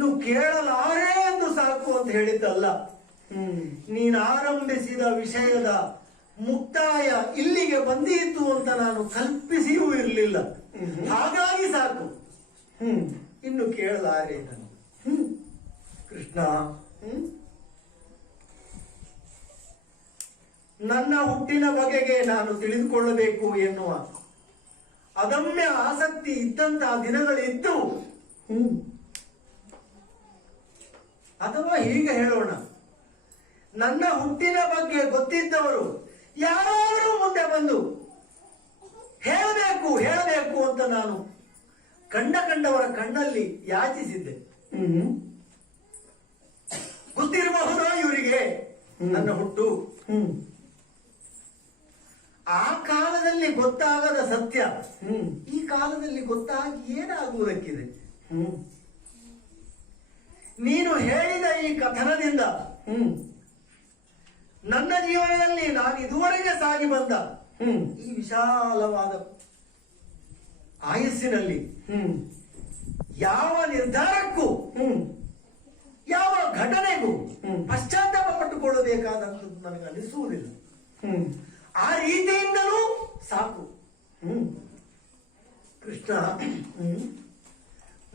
ಇನ್ನು ಕೇಳಲಾರೆ ಎಂದು ಸಾಕು ಅಂತ ಹೇಳಿದ್ದಲ್ಲ. ನೀನು ಆರಂಭಿಸಿದ ವಿಷಯದ ಮುಕ್ತಾಯ ಇಲ್ಲಿಗೆ ಬಂದೀತು ಅಂತ ನಾನು ಕಲ್ಪಿಸಿಯೂ ಇರಲಿಲ್ಲ. ಹಾಗಾಗಿ ಸಾಕು, ಇನ್ನು ಕೇಳಲಾರೆ ನಾನು. ಕೃಷ್ಣ, ನನ್ನ ಹುಟ್ಟಿನ ಬಗೆಗೆ ನಾನು ತಿಳಿದುಕೊಳ್ಳಬೇಕು ಎನ್ನುವ ಅದಮ್ಯ ಆಸಕ್ತಿ ಇದ್ದಂತಹ ದಿನಗಳಿದ್ದು, ಅಥವಾ ಹೀಗೆ ಹೇಳೋಣ, ನನ್ನ ಹುಟ್ಟಿನ ಬಗ್ಗೆ ಗೊತ್ತಿದ್ದವರು ಯಾರಾದರೂ ಮುಂದೆ ಬಂದು ಹೇಳಬೇಕು ಹೇಳಬೇಕು ಅಂತ ನಾನು ಕಂಡವರ ಕಣ್ಣಲ್ಲಿ ಯಾಚಿಸಿದ್ದೆ. ಗೊತ್ತಿರಬಹುದೋ ಇವರಿಗೆ ನನ್ನ ಹುಟ್ಟು? ಆ ಕಾಲದಲ್ಲಿ ಗೊತ್ತಾಗದ ಸತ್ಯ ಈ ಕಾಲದಲ್ಲಿ ಗೊತ್ತಾಗಿ ಏನಾಗುವುದಕ್ಕಿದೆ? ನೀನು ಹೇಳಿದ ಈ ಕಥನದಿಂದ ನನ್ನ ಜೀವನದಲ್ಲಿ ನಾನು ಇದುವರೆಗೆ ಸಾಗಿ ಬಂದ ಈ ವಿಶಾಲವಾದ ಆಯಸ್ಸಿನಲ್ಲಿ ಯಾವ ನಿರ್ಧಾರಕ್ಕೂ ಯಾವ ಘಟನೆಗೂ ಪಶ್ಚಾತ್ತಾಪ ಪಟ್ಟುಕೊಳ್ಳಬೇಕಾದಂಥದ್ದು ನನಗೆ ಅನಿಸುವುದಿಲ್ಲ. ಆ ರೀತಿಯಿಂದಲೂ ಸಾಕು. ಕೃಷ್ಣ,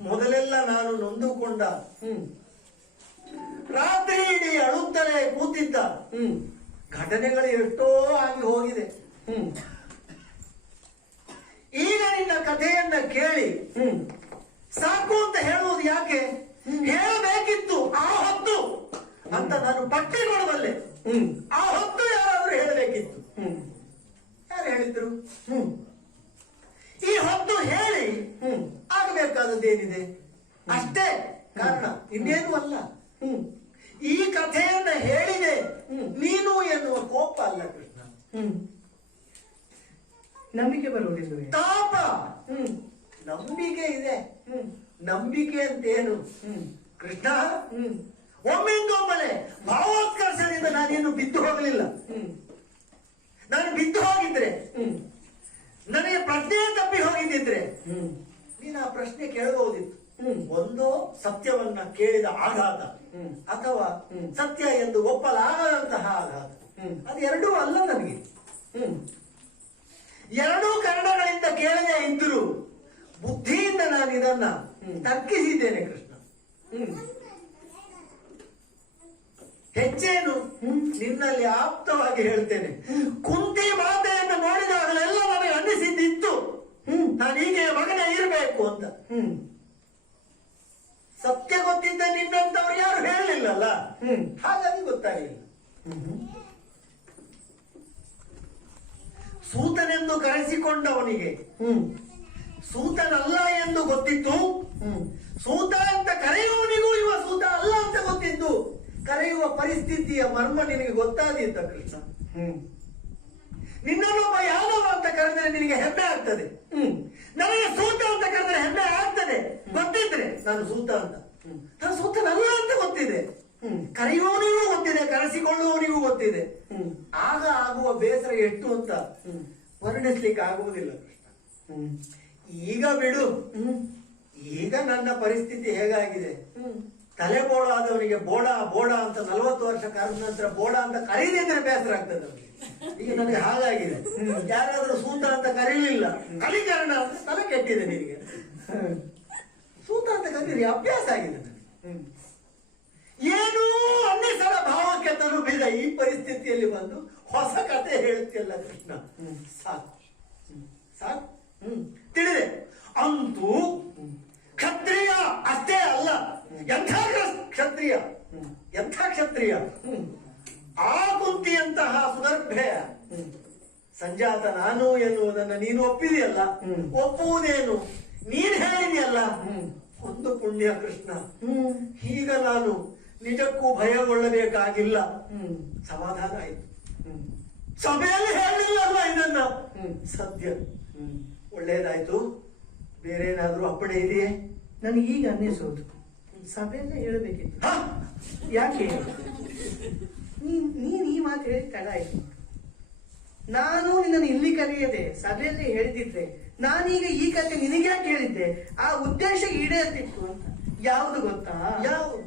ಮೊದಲೆಲ್ಲ ನಾನು ನೊಂದುಕೊಂಡ, ರಾತ್ರಿ ಇಡೀ ಅಳುತ್ತಲೇ ಕೂತಿದ್ದ ಘಟನೆಗಳು ಎಷ್ಟೋ ಆಗಿ ಹೋಗಿದೆ. ಈಗ ನಿನ್ನ ಕಥೆಯನ್ನ ಕೇಳಿ ಸಾಕು ಅಂತ ಹೇಳುವುದು ಯಾಕೆ? ಹೇಳಬೇಕಿತ್ತು ಆ ಹೊತ್ತು ಅಂತ ನಾನು ಪಟ್ಟಿ ನೋಡಬಲ್ಲೆ. ಆ ಹೊತ್ತು ಯಾರಾದ್ರೂ ಹೇಳಬೇಕಿತ್ತು. ಯಾರು ಹೇಳಿದ್ರು? ಈ ಹೊತ್ತು ಹೇಳಿ ಆಗಬೇಕಾದದ್ದೇನಿದೆ ಅಷ್ಟೇ ಕಾರಣ, ಇನ್ನೇನು ಅಲ್ಲ. ಈ ಕಥೆಯನ್ನ ಹೇಳಿದೆ ನೀನು ಎನ್ನುವ ಕೋಪ ಅಲ್ಲ ಕೃಷ್ಣ. ನಂಬಿಕೆ ಬರುವುದಿಲ್ಲ, ತಾಪ. ನಂಬಿಕೆ ಇದೆ. ನಂಬಿಕೆ ಅಂತೇನು ಕೃಷ್ಣ? ಒಮ್ಮಿಂದೊಮ್ಮನೆ ಭಾವೋತ್ಕರ್ಷದಿಂದ ನಾನೇನು ಬಿದ್ದು ಹೋಗಲಿಲ್ಲ. ನಾನು ಬಿದ್ದು ಹೋಗಿದ್ರೆ, ನನಗೆ ಪ್ರಜ್ಞೆ ತಪ್ಪಿ ಹೋಗಿದ್ದಿದ್ರೆ ನೀನು ಆ ಪ್ರಶ್ನೆ ಕೇಳಬಹುದಿತ್ತು. ಒಂದು ಸತ್ಯವನ್ನ ಕೇಳಿದ ಆಘಾತ, ಅಥವಾ ಸತ್ಯ ಎಂದು ಒಪ್ಪಲಾಗದಂತಹ ಆಘಾತ. ಅದು ಎರಡೂ ಅಲ್ಲ ನನಗೆ. ಎರಡೂ ಕಾರಣಗಳಿಂದ ಕೇಳದೆ ಇದ್ದರೂ ಬುದ್ಧಿಯಿಂದ ನಾನು ಇದನ್ನ ತರ್ಕಿಸಿದ್ದೇನೆ ಕೃಷ್ಣ. ಹೆಚ್ಚೇನು ನಿನ್ನಲ್ಲಿ ಆಪ್ತವಾಗಿ ಹೇಳ್ತೇನೆ, ಕುಂತಿ ಮಾತೆಯನ್ನು ನೋಡಿದಾಗಲೆಲ್ಲ ನನಗೆ ಅನ್ನಿಸಿದ್ದಿತ್ತು ನಾನು ಹೀಗೆ ಮಗನೇ ಇರಬೇಕು ಅಂತ. ಸತ್ಯ ಗೊತ್ತಿದ್ದ ನಿನ್ನಂತವ್ರು ಯಾರು ಹೇಳಲಿಲ್ಲಲ್ಲ, ಹಾಗಾಗಿ ಗೊತ್ತಾಗಲಿಲ್ಲ. ಸೂತನೆಂದು ಕರೆಸಿಕೊಂಡವನಿಗೆ ಸೂತನಲ್ಲ ಎಂದು ಗೊತ್ತಿತ್ತು, ಸೂತ ಅಂತ ಕರೆಯುವವನಿಗೂ ಇವ ಸೂತ ಅಲ್ಲ ಅಂತ ಗೊತ್ತಿತ್ತು. ಕರೆಯುವ ಪರಿಸ್ಥಿತಿಯ ಮರ್ಮ ನಿನಗೆ ಗೊತ್ತಾದೀತ ಕೃಷ್ಣ. ನಿನ್ನನ್ನೊಬ್ಬ ಯಾದವ ಅಂತ ಕರೆದರೆ ನಿನಗೆ ಹೆಮ್ಮೆ ಆಗ್ತದೆ, ನನಗೆ ಸೂತ ಅಂತ ಕರೆದರೆ ಹೆಮ್ಮೆ ಆಗ್ತದೆ. ಗೊತ್ತಿದ್ರೆ ನಾನು ಸೂತ ಅಂತ, ನಾನು ಸೂತನಲ್ಲ ಅಂತ ಗೊತ್ತಿದೆ. ಕರೆಯುವವನಿಗೂ ಗೊತ್ತಿದೆ, ಕರೆಸಿಕೊಳ್ಳುವವನಿಗೂ ಗೊತ್ತಿದೆ. ಆಗ ಆಗುವ ಬೇಸರ ಎಷ್ಟು ಅಂತ ವರ್ಣಿಸ್ಲಿಕ್ಕೆ ಆಗುವುದಿಲ್ಲ ಕೃಷ್ಣ. ಈಗ ಬಿಡು, ಈಗ ನನ್ನ ಪರಿಸ್ಥಿತಿ ಹೇಗಾಗಿದೆ. ತಲೆ ಬೋಡ ಆದವನಿಗೆ ಬೋಡ ಬೋಡ ಅಂತ 40 ವರ್ಷ ಕರೆದ ನಂತರ ಬೋಡ ಅಂತ ಕರೀದಿದ್ರೆ ಬೇಸರ ಆಗ್ತದೆ ಅವನಿಗೆ. ಈಗ ನನಗೆ ಹಾಗಾಗಿದೆ. ಯಾರಾದ್ರೂ ಸೂತ ಅಂತ ಕರೀಲಿಲ್ಲ, ಕಲಿಕರಣ ಅಂತ ತಲೆ ಕೆಟ್ಟಿದೆ ನಿನಗೆ. ಸೂತ ಅಂತ ಕರೀರಿ ಅಭ್ಯಾಸ ಆಗಿದೆ ನನಗೆ. ಏನೂ ಅನ್ನಿಸಲ ಭಾವಕ್ಕೆ ತಲುಪಿದ ಈ ಪರಿಸ್ಥಿತಿಯಲ್ಲಿ ಬಂದು ಹೊಸ ಕತೆ ಹೇಳುತ್ತಿಲ್ಲ ಕೃಷ್ಣ. ಸಾಕು ಸಾಕು, ತಿಳಿದೆ. ಅಂತೂ ಕ್ಷತ್ರಿಯ ಅಷ್ಟೇ ಅಲ್ಲ, ಎಂಥ ಕ್ಷತ್ರಿಯ, ಎಂಥ ಕ್ಷತ್ರಿಯ. ಆ ಕುಂತಿಯಂತಹ ಸುದರ್ಭೆಯ ಸಂಜಾತ ನಾನು ಎನ್ನುವುದನ್ನ ನೀನು ಒಪ್ಪಿದೆಯಲ್ಲ, ಒಪ್ಪುವುದೇನು ನೀನ್ ಹೇಳಿದೆಯಲ್ಲ, ಒಂದು ಪುಣ್ಯ ಕೃಷ್ಣ. ಈಗ ನಾನು ನಿಜಕ್ಕೂ ಭಯಗೊಳ್ಳಬೇಕಾಗಿಲ್ಲ. ಸಮಾಧಾನ ಆಯ್ತು. ಸಭೆಯಲ್ಲಿ ಹೇಳಿಲ್ಲಲ್ಲ ಇದನ್ನ, ಸದ್ಯ ಒಳ್ಳೇದಾಯ್ತು. ಬೇರೆ ಏನಾದ್ರೂ ಅಪ್ಪಣೆ ಇದೆಯೇ? ನನಗೆ ಈಗ ಅನ್ನಿಸೋದು ಸಭೆಯಲ್ಲೇ ಹೇಳಬೇಕಿತ್ತು. ಯಾಕೆ ನೀನ್ ಈ ಮಾತು ಹೇಳಿ ತಡ ಆಯ್ತು. ನಾನು ನಿನ್ನನ್ನು ಇಲ್ಲಿ ಕರೆಯದೆ ಸಭೆಯಲ್ಲೇ ಹೇಳಿದಿದ್ರೆ ನಾನೀಗ ಈ ಕತೆ ನಿನಗೆ ಯಾಕೆ ಹೇಳಿದ್ದೆ? ಆ ಉದ್ದೇಶ ಈಡೇರ್ತಿತ್ತು ಅಂತ. ಯಾವುದು ಗೊತ್ತಾ? ಯಾವುದು?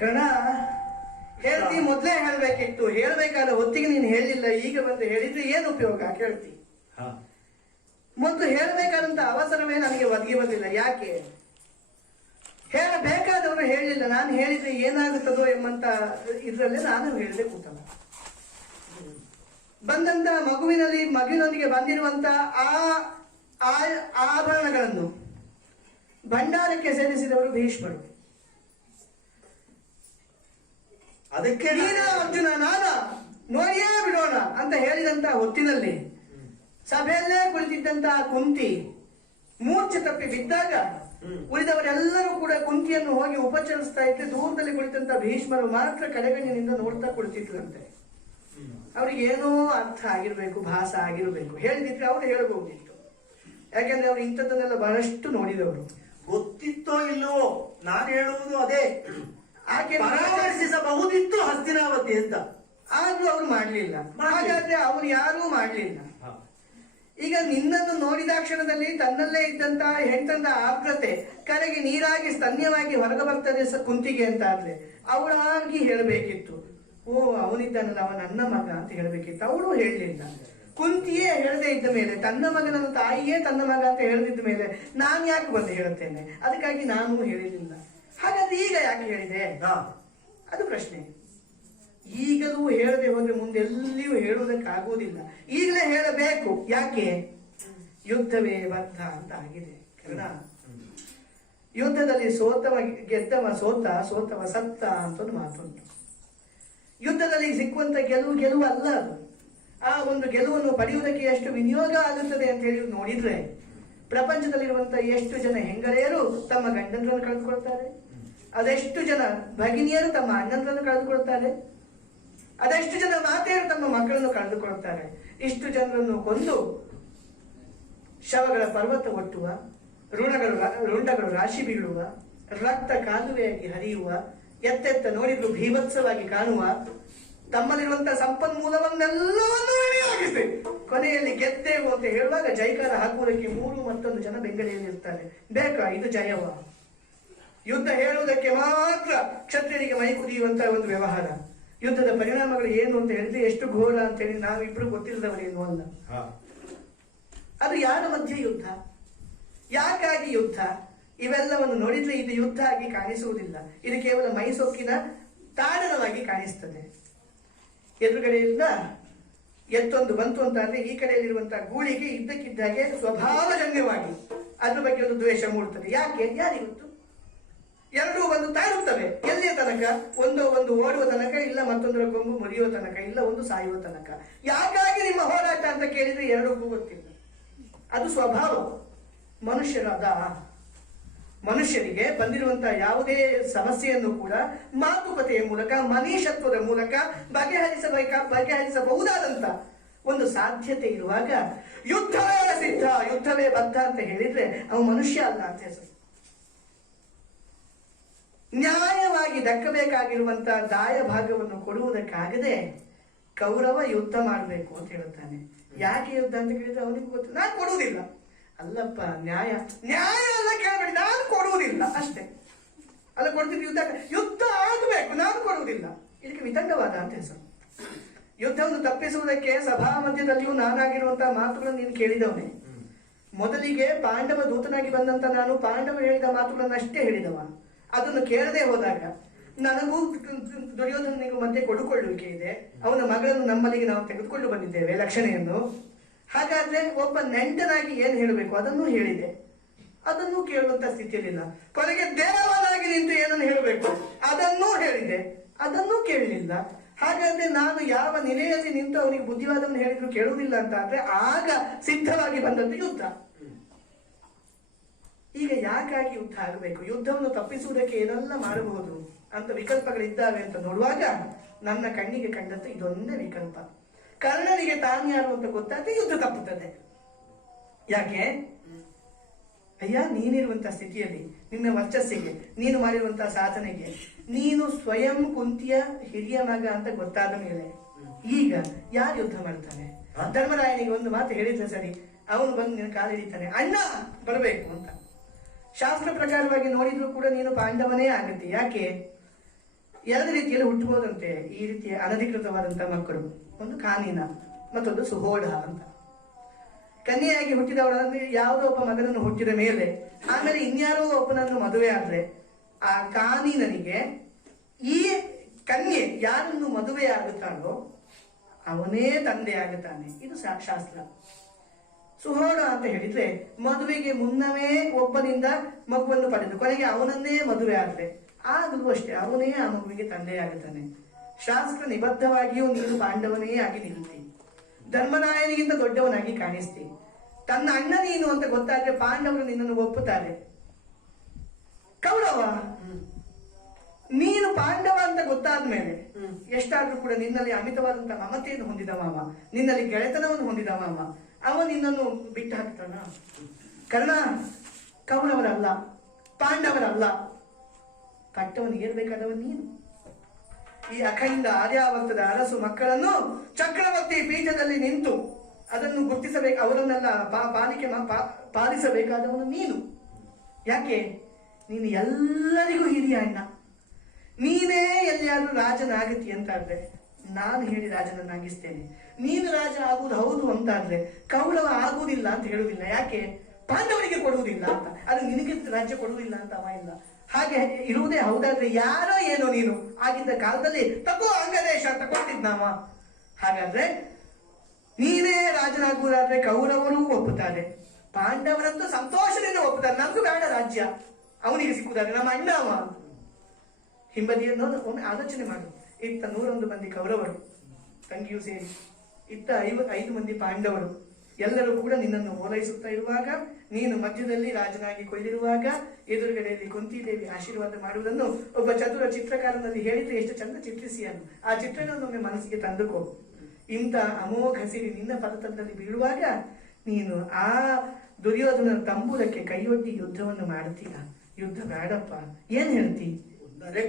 ಕಣ ಹೇಳ್ತಿ, ಮೊದ್ಲೇ ಹೇಳ್ಬೇಕಿತ್ತು. ಹೇಳ್ಬೇಕಾದ ಹೊತ್ತಿಗೆ ನೀನು ಹೇಳಿಲ್ಲ, ಈಗ ಬಂದು ಹೇಳಿದ್ರೆ ಏನು ಉಪಯೋಗ ಕೇಳ್ತಿ? ಮೊದಲು ಹೇಳ್ಬೇಕಾದಂತ ಅವಸರವೇ ನನಗೆ ಒದಗಿ ಬಂದಿಲ್ಲ. ಯಾಕೆ ಹೇಳಬೇಕಾದವರು ಹೇಳಿಲ್ಲ, ನಾನು ಹೇಳಿದ್ರೆ ಏನಾಗುತ್ತದೋ ಎಂಬಂತ ಇದ್ರಲ್ಲಿ ನಾನು ಹೇಳಿದೆ ಕೂತಲ್ಲ. ಬಂದಂತ ಮಗುವಿನೊಂದಿಗೆ ಬಂದಿರುವಂತ ಆ ಆಭರಣಗಳನ್ನು ಭಂಡಾರಕ್ಕೆ ಸೇರಿಸಿದವರು ಭೀಷ್ಮರು. ಅದಕ್ಕೆ ನೀನ ಅರ್ಜುನ ನಾನ ನೋಡಿಯೇ ಬಿಡೋಣ ಅಂತ ಹೇಳಿದಂತ ಹೊತ್ತಿನಲ್ಲಿ ಸಭೆಯಲ್ಲೇ ಕುಳಿತಿದ್ದಂತ ಕುಂತಿ ಮೂರ್ಛೆ ತಪ್ಪಿ ಬಿದ್ದಾಗ ಉಳಿದವರೆಲ್ಲರೂ ಕೂಡ ಕುಂತಿಯನ್ನು ಹೋಗಿ ಉಪಚರಿಸ್ತಾ ಇದ್ರೆ ದೂರದಲ್ಲಿ ಕುಳಿತಂತ ಭೀಷ್ಮರು ಮಾತ್ರ ಕಡೆಗಣ್ಣಿನಿಂದ ನೋಡ್ತಾ ಕುಳಿತಿದ್ರಂತೆ. ಅವ್ರಿಗೆ ಏನೋ ಅರ್ಥ ಆಗಿರ್ಬೇಕು, ಭಾಸ ಆಗಿರ್ಬೇಕು. ಹೇಳಿದಿದ್ರೆ ಅವ್ರು ಹೇಳ್ಬಹುದಿತ್ತು. ಯಾಕೆಂದ್ರೆ ಅವ್ರು ಇಂಥದ್ದನ್ನೆಲ್ಲ ಬಹಳಷ್ಟು ನೋಡಿದವರು. ಗೊತ್ತಿತ್ತೋ ಇಲ್ಲವೋ, ನಾನು ಹೇಳುವುದು ಅದೇ. ಆಕೆ ಪರಾಮರ್ಶಿಸಬಹುದಿತ್ತು ಹಸ್ತಿನಾವತಿ ಅಂತ, ಆದ್ರೂ ಅವ್ರು ಮಾಡ್ಲಿಲ್ಲ. ಹಾಗಾದ್ರೆ ಅವ್ರು ಯಾರೂ ಮಾಡ್ಲಿಲ್ಲ. ಈಗ ನಿನ್ನನ್ನು ನೋಡಿದ ಕ್ಷಣದಲ್ಲಿ ತನ್ನಲ್ಲೇ ಇದ್ದಂತ ಹೆಂಡಂತ ಆರ್ದ್ರತೆ ಕರೆಗೆ ನೀರಾಗಿ ಸ್ತನ್ಯವಾಗಿ ಹೊರಗೆ ಬರ್ತದೆ ಕುಂತಿಗೆ ಅಂತ ಆದ್ರೆ ಅವಳಾಗಿ ಹೇಳಬೇಕಿತ್ತು. ಓ ಅವನಿದ್ದಾನಲ್ಲ, ಅವ ನನ್ನ ಮಗ ಅಂತ ಹೇಳಬೇಕಿತ್ತು. ಅವಳು ಹೇಳಲಿಲ್ಲ. ಕುಂತಿಯೇ ಹೇಳದೇ ಇದ್ದ ಮೇಲೆ, ತನ್ನ ಮಗನನ್ನು ತಾಯಿಯೇ ತನ್ನ ಮಗ ಅಂತ ಹೇಳದಿದ್ದ ಮೇಲೆ ನಾನು ಯಾಕೆ ಬಂದು ಹೇಳುತ್ತೇನೆ? ಅದಕ್ಕಾಗಿ ನಾನು ಹೇಳಿರಲಿಲ್ಲ. ಹಾಗಾದ್ರೆ ಈಗ ಯಾಕೆ ಹೇಳಿದೆ? ಅದು ಪ್ರಶ್ನೆ. ಈಗಲೂ ಹೇಳದೆ ಹೋದ್ರೆ ಮುಂದೆ ಎಲ್ಲಿಯೂ ಹೇಳುವುದಕ್ಕಾಗುವುದಿಲ್ಲ. ಈಗಲೇ ಹೇಳಬೇಕು. ಯಾಕೆ? ಯುದ್ಧವೇ ಬದ್ಧ ಅಂತ ಆಗಿದೆ. ಕಾರಣ ಯುದ್ಧದಲ್ಲಿ ಗೆದ್ದವ ಸೋತವ ಸತ್ತ ಅಂತ ಒಂದು ಮಾತುಂಟು. ಯುದ್ಧದಲ್ಲಿ ಸಿಕ್ಕುವಂತ ಗೆಲುವು ಅಲ್ಲ ಅದು. ಆ ಒಂದು ಗೆಲುವನ್ನು ಪಡೆಯುವುದಕ್ಕೆ ಎಷ್ಟು ವಿನಿಯೋಗ ಆಗುತ್ತದೆ ಅಂತ ಹೇಳಿ ನೋಡಿದ್ರೆ ಪ್ರಪಂಚದಲ್ಲಿರುವಂತ ಎಷ್ಟು ಜನ ಹೆಂಗಳೆಯರು ತಮ್ಮ ಗಂಡನರನ್ನು ಕಳೆದುಕೊಳ್ತಾರೆ, ಅದೆಷ್ಟು ಜನ ಭಗಿನಿಯರು ತಮ್ಮ ಅಣ್ಣನರನ್ನು ಕಳೆದುಕೊಳ್ತಾರೆ, ಅದೆಷ್ಟು ಜನ ಮಾತೆಯರು ತಮ್ಮ ಮಕ್ಕಳನ್ನು ಕಳೆದುಕೊಳ್ತಾರೆ. ಇಷ್ಟು ಜನರನ್ನು ಕೊಂದು ಶವಗಳ ಪರ್ವತ ಒಟ್ಟುವ, ರುಂಡಗಳು ರಾಶಿ ಬೀಳುವ, ರಕ್ತ ಕಾಲುವೆಯಾಗಿ ಹರಿಯುವ, ಎತ್ತೆತ್ತ ನೋಡಿದ್ರು ಭೀಭತ್ಸವಾಗಿ ಕಾಣುವ, ತಮ್ಮಲ್ಲಿರುವಂತಹ ಸಂಪನ್ಮೂಲವನ್ನೆಲ್ಲವನ್ನೂ ವಿನಿಯೋಗಿಸಿ ಕೊನೆಯಲ್ಲಿ ಗೆದ್ದೇವು ಅಂತ ಹೇಳುವಾಗ ಜೈಕಾರ ಹಾಕುವುದಕ್ಕೆ 3 ಮತ್ತೊಂದು ಜನ ಬೆಂಗಡಿಯಲ್ಲಿ ಇರ್ತಾರೆ. ಬೇಕಾ ಇದು ಜಯವ? ಯುದ್ಧ ಹೇಳುವುದಕ್ಕೆ ಮಾತ್ರ ಕ್ಷತ್ರಿಯರಿಗೆ ಮೈ ಕುದಿಯುವಂತಹ ಒಂದು ವ್ಯವಹಾರ. ಯುದ್ಧದ ಪರಿಣಾಮಗಳು ಏನು ಅಂತ ಹೇಳಿದ್ರೆ ಎಷ್ಟು ಘೋರ ಅಂತ ಹೇಳಿ ನಾವಿಬ್ರು ಗೊತ್ತಿಲ್ಲದವರೇನು ಅಲ್ಲ. ಅದು ಯಾರ ಮಧ್ಯೆ ಯುದ್ಧ, ಯಾಕಾಗಿ ಯುದ್ಧ, ಇವೆಲ್ಲವನ್ನು ನೋಡಿದ್ರೆ ಇದು ಯುದ್ಧ ಆಗಿ ಕಾಣಿಸುವುದಿಲ್ಲ. ಇದು ಕೇವಲ ಮೈಸೊಕ್ಕಿನ ತಾಡನವಾಗಿ ಕಾಣಿಸ್ತದೆ. ಎದುರುಗಡೆಯಿಂದ ಎತ್ತೊಂದು ಬಂತು ಅಂತ ಅಂದ್ರೆ ಈ ಕಡೆಯಲ್ಲಿರುವಂತಹ ಗೂಳಿಗೆ ಇದ್ದಕ್ಕಿದ್ದಾಗೆ ಸ್ವಭಾವಜನ್ಯವಾಗಿ ಅದ್ರ ಬಗ್ಗೆ ಒಂದು ದ್ವೇಷ ಮೂಡುತ್ತದೆ. ಯಾಕೆ? ಯಾರಿಗೊತ್ತು? ಎರಡೂ ಒಂದು ತಾಡುತ್ತವೆ. ಎಲ್ಲಿಯ ತನಕ? ಒಂದು ಓಡುವ ತನಕ, ಇಲ್ಲ ಮತ್ತೊಂದರ ಕೊಂಬು ಮುರಿಯುವ ತನಕ, ಇಲ್ಲ ಒಂದು ಸಾಯುವ ತನಕ. ಯಾಕಾಗಿ ನಿಮ್ಮ ಹೋರಾಟ ಅಂತ ಕೇಳಿದ್ರೆ ಎರಡಕ್ಕೂ ಗೊತ್ತಿಲ್ಲ. ಅದು ಸ್ವಭಾವ ಮನುಷ್ಯರಾದ. ಮನುಷ್ಯರಿಗೆ ಬಂದಿರುವಂತಹ ಯಾವುದೇ ಸಮಸ್ಯೆಯನ್ನು ಕೂಡ ಮಾತುಕತೆಯ ಮೂಲಕ ಮನೀಷತ್ವದ ಮೂಲಕ ಬಗೆಹರಿಸಬಹುದಾದಂತ ಒಂದು ಸಾಧ್ಯತೆ ಇರುವಾಗ ಯುದ್ಧವೇ ಸಿದ್ಧ ಯುದ್ಧವೇ ಬದ್ಧ ಅಂತ ಹೇಳಿದ್ರೆ ಅವ ಮನುಷ್ಯ ಅಲ್ಲ ಅಂತ ಹೆಸರು. ನ್ಯಾಯವಾಗಿ ದಕ್ಕಬೇಕಾಗಿರುವಂತಹ ದಾಯ ಭಾಗವನ್ನು ಕೊಡುವುದಕ್ಕಾಗದೆ ಕೌರವ ಯುದ್ಧ ಮಾಡಬೇಕು ಅಂತ ಹೇಳುತ್ತಾನೆ. ಯಾಕೆ ಯುದ್ಧ ಅಂತ ಕೇಳಿದ್ರೆ ಅವನಿಗೆ ಗೊತ್ತು, ನಾನು ಕೊಡುವುದಿಲ್ಲ. ಅಲ್ಲಪ್ಪ, ನ್ಯಾಯ ಎಲ್ಲ ಕೇಳಬೇಡಿ, ನಾನು ಕೊಡುವುದಿಲ್ಲ ಅಷ್ಟೇ. ಅಲ್ಲ, ಕೊಡ್ತಿದ್ರೆ ಯುದ್ಧ ಆಗಬೇಕು, ನಾನು ಕೊಡುವುದಿಲ್ಲ. ಇದಕ್ಕೆ ವಿತಂಡವಾದ ಅಂತ ಹೆಸರು. ಯುದ್ಧವನ್ನು ತಪ್ಪಿಸುವುದಕ್ಕೆ ಸಭಾ ಮಧ್ಯದಲ್ಲಿಯೂ ನಾನಾಗಿರುವಂತಹ ಮಾತುಗಳನ್ನು ನೀನು ಕೇಳಿದವನೇ. ಮೊದಲಿಗೆ ಪಾಂಡವ ದೂತನಾಗಿ ಬಂದಂತ ನಾನು ಪಾಂಡವ ಹೇಳಿದ ಮಾತುಗಳನ್ನಷ್ಟೇ ಹೇಳಿದವ. ಅದನ್ನು ಕೇಳದೆ ಹೋದಾಗ ನನಗೂ ದುರ್ಯೋಧನಿಗೂ ಮತ್ತೆ ಕೊಡುಕೊಳ್ಳುವಿಕೆ ಇದೆ. ಅವನ ಮಗಳನ್ನು ನಮ್ಮಲ್ಲಿಗೆ ನಾವು ತೆಗೆದುಕೊಂಡು ಬಂದಿದ್ದೇವೆ ಲಕ್ಷಣೆಯನ್ನು. ಹಾಗಾದ್ರೆ ಒಬ್ಬ ನೆಂಟನಾಗಿ ಏನ್ ಹೇಳಬೇಕು ಅದನ್ನು ಹೇಳಿದೆ, ಅದನ್ನು ಕೇಳುವಂತ ಸ್ಥಿತಿಯಲ್ಲಿಲ್ಲ. ಕೊನೆಗೆ ದೇವನಾಗಿ ನಿಂತು ಏನನ್ನು ಹೇಳಬೇಕು ಅದನ್ನೂ ಹೇಳಿದೆ, ಅದನ್ನೂ ಕೇಳಲಿಲ್ಲ. ಹಾಗಾದ್ರೆ ನಾನು ಯಾವ ನೆಲೆಯಲ್ಲಿ ನಿಂತು ಅವನಿಗೆ ಬುದ್ಧಿವಾದವನ್ನು ಹೇಳಿದ್ರು ಕೇಳುವುದಿಲ್ಲ ಅಂತ ಆದ್ರೆ ಆಗ ಸಿದ್ಧವಾಗಿ ಬಂದದ್ದು ಯುದ್ಧ. ಈಗ ಯಾಕಾಗಿ ಯುದ್ಧ ಆಗಬೇಕು? ಯುದ್ಧವನ್ನು ತಪ್ಪಿಸುವುದಕ್ಕೆ ಏನೆಲ್ಲ ಮಾಡಬಹುದು ಅಂತ ವಿಕಲ್ಪಗಳಿದ್ದಾವೆ ಅಂತ ನೋಡುವಾಗ ನನ್ನ ಕಣ್ಣಿಗೆ ಕಂಡದ್ದು ಇದೊಂದೇ ವಿಕಲ್ಪ. ಕರ್ಣನಿಗೆ ತಾನು ಯಾರು ಅಂತ ಗೊತ್ತಾದ್ರೆ ಯುದ್ಧ ತಪ್ಪುತ್ತದೆ. ಯಾಕೆ? ಅಯ್ಯ, ನೀನಿರುವಂತಹ ಸ್ಥಿತಿಯಲ್ಲಿ, ನಿನ್ನ ವರ್ಚಸ್ಸಿಗೆ, ನೀನು ಮಾಡಿರುವಂತಹ ಸಾಧನೆಗೆ, ನೀನು ಸ್ವಯಂ ಕುಂತಿಯ ಹಿರಿಯ ಮಗ ಅಂತ ಗೊತ್ತಾದ ಮೇಲೆ ಈಗ ಯಾರು ಯುದ್ಧ ಮಾಡ್ತಾನೆ? ಧರ್ಮರಾಯನಿಗೆ ಒಂದು ಮಾತು ಹೇಳಿದ್ರೆ ಸರಿ, ಅವನು ಬಂದು ನಿನ್ನ ಕಾಲು ಹಿಡಿತಾನೆ, ಅಣ್ಣ ಬರಬೇಕು ಅಂತ. ಶಾಸ್ತ್ರ ಪ್ರಕಾರವಾಗಿ ನೋಡಿದ್ರು ಕೂಡ ನೀನು ಪಾಂಡವನೇ ಆಗುತ್ತೆ. ಯಾಕೆ? ಎರಡು ರೀತಿಯಲ್ಲಿ ಹುಟ್ಟಬಹುದಂತೆ ಈ ರೀತಿಯ ಅನಧಿಕೃತವಾದಂತಹ ಮಕ್ಕಳು. ಒಂದು ಕಾನೀನ, ಮತ್ತೊಂದು ಸುಹೋಢ ಅಂತ. ಕನ್ಯೆಯಾಗಿ ಹುಟ್ಟಿದವಳಲ್ಲಿ ಯಾವುದೋ ಒಬ್ಬ ಮಗನನ್ನು ಹುಟ್ಟಿದ ಮೇಲೆ ಆಮೇಲೆ ಇನ್ಯಾರೋ ಒಬ್ಬನನ್ನು ಮದುವೆ ಆದ್ರೆ ಆ ಕಾನೀನನಿಗೆ ಈ ಕನ್ಯೆ ಯಾರನ್ನು ಮದುವೆ ಆಗುತ್ತಾಳೋ ಅವನೇ ತಂದೆ ಆಗುತ್ತಾನೆ. ಇದು ಶಾಸ್ತ್ರ. ಸುಹೋಢ ಅಂತ ಹೇಳಿದ್ರೆ ಮದುವೆಗೆ ಮುನ್ನವೇ ಒಬ್ಬನಿಂದ ಮಗುವನ್ನು ಪಡೆದು ಕೊನೆಗೆ ಅವನನ್ನೇ ಮದುವೆ ಆದ್ರೆ ಆಗಲೂ ಅಷ್ಟೇ ಅವನೇ ಆ ಮಗುವಿಗೆ ತಂದೆ ಆಗುತ್ತಾನೆ. ಶಾಸ್ತ್ರ ನಿಬದ್ಧವಾಗಿಯೂ ನೀನು ಪಾಂಡವನೇ ಆಗಿ ನಿಲ್ತಿ, ಧರ್ಮರಾಯನಿಗಿಂತ ದೊಡ್ಡವನಾಗಿ ಕಾಣಿಸ್ತಿ. ತನ್ನ ಅಣ್ಣ ನೀನು ಅಂತ ಗೊತ್ತಾದ್ರೆ ಪಾಂಡವರು ನಿನ್ನನ್ನು ಒಪ್ಪುತ್ತಾರೆ. ಕೌರವ ನೀನು ಪಾಂಡವ ಅಂತ ಗೊತ್ತಾದ್ಮೇಲೆ ಎಷ್ಟಾದ್ರೂ ಕೂಡ ನಿನ್ನಲ್ಲಿ ಅಮಿತವಾದಂತಹ ಮಮತೆಯನ್ನು ಹೊಂದಿದ ಮಾಮ, ನಿನ್ನಲ್ಲಿ ಗೆಳೆತನವನ್ನು ಹೊಂದಿದ ಮಾಮ, ಅವ ನಿನ್ನನ್ನು ಬಿಟ್ಟು ಹಾಕ್ತಾನ? ಕರ್ಣ ಕೌರವರಲ್ಲ, ಪಾಂಡವರಲ್ಲ, ಕಟ್ಟವನ್ನು ಏರ್ಬೇಕಾದವ ನೀನು. ಈ ಅಖಂಡ ಆರ್ಯಾವರ್ತದ ಅರಸು ಮಕ್ಕಳನ್ನು ಚಕ್ರವರ್ತಿ ಪೀಠದಲ್ಲಿ ನಿಂತು ಅದನ್ನು ಗುರ್ತಿಸಬೇಕು, ಅವರನ್ನೆಲ್ಲ ಪಾಲಿಸಬೇಕಾದವನು ನೀನು. ಯಾಕೆ? ನೀನು ಎಲ್ಲರಿಗೂ ಹಿರಿಯ ಅಣ್ಣ. ನೀನೇ ಎಲ್ಲಿಯಾದ್ರೂ ರಾಜನಾಗತಿ ಅಂತಾದ್ರೆ ನಾನು ಹೇಳಿ ರಾಜನನ್ನಾಗಿಸ್ತೇನೆ. ನೀನು ರಾಜ ಆಗುವುದು ಹೌದು ಅಂತಾದ್ರೆ ಕೌರವ ಆಗುವುದಿಲ್ಲ ಅಂತ ಹೇಳುವುದಿಲ್ಲ. ಯಾಕೆ? ಪಾಂಡವರಿಗೆ ಕೊಡುವುದಿಲ್ಲ ಅಂತ. ಅದು ನಿನಗೆ ರಾಜ್ಯ ಕೊಡುವುದಿಲ್ಲ ಅಂತ ಅವ ಇಲ್ಲ. ಹಾಗೆ ಇರುವುದೇ ಹೌದಾದ್ರೆ ಯಾರೋ ಏನೋ ನೀನು ಆಗಿದ್ದ ಕಾಲದಲ್ಲಿ ತಗೋ ಅಂಗದೇಶ ಅಂತ ಕೊಟ್ಟಿದ್ನಾವ. ಹಾಗಾದ್ರೆ ನೀನೇ ರಾಜನಾಗುವುದಾದ್ರೆ ಕೌರವರು ಒಪ್ಪುತ್ತಾರೆ, ಪಾಂಡವರಂತೂ ಸಂತೋಷದಿಂದ ಒಪ್ಪುತ್ತಾರೆ. ನಮ್ಗೂ ಬೇಡ ರಾಜ್ಯ, ಅವನಿಗೆ ಸಿಕ್ಕುದಾದ್ರೆ ನಮ್ಮ ಅಣ್ಣ ಅವ. ಹಿಂಬದಿಯನ್ನು ಒಮ್ಮೆ ಆಲೋಚನೆ ಮಾಡು. ಇತ್ತ 101 ಮಂದಿ ಕೌರವರು ತಂಗಿಯೂ ಸೇರಿ, ಇತ್ತ 5 ಮಂದಿ ಪಾಂಡವರು, ಎಲ್ಲರೂ ಕೂಡ ನಿನ್ನನ್ನು ಓಲೈಸುತ್ತಾ ಇರುವಾಗ, ನೀನು ಮಧ್ಯದಲ್ಲಿ ರಾಜನಾಗಿ ಕೊಯ್ದಿರುವಾಗ, ಎದುರುಗಡೆಯಲ್ಲಿ ಕುಂತಿದೇವಿ ಆಶೀರ್ವಾದ ಮಾಡುವುದನ್ನು ಒಬ್ಬ ಚತುರ ಚಿತ್ರಕಾರನಲ್ಲಿ ಹೇಳಿದ್ರೆ ಎಷ್ಟು ಚಂದ ಚಿತ್ರಿಸಿಯನು. ಆ ಚಿತ್ರಣವನ್ನು ಮನಸ್ಸಿಗೆ ತಂದುಕೋ. ಇಂಥ ಅಮೋಘ ಸಿರಿ ನಿನ್ನ ಪದತಂತ್ರದಲ್ಲಿ ಬೀಳುವಾಗ ನೀನು ಆ ದುರ್ಯೋಧನ ತಂಬೂಲಕ್ಕೆ ಕೈಯೊಡ್ಡಿ ಯುದ್ಧವನ್ನು ಮಾಡ್ತೀಯ. ಯುದ್ಧ ಬೇಡಪ್ಪ, ಏನ್ ಹೇಳ್ತಿ?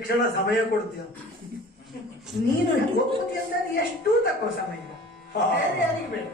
ಕ್ಷಣ ಸಮಯ ಕೊಡ್ತೀಯ ನೀನು ಒಪ್ಪುತ್ತಿ ಅಂದ್ರೆ ಎಷ್ಟು ತಕ್ಕೋ ಸಮಯ, ಬೇರೆ ಯಾರಿಗೆ ಬೇಡ.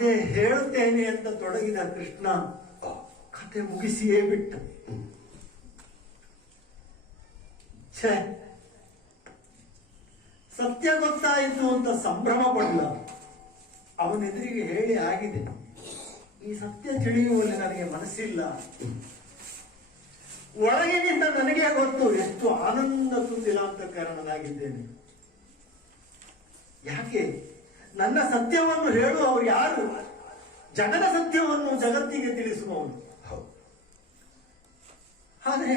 ಕತೆ ಹೇಳುತ್ತೇನೆ ಅಂತ ತೊಡಗಿದ ಕೃಷ್ಣ ಕತೆ ಮುಗಿಸಿಯೇ ಬಿಟ್ಟ. ಛೇ, ಸತ್ಯ ಗೊತ್ತಾಯಿತು ಅಂತ ಸಂಭ್ರಮ ಪಡಲ. ಅವನೆದುರಿಗೆ ಹೇಳಿ ಆಗಿದೆ, ಈ ಸತ್ಯ ತಿಳಿಯುವಲ್ಲಿ ನನಗೆ ಮನಸ್ಸಿಲ್ಲ. ಒಳಗಿನಿಂದ ನನಗೆ ಗೊತ್ತು ಎಷ್ಟು ಆನಂದ ತುಂಬಿಲಾಂತ ಕಾರಣನಾಗಿದ್ದೇನೆ. ಯಾಕೆ ನನ್ನ ಸತ್ಯವನ್ನು ಹೇಳುವವರು ಯಾರು? ಜಗದ ಸತ್ಯವನ್ನು ಜಗತ್ತಿಗೆ ತಿಳಿಸುವವನು. ಆದರೆ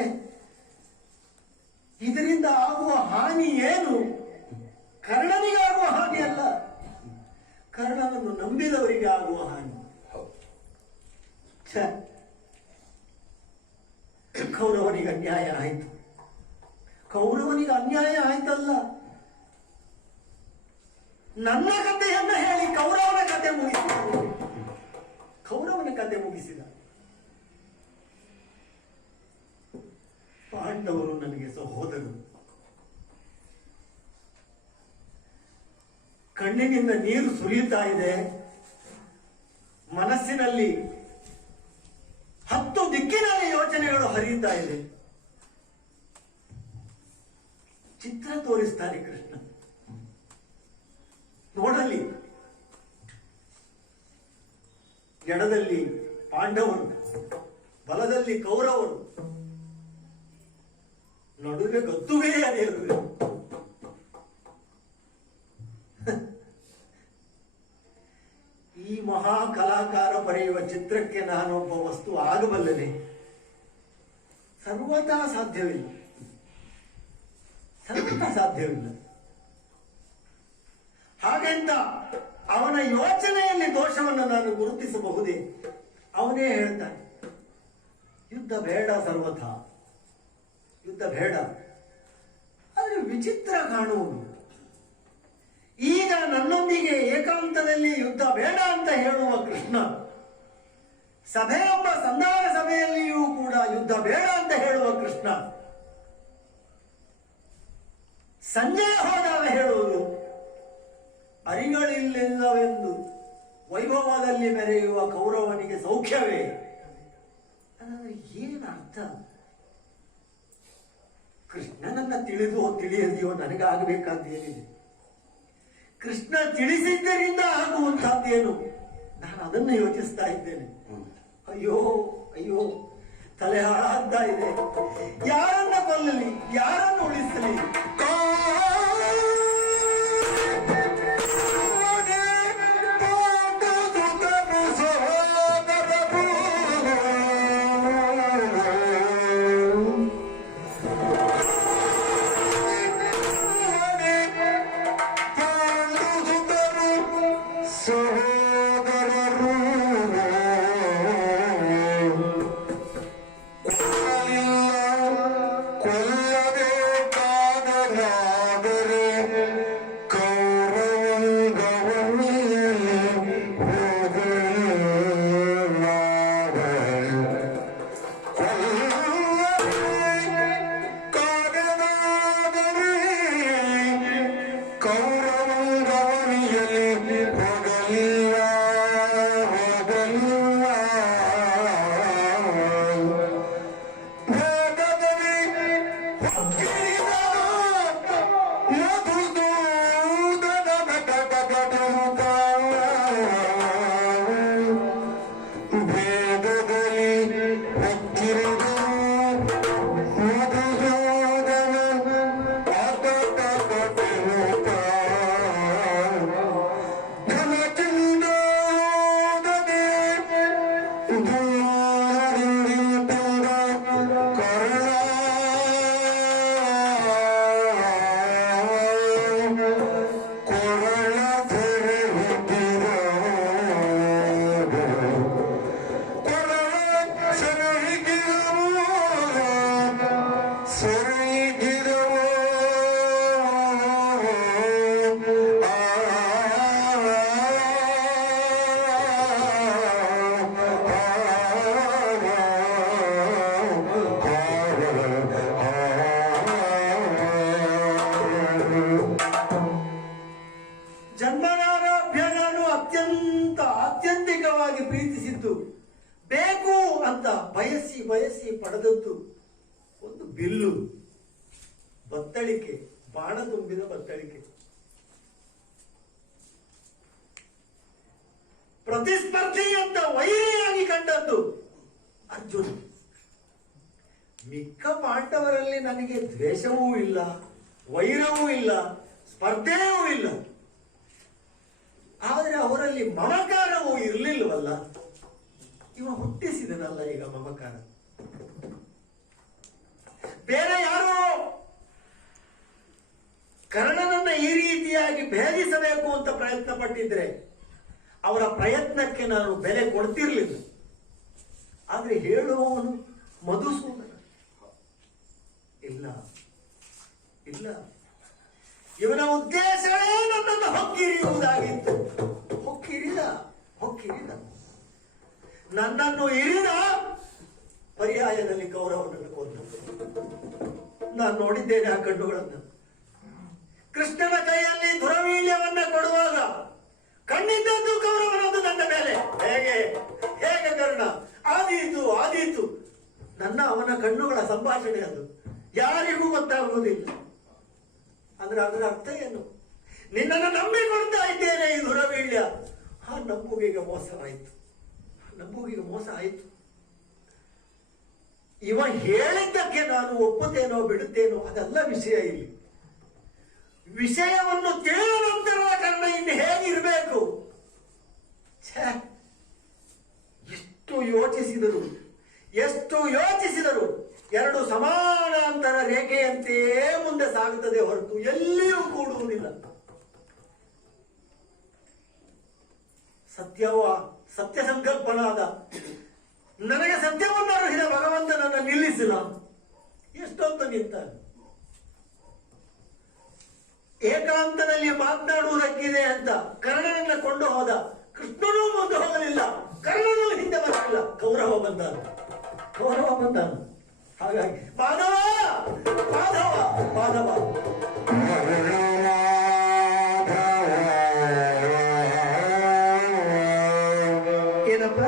ಇದರಿಂದ ಆಗುವ ಹಾನಿ ಏನು? ಕರ್ಣನಿಗಾಗುವ ಹಾನಿ ಅಲ್ಲ, ಕರ್ಣನನ್ನು ನಂಬಿದವರಿಗೆ ಆಗುವ ಹಾನಿ. ಛ, ಕೌರವನಿಗೆ ಅನ್ಯಾಯ ಆಯ್ತು. ಕೌರವನಿಗೆ ಅನ್ಯಾಯ ಆಯ್ತಲ್ಲ, ನನ್ನ ಕಥೆಯನ್ನ ಹೇಳಿ ಕೌರವನ ಕಥೆ ಮುಗಿಸಿದ. ಕೌರವನ ಕಥೆ ಮುಗಿಸಿದ. ಪಾಂಡವರು ನನಗೆ ಸಹೋದರರು. ಕಣ್ಣಿನಿಂದ ನೀರು ಸುರಿಯುತ್ತಾ ಇದೆ, ಮನಸ್ಸಿನಲ್ಲಿ 10 ದಿಕ್ಕಿನಲ್ಲಿ ಯೋಚನೆಗಳು ಹರಿಯುತ್ತಾ ಇದೆ. ಚಿತ್ರ ತೋರಿಸ್ತಾನೆ ಕೃಷ್ಣ. ನೋಡಲಿ, ಎಡದಲ್ಲಿ ಪಾಂಡವರು, ಬಲದಲ್ಲಿ ಕೌರವರು, ನಡುವೆ ಗದ್ದುವೆ ಅದೇರುವೆ. ಈ ಮಹಾ ಕಲಾಕಾರ ಬರೆಯುವ ಚಿತ್ರಕ್ಕೆ ನಾನೊಬ್ಬ ವಸ್ತು ಆಗಬಲ್ಲನೆ? ಸರ್ವತಾ ಸಾಧ್ಯವಿಲ್ಲ, ಸರ್ವತಾ ಸಾಧ್ಯವಿಲ್ಲ. ಹಾಗೆಂತ ಅವನ ಯೋಚನೆಯಲ್ಲಿ ದೋಷವನ್ನು ನಾನು ಗುರುತಿಸಬಹುದೇ? ಅವನೇ ಹೇಳ್ತಾನೆ, ಯುದ್ಧ ಬೇಡ ಸರ್ವಥಾ, ಯುದ್ಧ ಬೇಡ. ಆದರೆ ವಿಚಿತ್ರ ಕಾಣುವುದು, ಈಗ ನನ್ನೊಂದಿಗೆ ಏಕಾಂತದಲ್ಲಿ ಯುದ್ಧ ಬೇಡ ಅಂತ ಹೇಳುವ ಕೃಷ್ಣ, ಸಭೆಯೊಬ್ಬ ಸಂಧಾನ ಸಭೆಯಲ್ಲಿಯೂ ಕೂಡ ಯುದ್ಧ ಬೇಡ ಅಂತ ಹೇಳುವ ಕೃಷ್ಣ, ಸಂಜೆ ಹೋದಾಗ ಹೇಳುವುದು ಅರಿಗಳಿಲ್ಲವೆಂದು ವೈಭವದಲ್ಲಿ ಮೆರೆಯುವ ಕೌರವನಿಗೆ ಸೌಖ್ಯವೇ? ಅದರ ಏನು ಅರ್ಥ? ಕೃಷ್ಣನನ್ನ ತಿಳಿದು ತಿಳಿಯದೆಯೋ ನನಗಾಗಬೇಕಾದ್ದೇನಿದೆ? ಕೃಷ್ಣ ತಿಳಿಸಿದ್ದರಿಂದ ಆಗುವಂತಹದ್ದೇನು? ನಾನು ಅದನ್ನು ಯೋಚಿಸ್ತಾ ಇದ್ದೇನೆ. ಅಯ್ಯೋ ಅಯ್ಯೋ, ತಲೆ ಹಾಳಾಗ್ತಾ ಇದೆ. ಯಾರನ್ನ ಕೊಲ್ಲಲಿ, ಯಾರನ್ನು ಉಳಿಸಲಿ? ಕೊಲ್ಲಬೇಕಾದ ಬಯಸಿ ಪಡೆದದ್ದು ಒಂದು ಬಿಲ್ಲು, ಬತ್ತಳಿಕೆ, ಬಾಣ ತುಂಬಿದ ಬತ್ತಳಿಕೆ. ಪ್ರತಿಸ್ಪರ್ಧಿ ಅಂತ ವೈರಿಯಾಗಿ ಕಂಡದ್ದು ಅರ್ಜುನ. ಮಿಕ್ಕ ಪಾಂಡವರಲ್ಲಿ ನನಗೆ ದ್ವೇಷವೂ ಇಲ್ಲ, ವೈರವೂ ಇಲ್ಲ, ಸ್ಪರ್ಧೆಯೂ ಇಲ್ಲ. ಆದರೆ ಅವರಲ್ಲಿ ಮಮಕಾರವೂ ಇರಲಿಲ್ಲವಲ್ಲ. ಇವ ಹುಟ್ಟಿಸಿದನಲ್ಲ ಈಗ ಮಮಕಾರ. ಬೇರೆ ಯಾರೋ ಕರ್ಣನನ್ನ ಈ ರೀತಿಯಾಗಿ ಭೇದಿಸಬೇಕು ಅಂತ ಪ್ರಯತ್ನ ಪಟ್ಟಿದ್ರೆ ಅವರ ಪ್ರಯತ್ನಕ್ಕೆ ನಾನು ಬೆಲೆ ಕೊಡ್ತಿರ್ಲಿಲ್ಲ. ಆದ್ರೆ ಹೇಳುವವನು ಮಧುಸೂದನ. ಇಲ್ಲ ಇಲ್ಲ, ಇವನ ಉದ್ದೇಶವೇ ನನ್ನನ್ನು ಹೊಕ್ಕಿರಿಯುವುದಾಗಿತ್ತು. ಹೊಕ್ಕಿರಿದ ನನ್ನನ್ನು ಇರಿದ ಪರ್ಯಾಯದಲ್ಲಿ ಕೌರವನನ್ನು ಕೊಂದ. ನಾನು ನೋಡಿದ್ದೇನೆ ಆ ಕಣ್ಣುಗಳನ್ನು. ಕೃಷ್ಣನ ಕೈಯಲ್ಲಿ ದುರವೀಳ್ಯವನ್ನ ಕೊಡುವಾಗ ಕಣ್ಣಿದ್ದದ್ದು ಕೌರವನದು ನನ್ನ ಮೇಲೆ. ಹೇಗೆ ಹೇಗೆ ಕರ್ಣ? ಆದೀತು. ನನ್ನ ಅವನ ಕಣ್ಣುಗಳ ಸಂಭಾಷಣೆ ಅದು ಯಾರಿಗೂ ಗೊತ್ತಾಗುವುದಿಲ್ಲ. ಅಂದ್ರೆ ಅದರ ಅರ್ಥ ಏನು? ನಿನ್ನನ್ನು ನಂಬಿಕೊಳ್ತಾ ಇದ್ದೇನೆ, ಈ ದುರವೀಳ್ಯ. ಆ ನಂಬುವಿಗೆ ಮೋಸ ಆಯಿತು. ಇವ ಹೇಳಿದ್ದಕ್ಕೆ ನಾನು ಒಪ್ಪುತ್ತೇನೋ ಬಿಡುತ್ತೇನೋ ಅದೆಲ್ಲ ವಿಷಯ. ಇಲ್ಲಿ ವಿಷಯವನ್ನು ತಿಳಿದ ನಂತರ ಕರ್ಣ ಇನ್ನು ಹೇಗಿರ್ಬೇಕು? ಎಷ್ಟು ಯೋಚಿಸಿದರು ಎರಡು ಸಮಾನಾಂತರ ರೇಖೆಯಂತೆಯೇ ಮುಂದೆ ಸಾಗುತ್ತದೆ ಹೊರತು ಎಲ್ಲಿಯೂ ಕೂಡುವುದಿಲ್ಲ. ಸತ್ಯ ಸಂಕಲ್ಪನಾದ ನನಗೆ ಸತ್ಯವನ್ನು ಅರಿಹಿದ ಭಗವಂತನನ್ನು ನಿಲ್ಲಿಸಿಲ್ಲ. ಎಷ್ಟೊತ್ತು ನಿಂತ ಏಕಾಂತದಲ್ಲಿ ಮಾತನಾಡುವುದಕ್ಕಿದೆ ಅಂತ ಕರ್ಣನನ್ನ ಕೊಂಡು ಹೋದ. ಕೃಷ್ಣನೂ ಮುಂದೆ ಹೋಗಲಿಲ್ಲ, ಕರ್ಣನೂ ಹಿಂದೆ ಬರಲಿಲ್ಲ. ಕೌರವ ಬಂದನು. ಹಾಗಾಗಿ ಮಾಧವ ಏನಪ್ಪ?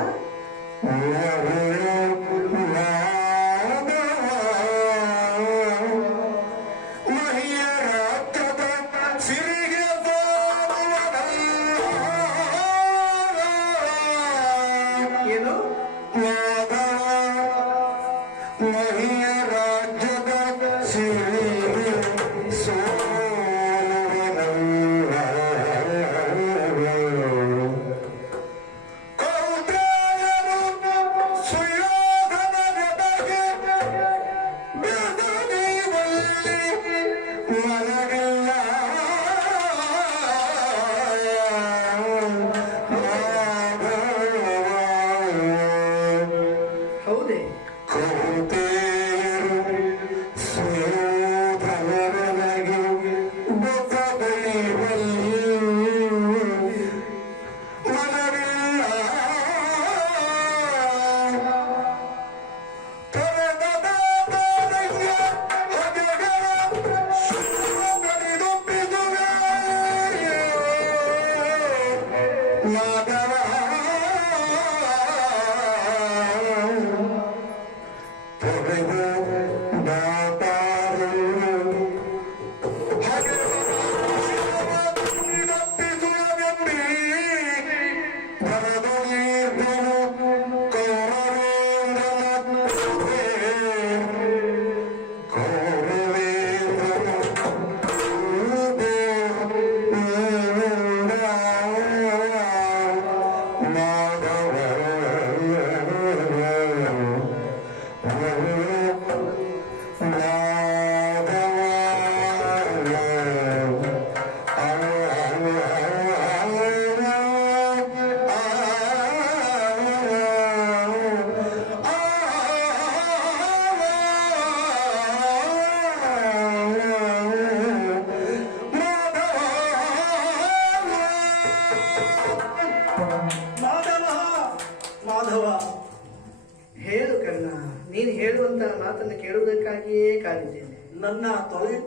ಮಾತನ್ನು ಕೇಳುವುದಕ್ಕಾಗಿಯೇ ಕಾದಿದ್ದೇನೆ. ನನ್ನ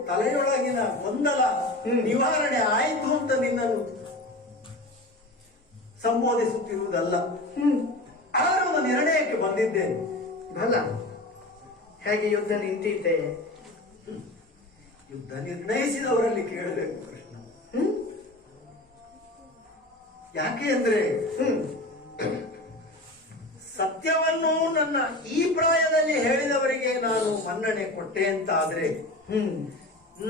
ತಲೆಯೊಳಗಿನ ಗೊಂದಲ ನಿವಾರಣೆ ಆಯಿತು ಅಂತ ನಿನ್ನನ್ನು ಸಂಬೋಧಿಸುತ್ತಿರುವುದಲ್ಲ. ಆದ್ರೆ ಒಂದು ನಿರ್ಣಯಕ್ಕೆ ಬಂದಿದ್ದೇನೆ. ಅಲ್ಲ ಹೇಗೆ ಯುದ್ಧ ನಿಂತಿತೆ? ಯುದ್ಧ ನಿರ್ಣಯಿಸಿದವರಲ್ಲಿ ಕೇಳಬೇಕು ಕೃಷ್ಣ. ಯಾಕೆ ಅಂದ್ರೆ ಸತ್ಯವನ್ನು ನನ್ನ ಈ ಪ್ರಾಯದಲ್ಲಿ ಹೇಳಿದವರಿಗೆ ನಾನು ಮನ್ನಣೆ ಕೊಟ್ಟೆ ಅಂತ ಆದ್ರೆ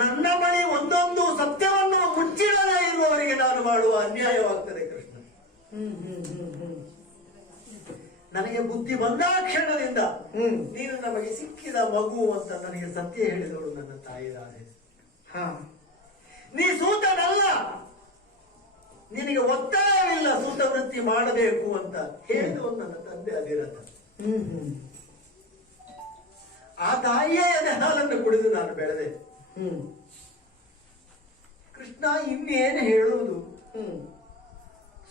ನನ್ನ ಬಳಿ ಒಂದೊಂದು ಸತ್ಯವನ್ನು ಮುಚ್ಚಿಡದೇ ಇರುವವರಿಗೆ ನಾನು ಮಾಡುವ ಅನ್ಯಾಯವಾಗ್ತದೆ ಕೃಷ್ಣ. ನನಗೆ ಬುದ್ಧಿ ಬಂದ ಕ್ಷಣದಿಂದ ನೀನು ನಮಗೆ ಸಿಕ್ಕಿದ ಮಗು ಅಂತ ನನಗೆ ಸತ್ಯ ಹೇಳಿದವಳು ನನ್ನ ತಾಯಿ ರಾಧೆ. ನೀ ಸೂತನಲ್ಲ, ನಿನಗೆ ಒತ್ತಾಯವಿಲ್ಲ ಸೂತ ವೃತ್ತಿ ಮಾಡಬೇಕು ಅಂತ ಹೇಳಿದವನು ನನ್ನ ತಂದೆ ಅಧಿರಥ. ಆ ತಾಯಿಯೇ ಎದೆ ಹಾಲನ್ನು ಕುಡಿದು ನಾನು ಬೆಳೆದೆ. ಕೃಷ್ಣ ಇನ್ನೇನು ಹೇಳುವುದು?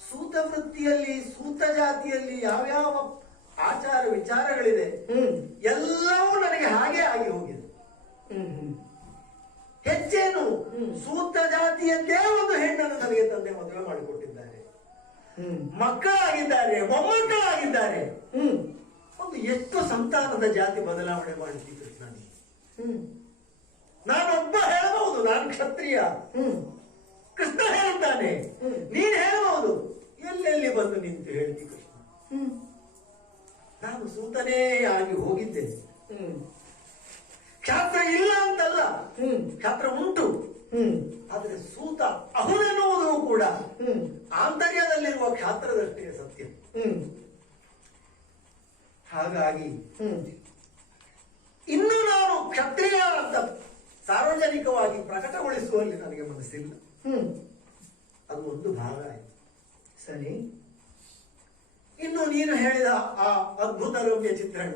ಸೂತ ವೃತ್ತಿಯಲ್ಲಿ ಸೂತ ಜಾತಿಯಲ್ಲಿ ಯಾವ್ಯಾವ ಆಚಾರ ವಿಚಾರಗಳಿದೆ ಎಲ್ಲವೂ ನನಗೆ ಹಾಗೆ ಆಗಿ ಹೋಗಿದೆ. ಹೆಚ್ಚೇನು ಸೂತ ಜಾತಿಯದ್ದೇ ಒಂದು ಹೆಣ್ಣನ್ನು ನನಗೆ ತಂದೆ ಮದುವೆ ಮಾಡಿಕೊಟ್ಟಿದ್ದಾರೆ. ಮಕ್ಕಳಾಗಿದ್ದಾರೆ, ಮೊಮ್ಮಕ್ಕಳಾಗಿದ್ದಾರೆ. ಒಂದು ಎಷ್ಟು ಸಂತಾನದ ಜಾತಿ ಬದಲಾವಣೆ ಮಾಡಿದ್ದಿ ಕೃಷ್ಣ. ನಾನೊಬ್ಬ ಹೇಳಬಹುದು ನಾನು ಕ್ಷತ್ರಿಯ, ಕೃಷ್ಣ ಹೇಳ್ತಾನೆ. ನೀನ್ ಹೇಳಬಹುದು, ಎಲ್ಲೆಲ್ಲಿ ಬಂದು ನಿಂತು ಹೇಳ್ತಿ ಕೃಷ್ಣ. ನಾನು ಸೂತನೇ ಆಗಿ ಹೋಗಿದ್ದೇನೆ. ಕ್ಷಾತ್ರ ಇಲ್ಲ ಅಂತಲ್ಲ, ಕ್ಷಾತ್ರ ಉಂಟು. ಆದ್ರೆ ಸೂತ ಅಹುನೆನ್ನುವುದು ಕೂಡ ಆಂತರ್ಯದಲ್ಲಿರುವ ಕ್ಷಾತ್ರದಷ್ಟೇ ಸತ್ಯ. ಹಾಗಾಗಿ ಇನ್ನು ನಾನು ಕ್ಷತ್ರಿಯ ಅಂತ ಸಾರ್ವಜನಿಕವಾಗಿ ಪ್ರಕಟಗೊಳಿಸುವಲ್ಲಿ ನನಗೆ ಮನಸ್ಸಿಲ್ಲ. ಅದು ಒಂದು ಭಾಗ ಆಯ್ತು. ಸರಿ, ಇನ್ನು ನೀನು ಹೇಳಿದ ಆ ಅದ್ಭುತ ರಮ್ಯ ಚಿತ್ರಣ,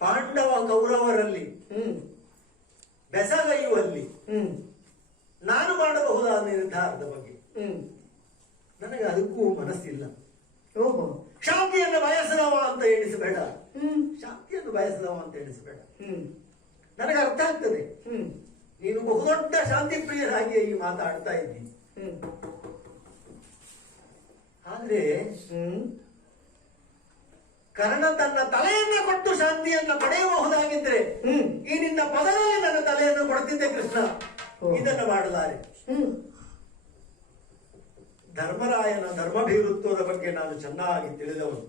ಪಾಂಡವ ಕೌರವರಲ್ಲಿ ಬೆಸಗೈಯುವಲ್ಲಿ ನಾನು ಮಾಡಬಹುದಾದ ನಿರ್ಧಾರದ ಬಗ್ಗೆ ನನಗೆ ಅದಕ್ಕೂ ಮನಸ್ಸಿಲ್ಲ. ಓಹೋ, ಶಾಂತಿಯನ್ನು ಬಯಸದವ ಅಂತ ಎಣಿಸಬೇಡ, ಶಾಂತಿಯನ್ನು ಬಯಸದವ ಅಂತ ಎಣಿಸಬೇಡ. ನನಗೆ ಅರ್ಥ ಆಗ್ತದೆ, ನೀನು ಬಹುದೊಡ್ಡ ಶಾಂತಿ ಪ್ರಿಯರಾಗಿ ಈ ಮಾತಾಡ್ತಾ ಇದ್ದೀನಿ. ಆದ್ರೆ ಕರ್ಣ ತನ್ನ ತಲೆಯನ್ನ ಕೊಟ್ಟು ಶಾಂತಿಯನ್ನ ಪಡೆಯಬಹುದಾಗಿದ್ರೆ ಈ ನಿನ್ನ ಪದದಲ್ಲಿ ನನ್ನ ತಲೆಯನ್ನು ಕೊಡ್ತಿದ್ದೆ ಕೃಷ್ಣ. ಇದನ್ನು ಮಾಡಲಾರೆ. ಧರ್ಮರಾಯನ ಧರ್ಮಭೀರುತ್ವದ ಬಗ್ಗೆ ನಾನು ಚೆನ್ನಾಗಿ ತಿಳಿದವನು.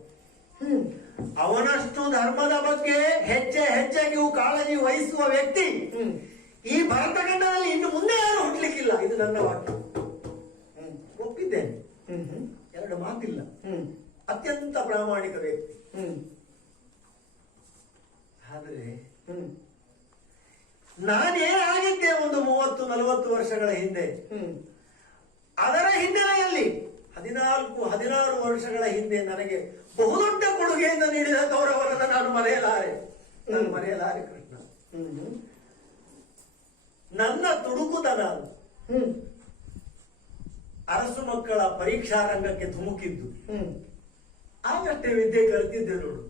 ಅವನಷ್ಟು ಧರ್ಮದ ಬಗ್ಗೆ ಹೆಚ್ಚೆಗೂ ಕಾಳಜಿ ವಹಿಸುವ ವ್ಯಕ್ತಿ ಈ ಭರತಖಂಡದಲ್ಲಿ ಇನ್ನು ಮುಂದೆ ಯಾರು ಹುಟ್ಟಲಿಕ್ಕಿಲ್ಲ. ಇದು ನನ್ನ ವಾಕ್ಯ. ಒಪ್ಪಿದ್ದೇನೆ, ಎರಡು ಮಾತಿಲ್ಲ. ಅತ್ಯಂತ ಪ್ರಾಮಾಣಿಕ ವ್ಯಕ್ತಿ. ಆದ್ರೆ ನಾನೇನಾಗಿದ್ದೆ ಒಂದು 30-40 ವರ್ಷಗಳ ಹಿಂದೆ, ಅದರ ಹಿನ್ನೆಲೆಯಲ್ಲಿ 14-16 ವರ್ಷಗಳ ಹಿಂದೆ ನನಗೆ ಬಹುದೊಡ್ಡ ಕೊಡುಗೆಯಿಂದ ನೀಡಿದ ಗೌರವವನ್ನು ನಾನು ಮರೆಯಲಾರೆ ಕೃಷ್ಣ. ನನ್ನ ತುಡುಕುತನ ಅರಸು ಮಕ್ಕಳ ಪರೀಕ್ಷಾ ರಂಗಕ್ಕೆ ಧುಮುಕಿದ್ದು, ಆಗಷ್ಟೇ ವಿದ್ಯೆ ಕಲಿತಿದ್ದೆ ನೋಡು.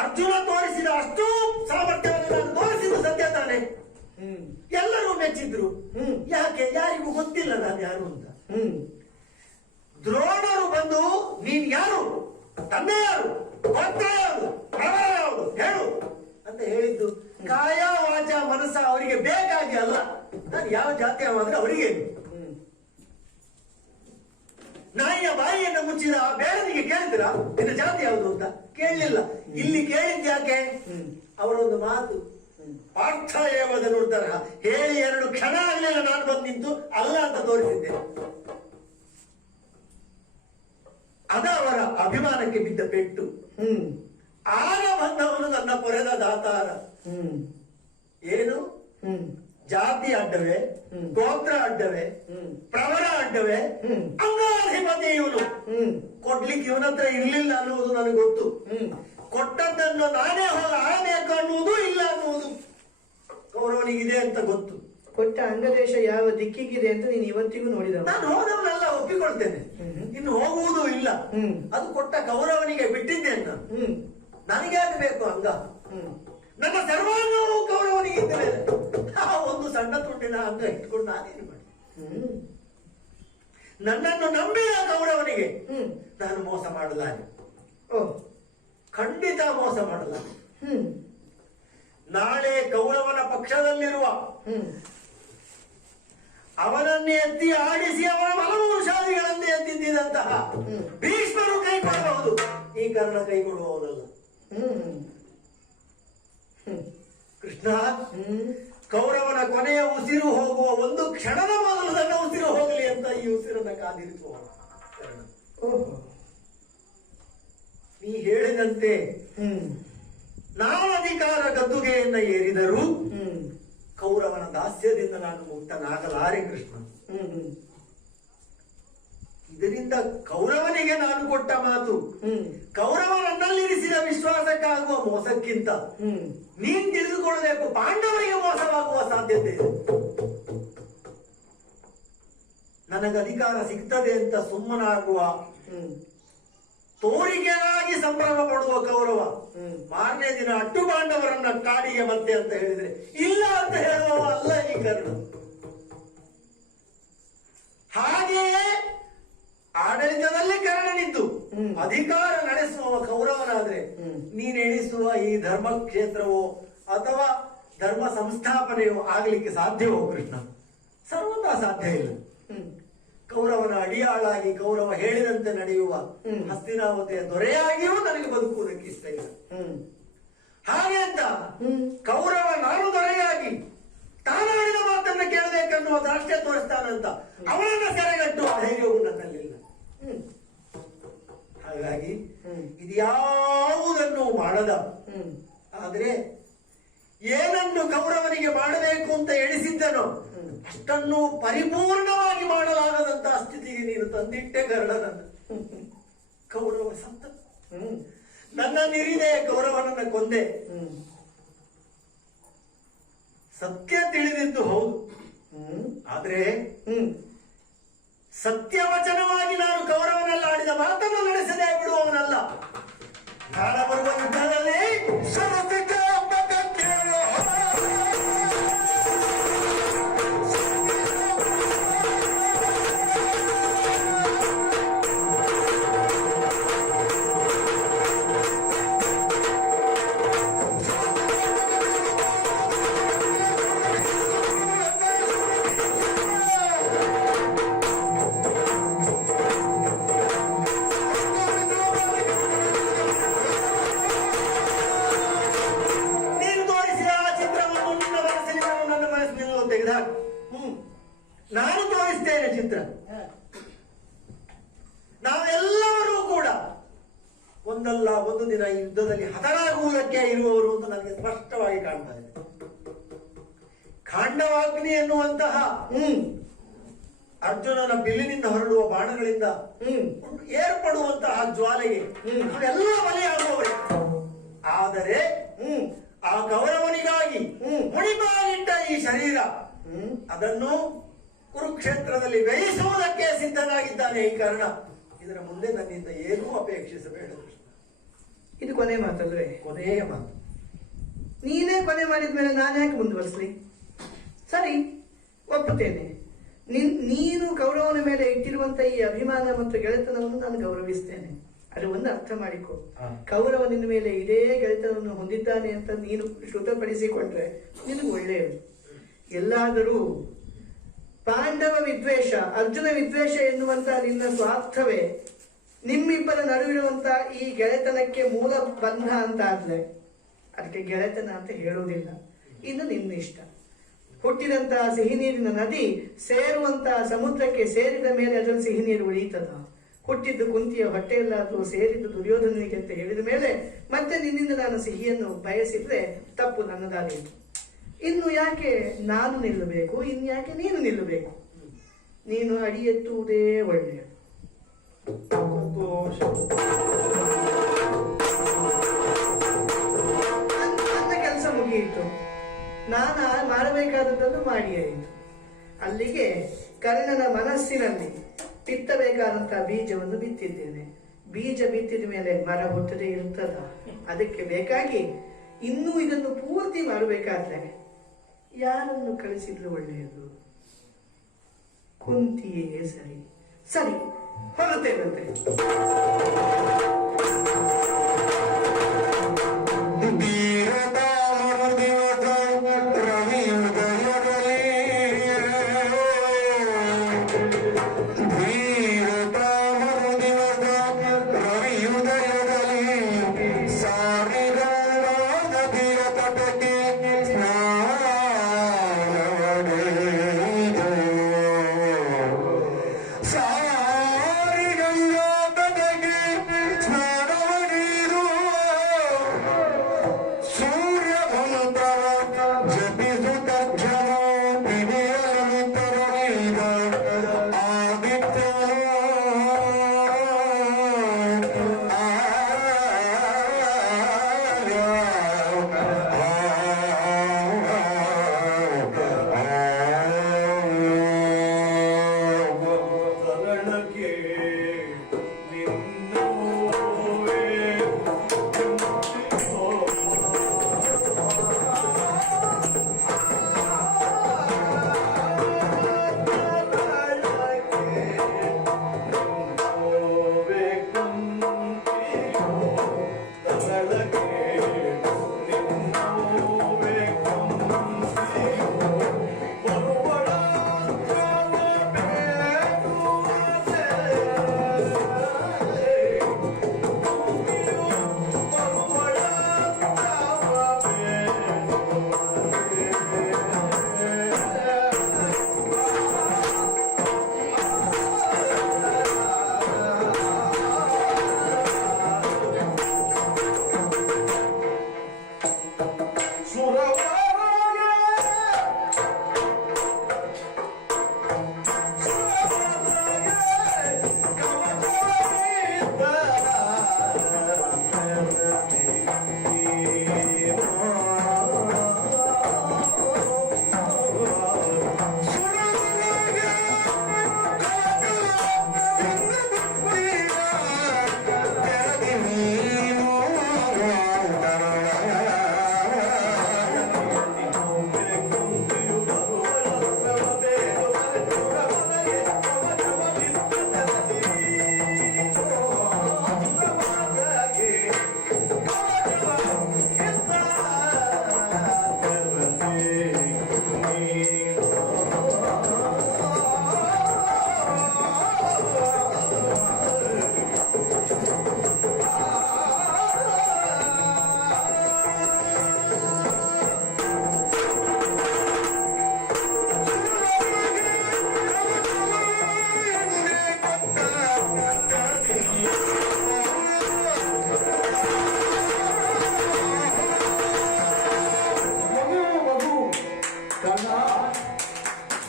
ಅರ್ಜುನ ತೋರಿಸಿದ ಅಷ್ಟೂ ಸಾಮರ್ಥ್ಯವನ್ನು ನಾನು ತೋರಿಸಿದ್ದು ಸತ್ಯ ತಾನೆ. ಎಲ್ಲರೂ ಮೆಚ್ಚಿದ್ರು. ಯಾಕೆ? ಯಾರಿಗೂ ಗೊತ್ತಿಲ್ಲ ನಾನು ಯಾರು ಅಂತ. ದ್ರೋಣರು ಬಂದು ನೀನ್ ಯಾರು, ತಂದೆ ಯಾರು, ಗೋತ್ರ ಯಾವುದು, ಪ್ರವರ ಯಾವುದು ಹೇಳು ಅಂತ ಹೇಳಿದ್ದು ಕಾಯ ವಾಚ ಮನಸ್ಸ ಅವರಿಗೆ ಬೇಕಾಗಿ ಅಲ್ಲ. ನಾನು ಯಾವ ಜಾತಿಯ ಮಾತ್ರ ಅವರಿಗೆ. ನಾಯಿಯ ಬಾಯಿಯನ್ನು ಮುಚ್ಚಿದ ಬೇಡನಿಗೆ ಕೇಳಿದ್ರ ನಿನ್ನ ಜಾತಿ ಯಾವುದು ಅಂತ? ಕೇಳಲಿಲ್ಲ. ಇಲ್ಲಿ ಕೇಳಿದ್ ಯಾಕೆ? ಅವರೊಂದು ಮಾತು, ಪಾರ್ಥ ಏವದನು ತರಹ ಹೇಳಿ 2 ಕ್ಷಣ ಆಗಲಿಲ್ಲ ನಾನು ಬಂದು ನಿಂತು ಅಲ್ಲ ಅಂತ ತೋರಿಸಿದ್ದೆ. ಅದ ಅವರ ಅಭಿಮಾನಕ್ಕೆ ಬಿದ್ದ ಪೆಟ್ಟು. ಆಗ ಬಂದವನು ನನ್ನ ಪೊರೆದ ದಾತಾರ. ಏನು? ಜಾತಿ ಅಡ್ಡವೇ, ಗೋತ್ರ ಅಡ್ಡವೇ, ಪ್ರವರ ಅಡ್ಡವೇ, ಅಂಗಾಧಿಪತಿ ಇವನು. ಕೊಡ್ಲಿಕ್ಕೆ ಇವನ ಹತ್ರ ಇರ್ಲಿಲ್ಲ ಅನ್ನುವುದು ನನಗೆ ಗೊತ್ತು. ಕೊಟ್ಟದ್ದನ್ನು ನಾನೇ ಹೋಗಿ ಆಳಬೇಕು ಅನ್ನುವುದು ಇಲ್ಲ ಅನ್ನುವುದು ಕೌರವನಿಗಿದೆ ಅಂತ ಗೊತ್ತು. ಕೊಟ್ಟ ಅಂಗದೇಶ ಯಾವ ದಿಕ್ಕಿಗಿದೆ ಅಂತ ನೀನು ಇವತ್ತಿಗೂ ನೋಡಿದ? ನಾನು ಹೋದವನ್ನೆಲ್ಲ ಒಪ್ಪಿಕೊಳ್ತೇನೆ, ಇನ್ನು ಹೋಗುವುದೂ ಇಲ್ಲ. ಅದು ಕೊಟ್ಟ ಕೌರವನಿಗೆ ಬಿಟ್ಟಿದ್ದೇನೆ ನಾನು. ನನಗೆ ಆಗಬೇಕು ಅಂಗ. ನನ್ನ ಸರ್ವಾಂಗವು ಕೌರವನಿಗೆ ಇದ್ದ ಮೇಲೆ ಒಂದು ಸಣ್ಣ ತುಂಡಿನ ಅಂಗ ಇಟ್ಕೊಂಡು ನಾನೇನು ಮಾಡಿ? ನನ್ನನ್ನು ನಂಬಿದ ಕೌರವನಿಗೆ ಹ್ಮ್ ನಾನು ಮೋಸ ಮಾಡಲಾರೆ. ಓ ಖಂಡಿತ ಮೋಸ ಮಾಡಲಾರೆ. ಹ್ಮ್ ನಾಳೆ ಕೌರವನ ಪಕ್ಷದಲ್ಲಿರುವ ಹ್ಮ್ ಅವನನ್ನೇ ಎತ್ತಿ ಆಡಿಸಿ ಅವನ ಬಲವಂಶಾದಿಗಳನ್ನೇ ಎತ್ತಿದ್ದಂತಹ ಭೀಷ್ಮರು ಕೈಗೊಳ್ಳಬಹುದು, ಈ ಕರ್ಣ ಕೈಗೊಳ್ಳುವವನಲ್ಲ. ಹ್ಮ್ ಹ್ಮ್ ಕೃಷ್ಣ, ಹ್ಮ್ ಕೌರವನ ಕೊನೆಯ ಉಸಿರು ಹೋಗುವ ಒಂದು ಕ್ಷಣದ ಮೊದಲು ನನ್ನ ಉಸಿರು ಹೋಗಲಿ ಅಂತ ಈ ಉಸಿರನ್ನ ಕಾದಿರಿಸುವ ಕರ್ಣ. ಓಹೋ ನೀ ಹೇಳಿದಂತೆ ಹ್ಮ್ ನಾನು ಅಧಿಕಾರ ಗದ್ದುಗೆಯನ್ನ ಏರಿದರೂ ಹ್ಮ್ ಕೌರವನ ದಾಸ್ಯದಿಂದ ನಾನು ಮುಕ್ತನಾಗಲಾರೆ ಕೃಷ್ಣ. ಹ್ಮ್ ಹ್ಮ್ ಇದರಿಂದ ಕೌರವನಿಗೆ ನಾನು ಕೊಟ್ಟ ಮಾತು, ಹ್ಮ್ ಕೌರವನನ್ನಲ್ಲಿರಿಸಿದ ವಿಶ್ವಾಸಕ್ಕಾಗುವ ಮೋಸಕ್ಕಿಂತ ಹ್ಮ್ ನೀನ್ ತಿಳಿದುಕೊಳ್ಳಬೇಕು, ಪಾಂಡವರಿಗೆ ಮೋಸವಾಗುವ ಸಾಧ್ಯತೆ ಇದೆ. ನನಗೆ ಅಧಿಕಾರ ಸಿಗ್ತದೆ ಅಂತ ಸುಮ್ಮನಾಗುವ, ಹ್ಮ್ ತೋರಿಕೆಯಾಗಿ ಸಂಭ್ರಮ ಪಡುವ ಕೌರವ ಹ್ಮ್ ಮಾರನೇ ದಿನ ಅಟ್ಟು ಪಾಂಡವರನ್ನ ಕಾಡಿಗೆ ಮತ್ತೆ ಅಂತ ಹೇಳಿದ್ರೆ ಇಲ್ಲ ಅಂತ ಹೇಳುವವ ಅಲ್ಲ ಈ ಕರ್ಣ. ಹಾಗೆಯೇ ಆಡಳಿತದಲ್ಲಿ ಕರ್ಣನಿದ್ದು ಹ್ಮ್. ಅಧಿಕಾರ ನಡೆಸುವ ಕೌರವನಾದ್ರೆ ಹ್ಮ್. ನೀನ್ ಎಣಿಸುವ ಈ ಧರ್ಮ ಕ್ಷೇತ್ರವೋ ಅಥವಾ ಧರ್ಮ ಸಂಸ್ಥಾಪನೆಯೋ ಆಗ್ಲಿಕ್ಕೆ ಸಾಧ್ಯವೋ ಕೃಷ್ಣ? ಸರ್ವತಾ ಸಾಧ್ಯ ಇಲ್ಲ. ಹ್ಮ್ ಕೌರವನ ಅಡಿಯಾಳಾಗಿ ಕೌರವ ಹೇಳಿದಂತೆ ನಡೆಯುವ ಹ್ಮ್. ಹಸ್ತಿನಾವತಿಯ ದೊರೆಯಾಗಿಯೂ ನನಗೆ ಬದುಕುವುದಕ್ಕೆ ಇಷ್ಟ ಇಲ್ಲ. ಹ್ಮ್ ಹಾಗೆ ಅಂತ ಹ್ಮ್ ಕೌರವ ನಾನು ದೊರೆಯಾಗಿ ತಾನಾಡಿದ ಮಾತನ್ನ ಕೇಳಬೇಕನ್ನುವ ದಾಷ್ಟ್ಯ ತೋರಿಸ್ತಾನಂತ ಅವನನ್ನ ಸೆರೆಗಟ್ಟುವ ಧೈರ್ಯವು ನನ್ನಲ್ಲಿಲ್ಲ. ಹ್ಮ್ ಹಾಗಾಗಿ ಹ್ಮ್ ಇದ್ಯಾವುದನ್ನು ಮಾಡದ, ಹ್ಮ್ ಆದ್ರೆ ಏನನ್ನು ಕೌರವನಿಗೆ ಮಾಡಬೇಕು ಅಂತ ಎಣಿಸಿದ್ದನೋ ಹ್ಮ್. ಅಷ್ಟನ್ನು ಪರಿಪೂರ್ಣವಾಗಿ ಮಾಡಲಾಗದಂತಹ ಸ್ಥಿತಿಗೆ ನೀನು ತಂದಿಟ್ಟೆ ಗರುಡನನ್ನು. ಕೌರವ ಸತ್ತ, ಹ್ಮ್ ನನ್ನ ನಿರಿದೆ, ಕೌರವನನ್ನ ಕೊಂದೆ. ಹ್ಮ್ ಸತ್ಯ ತಿಳಿದಿದ್ದು ಹೌದು, ಹ್ಮ್ ಆದ್ರೆ ಹ್ಮ್ ಸತ್ಯವಚನವಾಗಿ ನಾನು ಕೌರವನಲ್ಲಿ ಆಡಿದ ಮಾತನ್ನು ನಡೆಸದೆ ಬಿಡುವವನಲ್ಲ. ನಾಳೆ ಬರುವ ಯುದ್ಧದಲ್ಲಿ ನೀನು ತೋರಿಸಿದ ಆ ಚಿತ್ರವನ್ನು ನಿನ್ನ ಮನಸ್ಸಿನಲ್ಲಿ ನನ್ನ ಮನಸ್ಸಿನಲ್ಲಿ ತೆಗೆದುಹಾಕು. ನಾನು ತೋರಿಸ್ತೇನೆ ಚಿತ್ರ. ನಾವೆಲ್ಲರೂ ಕೂಡ ಒಂದಲ್ಲ ಒಂದು ದಿನ ಈ ಯುದ್ಧದಲ್ಲಿ ಹತರಾಗುವುದಕ್ಕೆ ಇರುವವರು ಅಂತ ನನಗೆ ಸ್ಪಷ್ಟವಾಗಿ ಕಾಣ್ತಾ ಇದೆ. ಖಾಂಡವಾಗ್ನಿ ಎನ್ನುವಂತಹ ಹ್ಮ್ ಅರ್ಜುನನ ಬಿಲ್ಲಿನಿಂದ ಹೊರಡುವ ಬಾಣಗಳಿಂದ ಹ್ಮ್ ಏರ್ಪಡುವಂತಹ ಜ್ವಾಲೆಗೆ ನಾವೆಲ್ಲ ಬಲಿಯಾಗುವವರೇ. ಆದರೆ ಹ್ಮ್ ಆ ಕೌರವನಿಗಾಗಿ ಮುಡಿಪಾಗಿಟ್ಟ ಈ ಶರೀರ ಹ್ಮ್ ಅದನ್ನು ಕುರುಕ್ಷೇತ್ರದಲ್ಲಿ ಬೇಯಿಸುವುದಕ್ಕೆ ಸಿದ್ಧನಾಗಿದ್ದಾನೆ ಈ ಕಾರಣ. ಇದರ ಮುಂದೆ ನನ್ನಿಂದ ಏನೂ ಅಪೇಕ್ಷಿಸಬೇಡ ಕೃಷ್ಣ. ಇದು ಕೊನೆ ಮಾತಲ್ವೇ? ಕೊನೆಯ ಮಾತು. ನೀನೇ ಕೊನೆ ಮಾಡಿದ್ಮೇಲೆ ನಾನು ಯಾಕೆ ಮುಂದುವರಿಸ್ಲಿ? ಸರಿ, ಒಪ್ಪುತ್ತೇನೆ. ನೀನು ಕೌರವನ ಮೇಲೆ ಇಟ್ಟಿರುವಂತ ಈ ಅಭಿಮಾನ ಮತ್ತು ಗೆಳೆತನವನ್ನು ನಾನು ಗೌರವಿಸ್ತೇನೆ. ಅದು ಒಂದು ಅರ್ಥ ಮಾಡಿಕೊ. ಕೌರವ ನಿನ್ನ ಮೇಲೆ ಇದೇ ಗೆಳೆತನವನ್ನು ಹೊಂದಿದ್ದಾನೆ ಅಂತ ನೀನು ಶ್ರುತಪಡಿಸಿಕೊಂಡ್ರೆ ನಿನಗೆ ಒಳ್ಳೆಯದು. ಎಲ್ಲಾದರೂ ಪಾಂಡವ ವಿದ್ವೇಷ, ಅರ್ಜುನ ವಿದ್ವೇಷ ಎನ್ನುವಂತ ನಿನ್ನ ಸ್ವಾರ್ಥವೇ ನಿಮ್ಮಿಬ್ಬರ ನಡುವಿರುವಂತ ಈ ಗೆಳೆತನಕ್ಕೆ ಮೂಲ ಬಂಧ ಅಂತ ಆದ್ರೆ ಅದಕ್ಕೆ ಗೆಳೆತನ ಅಂತ ಹೇಳುವುದಿಲ್ಲ. ಇನ್ನು ನಿನ್ನ ಇಷ್ಟ. ಹುಟ್ಟಿದಂತಹ ಸಿಹಿ ನೀರಿನ ನದಿ ಸೇರುವಂತಹ ಸಮುದ್ರಕ್ಕೆ ಸೇರಿದ ಮೇಲೆ ಅದರಲ್ಲಿ ಸಿಹಿ ನೀರು ಉಳಿಯುತ್ತದ? ಹುಟ್ಟಿದ್ದು ಕುಂತಿಯ ಹೊಟ್ಟೆಯಲ್ಲಾದರೂ ಸೇರಿದ್ದು ದುರ್ಯೋಧನನಿಗೆ ಅಂತ ಹೇಳಿದ ಮೇಲೆ ಮತ್ತೆ ನಿನ್ನಿಂದ ನಾನು ಸಿಹಿಯನ್ನು ಬಯಸಿದ್ರೆ ತಪ್ಪು ನನ್ನದಾಗಿತ್ತು. ಇನ್ನು ಯಾಕೆ ನಾನು ನಿಲ್ಲಬೇಕು? ಇನ್ನು ಯಾಕೆ ನೀನು ನಿಲ್ಲಬೇಕು? ನೀನು ಅಡಿ ಎತ್ತುವುದೇ ಒಳ್ಳೆಯದು. ನನ್ನ ಕೆಲಸ ಮುಗಿಯಿತು. ನಾನು ಮಾಡಬೇಕಾದದ್ದನ್ನು ಮಾಡಿ ಆಯಿತು. ಅಲ್ಲಿಗೆ ಕರ್ಣನ ಮನಸ್ಸಿನಲ್ಲಿ ಬಿತ್ತಬೇಕಾದಂತಹ ಬೀಜವನ್ನು ಬಿತ್ತಿದ್ದೇನೆ. ಬೀಜ ಬಿತ್ತಿದ ಮೇಲೆ ಮರ ಹುಟ್ಟದೇ ಇರುತ್ತದ? ಅದಕ್ಕೆ ಬೇಕಾಗಿ ಇನ್ನೂ ಇದನ್ನು ಪೂರ್ತಿ ಮಾಡಬೇಕಾದ್ರೆ ಯಾರನ್ನು ಕಳಿಸಿದ್ರು ಒಳ್ಳೆಯದು? ಕುಂತಿಯೇ ಸರಿ. ಸರಿ, ಹೊರತೇನಂತೆ.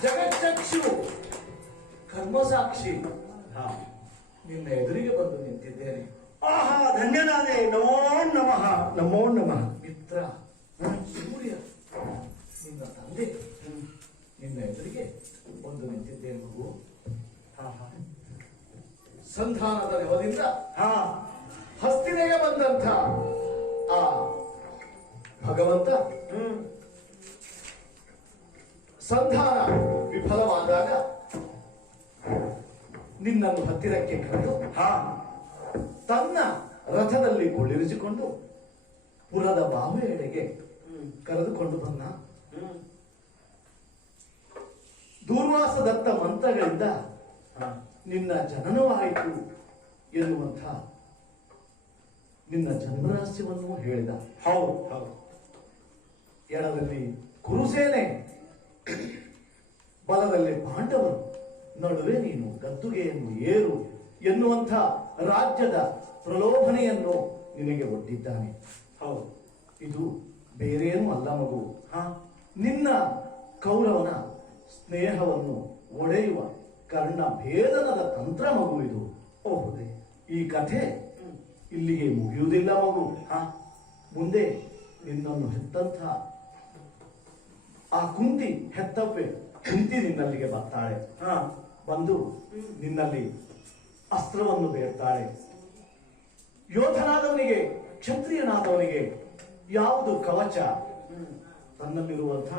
ಜಗಚ್ಚಕ್ಷು ಕರ್ಮಸಾಕ್ಷಿ ನಿನ್ನ ಎದುರಿಗೆ ಬಂದು ನಿಂತಿದ್ದೇನೆ. ಆಹಾ, ಧನ್ಯನಾದೆ. ನಮೋ ನಮಃ, ನಮೋ ನಮಃ. ಮಿತ್ರ ಸೂರ್ಯ ನಿನ್ನ ತಂದೆ ನಿನ್ನ ಎದುರಿಗೆ ಬಂದು ನಿಂತಿದ್ದೇನೆ ಮಗು. ಸಂಧಾನದ ನೆವದಿಂದ ಹಾ ಹಸ್ತಿನೆಗೆ ಬಂದಂಥ ಆ ಭಗವಂತ ಸಂಧಾನ ವಿಫಲವಾದಾಗ ನಿನ್ನನ್ನು ಹತ್ತಿರಕ್ಕೆ ಕರೆದು ತನ್ನ ರಥದಲ್ಲಿ ಕುಳ್ಳಿರಿಸಿಕೊಂಡು ಪುರದ ಬಾವೆಯೆಡೆಗೆ ಕರೆದುಕೊಂಡು ಬಂದ. ದೂರ್ವಾಸದತ್ತ ಮಂತ್ರಗಳಿಂದ ನಿನ್ನ ಜನನವಾಯಿತು ಎನ್ನುವಂಥ ನಿನ್ನ ಜನ್ಮರಹಸ್ಯವನ್ನು ಹೇಳಿದ. ಹೌದು. ಎಡದಲ್ಲಿ ಕುರುಸೇನೆ, ಬಲದಲ್ಲಿ ಪಾಂಡವರು, ನಡುವೆ ನೀನು ಗದ್ದುಗೆಯನ್ನು ಏರು ಎನ್ನುವಂಥ ರಾಜ್ಯದ ಪ್ರಲೋಭನೆಯನ್ನು ನಿನಗೆ ಒಡ್ಡಿದ್ದಾನೆ. ಹೌದು. ಇದು ಬೇರೇನೂ ಅಲ್ಲ ಮಗು. ನಿನ್ನ ಕೌರವನ ಸ್ನೇಹವನ್ನು ಒಡೆಯುವ ಕರ್ಣ ಭೇದನದ ತಂತ್ರ ಮಗು ಇದು. ಓಹುದೇ, ಈ ಕಥೆ ಇಲ್ಲಿಗೆ ಮುಗಿಯುವುದಿಲ್ಲ ಮಗು. ಮುಂದೆ ನಿನ್ನನ್ನು ಹೆತ್ತಂಥ ಆ ಕುಂತಿ ಹೆತ್ತಪ್ಪೆ ಕುಂತಿ ನಿನ್ನಲ್ಲಿಗೆ ಬರ್ತಾಳೆ. ಬಂದು ನಿನ್ನಲ್ಲಿ ಅಸ್ತ್ರವನ್ನು ಬೇಡ್ತಾಳೆ. ಯೋಧನಾದವನಿಗೆ, ಕ್ಷತ್ರಿಯನಾದವನಿಗೆ ಯಾವುದು ಕವಚ? ತನ್ನಲ್ಲಿರುವಂಥ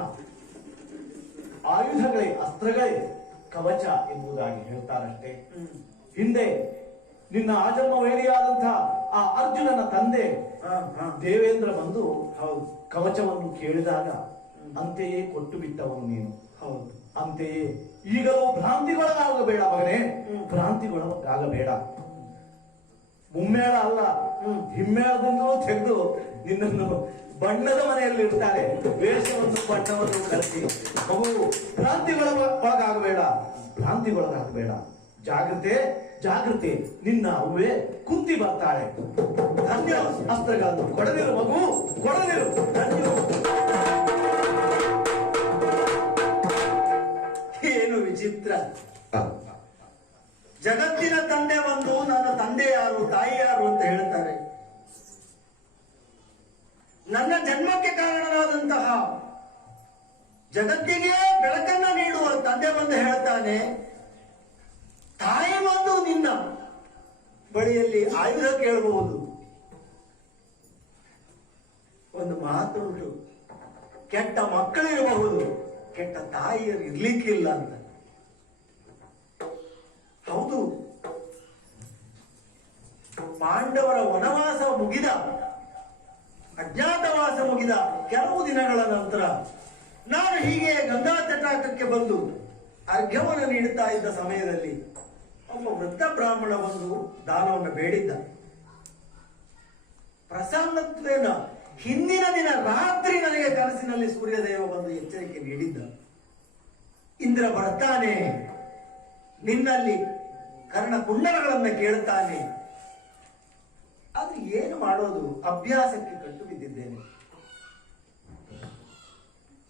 ಆಯುಧಗಳೇ, ಅಸ್ತ್ರಗಳೇ ಕವಚ ಎಂಬುದಾಗಿ ಹೇಳ್ತಾರಷ್ಟೇ. ಹ್ಮ್. ಹಿಂದೆ ನಿನ್ನ ಆಜನ್ಮ ವೇರಿಯಾದಂತಹ ಆ ಅರ್ಜುನನ ತಂದೆ ಹಾ, ಹಾ. ದೇವೇಂದ್ರ ಬಂದು ಹೌದು ಕವಚವನ್ನು ಕೇಳಿದಾಗ ಅಂತೆಯೇ ಕೊಟ್ಟು ಬಿಟ್ಟವನು ನೀನು. ಹೌದು. ಅಂತೆಯೇ ಈಗಲೂ ಭ್ರಾಂತಿಗೊಳಗಾಗಬೇಡ ಮಗನೇ, ಭ್ರಾಂತಿಗೊಳಗಾಗಬೇಡ. ಮುಮ್ಮೇಳ ಅಲ್ಲ, ಹಿಮ್ಮೇಳದಿಂದಲೂ ತೆಗೆದು ನಿನ್ನನ್ನು ಬಣ್ಣದ ಮನೆಯಲ್ಲಿ ಇರ್ತಾರೆ, ವೇಷವನ್ನು ಬಣ್ಣವನ್ನು ಕಲಿಸಿ. ಮಗು, ಭ್ರಾಂತಿಗೊಳಗಾಗಬೇಡ, ಭ್ರಾಂತಿಗೊಳಗಾಗಬೇಡ. ಜಾಗ್ರತೆ ಜಾಗ್ರತೆ, ನಿನ್ನ ಅವ್ವೆ ಕುಂತಿ ಬರ್ತಾಳೆ. ಧನ್ಯ ಅಸ್ತ್ರಗಳನ್ನು ಕೊಡದಿರು ಮಗು, ಕೊಡದಿರು. ಧನ್ಯ. ಏನು ವಿಚಿತ್ರ! ಜಗತ್ತಿನ ತಂದೆ ಬಂದು ನನ್ನ ತಂದೆ ಯಾರು ತಾಯಿ ಯಾರು ಅಂತ ಹೇಳ್ತಾರೆ. ನನ್ನ ಜನ್ಮಕ್ಕೆ ಕಾರಣನಾದಂತಹ ಜಗತ್ತಿಗೆ ಬೆಳಕನ್ನ ನೀಡುವ ತಂದೆ ಬಂದು ಹೇಳ್ತಾನೆ, ತಾಯಿ ಬಂದು ನಿನ್ನ ಬಳಿಯಲ್ಲಿ ಆಯುಧ ಕೇಳಬಹುದು. ಒಂದು ಮಾತುಂಟು, ಕೆಟ್ಟ ಮಕ್ಕಳಿರಬಹುದು, ಕೆಟ್ಟ ತಾಯಿಯರು ಇರ್ಲಿಕ್ಕಿಲ್ಲ ಅಂತ. ಹೌದು, ಪಾಂಡವರ ವನವಾಸ ಮುಗಿದ, ಅಜ್ಞಾತವಾಸ ಮುಗಿದ ಕೆಲವು ದಿನಗಳ ನಂತರ ನಾನು ಹೀಗೆ ಗಂಗಾ ತಟಾಕಕ್ಕೆ ಬಂದು ಅರ್ಘ್ಯವನ್ನು ನೀಡುತ್ತಾ ಇದ್ದ ಸಮಯದಲ್ಲಿ ಒಬ್ಬ ವೃದ್ಧ ಬ್ರಾಹ್ಮಣ ಬಂದು ದಾನವನ್ನು ಬೇಡಿದ್ದ. ಪ್ರಸನ್ನತ್ವೇನ ಹಿಂದಿನ ದಿನ ರಾತ್ರಿ ನನಗೆ ಕನಸಿನಲ್ಲಿ ಸೂರ್ಯದೇವ ಬಂದು ಎಚ್ಚರಿಕೆ ನೀಡಿದ್ದ. ಇಂದ್ರ ಬರ್ತಾನೆ, ನಿನ್ನಲ್ಲಿ ಕರ್ಣ ಕುಂಡಲಗಳನ್ನ ಕೇಳುತ್ತಾನೆ. ಆದ್ರೆ ಏನು ಮಾಡೋದು, ಅಭ್ಯಾಸಕ್ಕೆ ಕಟ್ಟು ಬಿದ್ದಿದ್ದೇನೆ.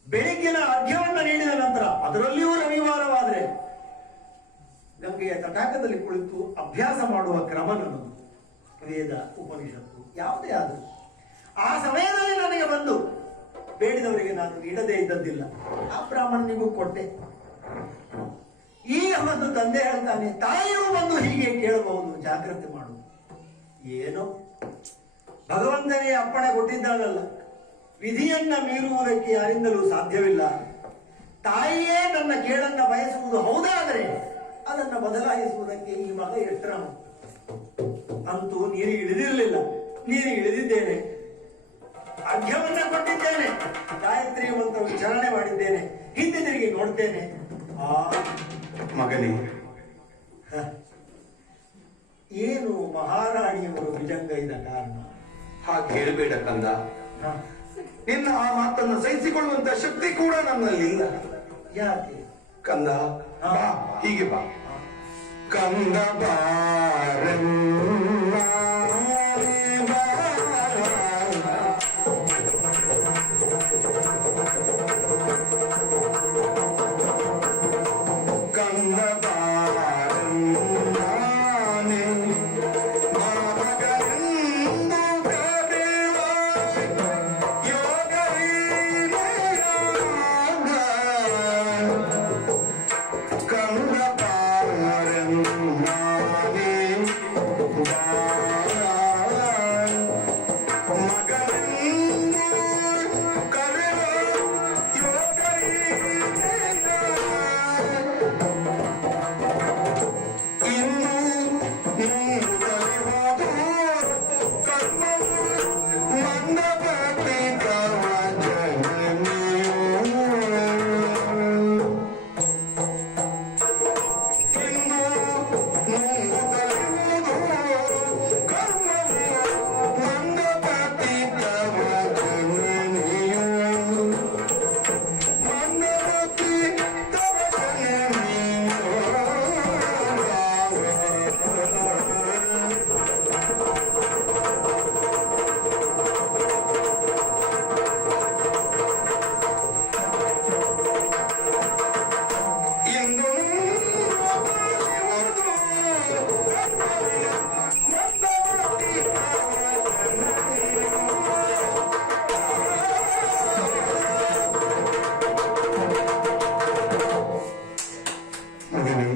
ಬೆಳಿಗ್ಗಿನ ಅರ್ಘ್ಯವನ್ನು ನೀಡಿದ ನಂತರ, ಅದರಲ್ಲಿಯೂ ರವಿವಾರವಾದ್ರೆ ಗಂಗೆಯ ತಟಾಕದಲ್ಲಿ ಕುಳಿತು ಅಭ್ಯಾಸ ಮಾಡುವ ಕ್ರಮ ನನ್ನದು. ವೇದ ಉಪನಿಷತ್ತು ಯಾವುದೇ ಆದರೂ ಆ ಸಮಯದಲ್ಲಿ ನನಗೆ ಬಂದು ಬೇಡಿದವರಿಗೆ ನಾನು ನೀಡದೇ ಇದ್ದದ್ದಿಲ್ಲ. ಆ ಬ್ರಾಹ್ಮಣನಿಗೂ ಕೊಟ್ಟೆ. ಈಗ ಒಂದು ತಂದೆ ಹೇಳ್ತಾನೆ, ತಾಯಿಯೂ ಬಂದು ಹೀಗೆ ಕೇಳಬಹುದು, ಜಾಗ್ರತೆ ಮಾಡು. ಏನೋ ಭಗವಂತನೇ ಅಪ್ಪಣೆ ಕೊಟ್ಟಿದ್ದಾನಲ್ಲ, ವಿಧಿಯನ್ನ ಮೀರುವುದಕ್ಕೆ ಯಾರಿಂದಲೂ ಸಾಧ್ಯವಿಲ್ಲ. ತಾಯಿಯೇ ನನ್ನ ಕೇಳನ್ನ ಬಯಸುವುದು ಹೌದಾದರೆ ಅದನ್ನ ಬದಲಾಯಿಸುವುದಕ್ಕೆ ಈ ಮಗ ಎಷ್ಟರ. ಅಂತೂ ನೀರು ಇಳಿದಿರಲಿಲ್ಲ, ನೀರು ಇಳಿದಿದ್ದೇನೆ, ಅರ್ಘ್ಯವನ್ನ ಕೊಟ್ಟಿದ್ದೇನೆ, ಗಾಯತ್ರಿ ಮಂತ್ರ ಉಚ್ಚಾರಣೆ ಮಾಡಿದ್ದೇನೆ, ಹಿಂದೆ ತಿರುಗಿ ನೋಡ್ತೇನೆ. ಆ ಮಗನೇ, ಏನು ಮಹಾರಾಣಿಯವರು ವಿಜಂಗೈದ ಕಾರಣ? ಹಾಗೆ ಹೇಳಬೇಡ ಕಂದ. ನಿನ್ನ ಆ ಮಾತನ್ನು ಸಹಿಸಿಕೊಳ್ಳುವಂತ ಶಕ್ತಿ ಕೂಡ ನನ್ನಲ್ಲಿಲ್ಲ. ಯಾಕೆ ಕಂದ, ಬಾ, ಹೀಗೆ ಬಾ. ಕಂದ ಬಾರಣ್ಣ, ಕಂದ ಬಾರಣ್ಣ, ಮಗನೆಂದು ಕರೆವ ಯೋಗವೀರ್ಯ. ಕಂದ ಬಾರಣ್ಣ, ಮಗನೆಂದು ಕರೆವ ಯೋಗವೀರ್ಯ. ಇನ್ನು ಮುಂದಲಿ ಹೋದು ಕರ್ಮವು ಮಂದಪತಿ ತವ ಜನನಿಯು. ಇನ್ನು ಮುಂದಲಿ ಹೋದು ಕರ್ಮವು ಮಂದಪತಿ ತವ ಜನನಿಯು. ಮಂದಪತಿ ತವ ಜನನಿಯು. ಇಂದು ಮಗನೇ,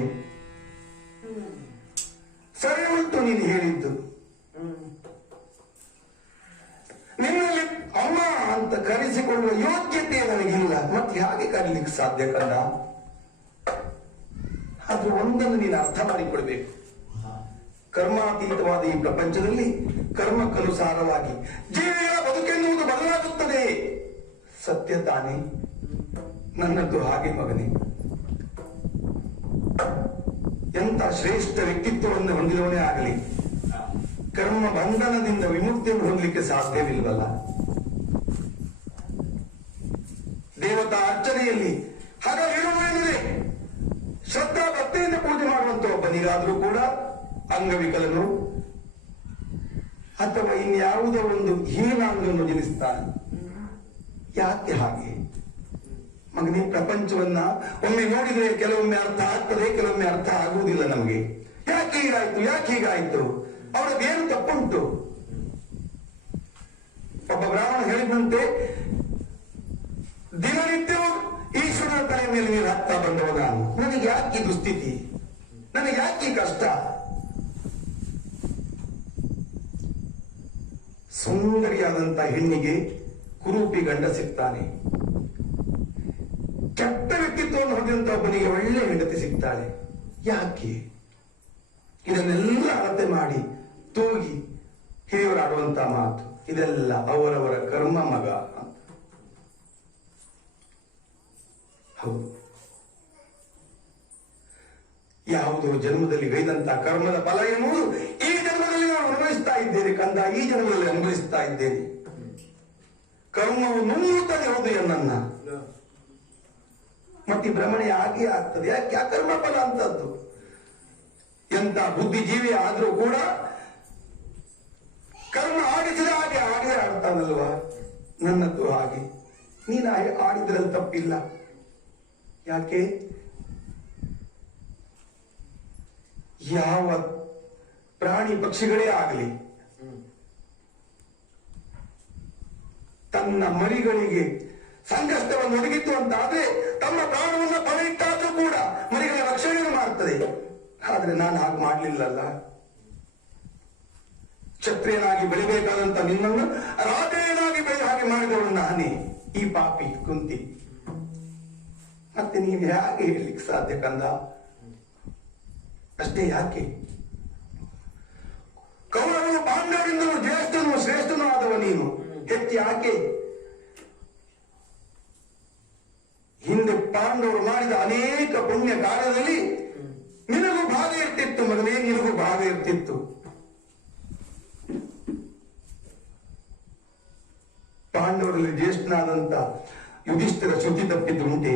ಸರಿ ಉಂಟು ನೀನು ಹೇಳಿದ್ದು. ನಿನ್ನಲ್ಲಿ ಅಮ್ಮ ಅಂತ ಕರೆಸಿಕೊಳ್ಳುವ ಯೋಗ್ಯತೆ ನನಗಿಲ್ಲ. ಮತ್ತೆ ಹೇಗೆ ಕರೀಲಿಕ್ಕೆ ಸಾಧ್ಯ ಕಂದ? ಆದ್ರೂ ಒಂದನ್ನು ನೀನು ಅರ್ಥ ಮಾಡಿಕೊಳ್ಬೇಕು. ಕರ್ಮಾತೀತವಾದ ಈ ಪ್ರಪಂಚದಲ್ಲಿ ಕರ್ಮಕ್ಕನುಸಾರವಾಗಿ ಜೀವಿಗಳ ಬದುಕೆನ್ನುವುದು ಬದಲಾಗುತ್ತದೆ. ಸತ್ಯ ತಾನೇ? ನನ್ನದು ಹಾಗೆ ಮಗನೇ. ಎಂತ ಶ್ರೇಷ್ಠ ವ್ಯಕ್ತಿತ್ವವನ್ನು ಹೊಂದಿದವನೇ ಆಗಲಿ, ಕರ್ಮ ಬಂಧನದಿಂದ ವಿಮುಕ್ತಿಯನ್ನು ಹೊಂದಲಿಕ್ಕೆ ಸಾಧ್ಯವಿಲ್ವಲ್ಲ. ದೇವತಾ ಅರ್ಚನೆಯಲ್ಲಿ ಹಗಲಿರುವುದಿದೆ. ಶ್ರದ್ಧಾ ಭಕ್ತಿಯಿಂದ ಪೂಜೆ ಮಾಡುವಂತ ಒಬ್ಬನಿಗಾದ್ರೂ ಕೂಡ ಅಂಗವಿಕಲನು ಅಥವಾ ಇನ್ಯಾವುದೋ ಒಂದು ಹೀನಾಂಗವನ್ನು ಜನಿಸ್ತಾನೆ. ಯಾಕೆ ಹಾಗೆ ಮಗನೇ? ಪ್ರಪಂಚವನ್ನ ಒಮ್ಮೆ ನೋಡಿದ್ರೆ ಕೆಲವೊಮ್ಮೆ ಅರ್ಥ ಆಗ್ತದೆ, ಕೆಲವೊಮ್ಮೆ ಅರ್ಥ ಆಗುವುದಿಲ್ಲ ನಮಗೆ. ಯಾಕೆ ಹೀಗಾಯ್ತು, ಯಾಕೆ ಹೀಗಾಯ್ತು, ಅವರದ್ದೇನು ತಪ್ಪುಂಟು? ಒಬ್ಬ ಬ್ರಾಹ್ಮಣ ಹೇಳಿದಂತೆ, ದಿನನಿತ್ಯವೂ ಈಶ್ವರನ ತಲೆ ಮೇಲೆ ನೀರು ಹಾಕ್ತಾ ಬಂದವ ನಾನು. ನನಗೆ ಯಾಕೆ ಈ ದುಸ್ಥಿತಿ, ನನಗೆ ಯಾಕೆ ಈ ಕಷ್ಟ? ಸುಂದರಿಯಾದಂತ ಹೆಣ್ಣಿಗೆ ಕುರೂಪಿ ಗಂಡ ಸಿಗ್ತಾನೆ. ಕೆಟ್ಟ ವ್ಯಕ್ತಿತ್ವವನ್ನು ಹೊಂದಿದಂತ ಒಬ್ಬನಿಗೆ ಒಳ್ಳೆ ಹೆಂಡತಿ ಸಿಗ್ತಾಳೆ. ಯಾಕೆ? ಇದನ್ನೆಲ್ಲ ಅಳತೆ ಮಾಡಿ ತೂಗಿ ಹಿರಿಯರಾಡುವಂತ ಮಾತು, ಇದೆಲ್ಲ ಅವರವರ ಕರ್ಮ ಮಗ ಅಂತ. ಹೌದು, ಯಾವುದೋ ಜನ್ಮದಲ್ಲಿ ಗೈದಂತ ಕರ್ಮದ ಫಲ ಎನ್ನುವುದು ಈ ಜನ್ಮದಲ್ಲಿ ನಾನು ಅನುಭವಿಸ್ತಾ ಇದ್ದೇನೆ ಕಂದ, ಈ ಜನ್ಮದಲ್ಲಿ ಅನುಭವಿಸ್ತಾ ಇದ್ದೇನೆ. ಕರ್ಮವು ನುಂಗುತ್ತದೆ ಹೌದು ಎನ್ನನ್ನ. ಮತ್ತೆ ಭ್ರಮಣೆ ಹಾಗೆ ಆಗ್ತದೆ. ಯಾಕೆ? ಆ ಕರ್ಮ ಫಲ ಅಂತದ್ದು. ಎಂತ ಬುದ್ಧಿಜೀವಿ ಆದ್ರೂ ಕೂಡ ಕರ್ಮ ಆಡಿಸಿದ ಹಾಗೆ ಹಾಗೆ ಆಡ್ತಾನಲ್ವಾ. ನನ್ನದ್ದು ಹಾಗೆ. ನೀನು ಆಡಿದ್ರಲ್ಲಿ ತಪ್ಪಿಲ್ಲ. ಯಾಕೆ? ಯಾವ ಪ್ರಾಣಿ ಪಕ್ಷಿಗಳೇ ಆಗಲಿ ತನ್ನ ಮರಿಗಳಿಗೆ ಸಂಕಷ್ಟವನ್ನು ಒದಗಿತ್ತು ಅಂತಾದ್ರೆ ತಮ್ಮ ಪ್ರಾಣವನ್ನು ಬಲ ಇಟ್ಟಾದ್ರೂ ಕೂಡ ಮರಿಗಳ ರಕ್ಷಣೆಯನ್ನು ಮಾಡ್ತದೆ. ಆದ್ರೆ ನಾನು ಹಾಗೆ ಮಾಡ್ಲಿಲ್ಲಲ್ಲ. ಕ್ಷತ್ರಿಯನಾಗಿ ಬೆಳಿಬೇಕಾದಂತ ನಿನ್ನನ್ನು ರಾಜೇನಾಗಿ ಬೆಳೆ ಹಾಗೆ ಮಾಡಿದವಳು ನಾನೇ, ಈ ಪಾಪಿ ಕುಂತಿ. ಮತ್ತೆ ನೀವು ಹೇಗೆ ಹೇಳಲಿಕ್ಕೆ ಸಾಧ್ಯ ಕಂದ? ಅಷ್ಟೇ ಯಾಕೆ? ಕೌರವನು ಪಾಂಡವರಿಂದಲೂ ಜ್ಯೇಷ್ಠನು ಶ್ರೇಷ್ಠನೂ ಆದವ ನೀನು, ಹೆಚ್ಚು ಯಾಕೆ? ಹಿಂದೆ ಪಾಂಡವರು ಮಾಡಿದ ಅನೇಕ ಪುಣ್ಯ ಕಾರ್ಯದಲ್ಲಿ ನಿನಗೂ ಭಾಗ ಇರ್ತಿತ್ತು ಮಗನೇ, ನಿನಗೂ ಭಾಗ ಇರ್ತಿತ್ತು. ಪಾಂಡವರಲ್ಲಿ ಜ್ಯೇಷ್ಠನಾದಂತ ಯುಧಿಷ್ಠಿರ ಶ್ರುತಿ ತಪ್ಪಿದ್ದುಂಟೆ?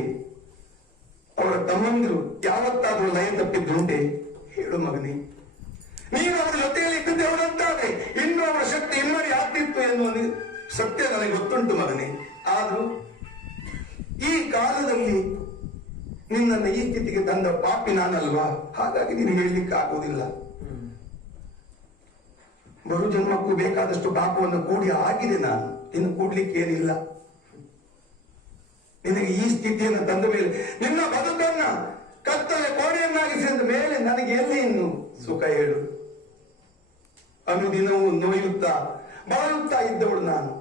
ಅವರ ತಮ್ಮಂದಿರು ಯಾವತ್ತಾದ್ರೂ ಲಯ ತಪ್ಪಿದ್ದುಂಟೆ? ಹೇಳು ಮಗನೇ. ನೀನು ಅವರ ಜೊತೆಯಲ್ಲಿ ಇದ್ದದ್ದೇ ಅವರಂತಾದ್ರೆ ಇನ್ನು ಅವರ ಶಕ್ತಿ ಇಮ್ಮಡಿ ಆಗ್ತಿತ್ತು ಎನ್ನುವ ಸತ್ಯ ನನಗೆ ಗೊತ್ತುಂಟು ಮಗನೇ. ಆದ್ರೂ ಈ ಕಾಲದಲ್ಲಿ ನಿನ್ನನ್ನು ಈ ಸ್ಥಿತಿಗೆ ತಂದ ಪಾಪಿ ನಾನಲ್ವಾ? ಹಾಗಾಗಿ ನೀನು ಹೇಳಲಿಕ್ಕೆ ಆಗುವುದಿಲ್ಲ. ಬರು ಜನ್ಮಕ್ಕೂ ಬೇಕಾದಷ್ಟು ಪಾಪವನ್ನು ಕೂಡಿ ಆಗಿದೆ ನಾನು, ಇನ್ನು ಕೂಡ್ಲಿಕ್ಕೆ ಏನಿಲ್ಲ. ನಿನಗೆ ಈ ಸ್ಥಿತಿಯನ್ನು ತಂದ ಮೇಲೆ, ನಿನ್ನ ಬದುಕನ್ನ ಕತ್ತಲೆ ಕೋಣೆಯನ್ನಾಗಿಸಿದ ಮೇಲೆ ನನಗೆ ಎಲ್ಲಿ ಇನ್ನು ಸುಖ ಹೇಳು? ಅನುದಿನವೂ ನೋಯುತ್ತಾ ಬಾಳುತ್ತಾ ಇದ್ದವಳು ನಾನು.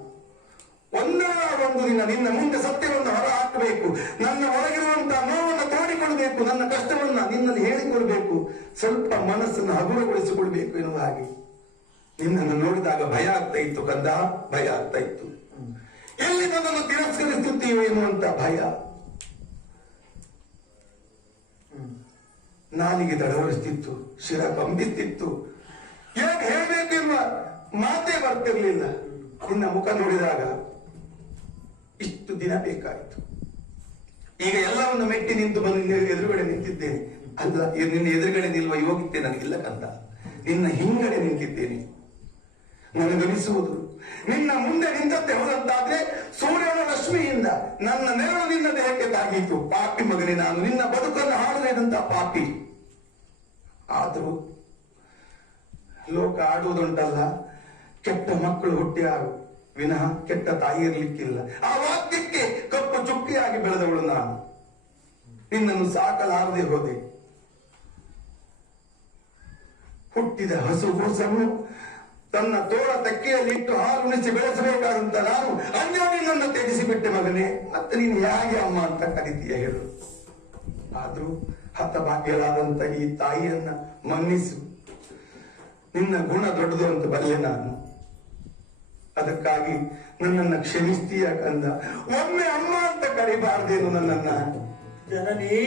ಒಂದಲ್ಲ ಒಂದು ದಿನ ನಿನ್ನ ಮುಂದೆ ಸತ್ಯವನ್ನು ಹೊರ ಹಾಕಬೇಕು. ನನ್ನ ಒಳಗಿರುವಂತಹ ನೋವನ್ನು ತೋಡಿಕೊಳ್ಬೇಕು, ನನ್ನ ಕಷ್ಟವನ್ನ ನಿನ್ನಲ್ಲಿ ಹೇಳಿಕೊಳ್ಬೇಕು, ಸ್ವಲ್ಪ ಮನಸ್ಸನ್ನು ಹಗುರಗೊಳಿಸಿಕೊಳ್ಬೇಕು ಎನ್ನುವ ಹಾಗೆ ನಿನ್ನನ್ನು ನೋಡಿದಾಗ ಭಯ ಆಗ್ತಾ ಇತ್ತು ಕಂದ, ಭಯ ಆಗ್ತಾ ಇತ್ತು. ಎಲ್ಲಿ ನನ್ನನ್ನು ತಿರಸ್ಕರಿಸುತ್ತೀವೋ ಎನ್ನುವಂತ ಭಯ. ನಾಲಿಗೆ ತಡವರಿಸ್ತಿತ್ತು, ಶಿರ ಕಂಬಿಸ್ತಿತ್ತು, ಯಾಕೆ ಹೇಳಬೇಕೆನ್ನುವ ಮಾತೇ ಬರ್ತಿರ್ಲಿಲ್ಲ. ನಿನ್ನ ಮುಖ ನೋಡಿದಾಗ ಇಷ್ಟು ದಿನ ಬೇಕಾಯಿತು. ಈಗ ಎಲ್ಲವನ್ನು ಮೆಟ್ಟಿ ನಿಂತು ಬಂದು ನಿನ್ನ ಎದುರುಗಡೆ ನಿಂತಿದ್ದೇನೆ. ಅಲ್ಲ, ನಿನ್ನ ಎದುರುಗಡೆ ನಿಲ್ಲುವ ಯೋಗ್ಯತೆ ನನಗಿಲ್ಲ ಕಂದ, ನಿನ್ನ ಹಿಂಗಡೆ ನಿಂತಿದ್ದೇನೆ. ನನಗನಿಸುವುದು ನಿನ್ನ ಮುಂದೆ ನಿಂತಂತೆ ಹೋದಂತಾದ್ರೆ ಸೂರ್ಯನ ರಶ್ಮಿಯಿಂದ ನನ್ನ ನೆರಳು ನಿನ್ನ ದೇಹಕ್ಕೆ ತಾಗಿತು. ಪಾಪಿ ಮಗನೇ ನಾನು, ನಿನ್ನ ಬದುಕನ್ನು ಹಾಳರಿದಂತ ಪಾಪಿ. ಆದರೂ ಲೋಕ ಆಡುವುದುಂಟಲ್ಲ, ಕೆಟ್ಟ ಮಕ್ಕಳು ಹುಟ್ಟಿಯಾರು ವಿನಃ ಕೆಟ್ಟ ತಾಯಿ ಇರ್ಲಿಕ್ಕಿಲ್ಲ. ಆ ವಾಕ್ಯಕ್ಕೆ ಕಪ್ಪು ಚುಕ್ಕಿಯಾಗಿ ಬೆಳೆದವಳು ನಾನು. ನಿನ್ನನ್ನು ಸಾಕಲಾರದೆ ಹೋದೆ. ಹುಟ್ಟಿದ ಹಸು ಕೂಸನ್ನು ತನ್ನ ತೋಳ ತೆಕ್ಕೆಯಲ್ಲಿಟ್ಟು ಹಾಲುಣಿಸಿ ಬೆಳೆಸಬೇಕಾದಂತ ನಾನು ಅನ್ಯೋನ್ಯನನ್ನು ತ್ಯಜಿಸಿಬಿಟ್ಟೆ ಮಗನೇ. ಮತ್ತೆ ನೀನು ಹೇಗೆ ಅಮ್ಮ ಅಂತ ಕರಿತೀಯ ಹೇಳು? ಆದ್ರೂ ಹತಭಾಗ್ಯರಾದಂತ ಈ ತಾಯಿಯನ್ನ ಮನ್ನಿಸು. ನಿನ್ನ ಗುಣ ದೊಡ್ಡದು ಅಂತ ಬಲ್ಲೆ ನಾನು. ಅದಕ್ಕಾಗಿ ನನ್ನನ್ನ ಕ್ಷಮಿಸ್ತೀಯ ಕಂದ. ಒಮ್ಮೆ ಅಮ್ಮ ಅಂತ ಕರಿಬಾರ್ದೇನು ನನ್ನನ್ನ? ಜನನಿ,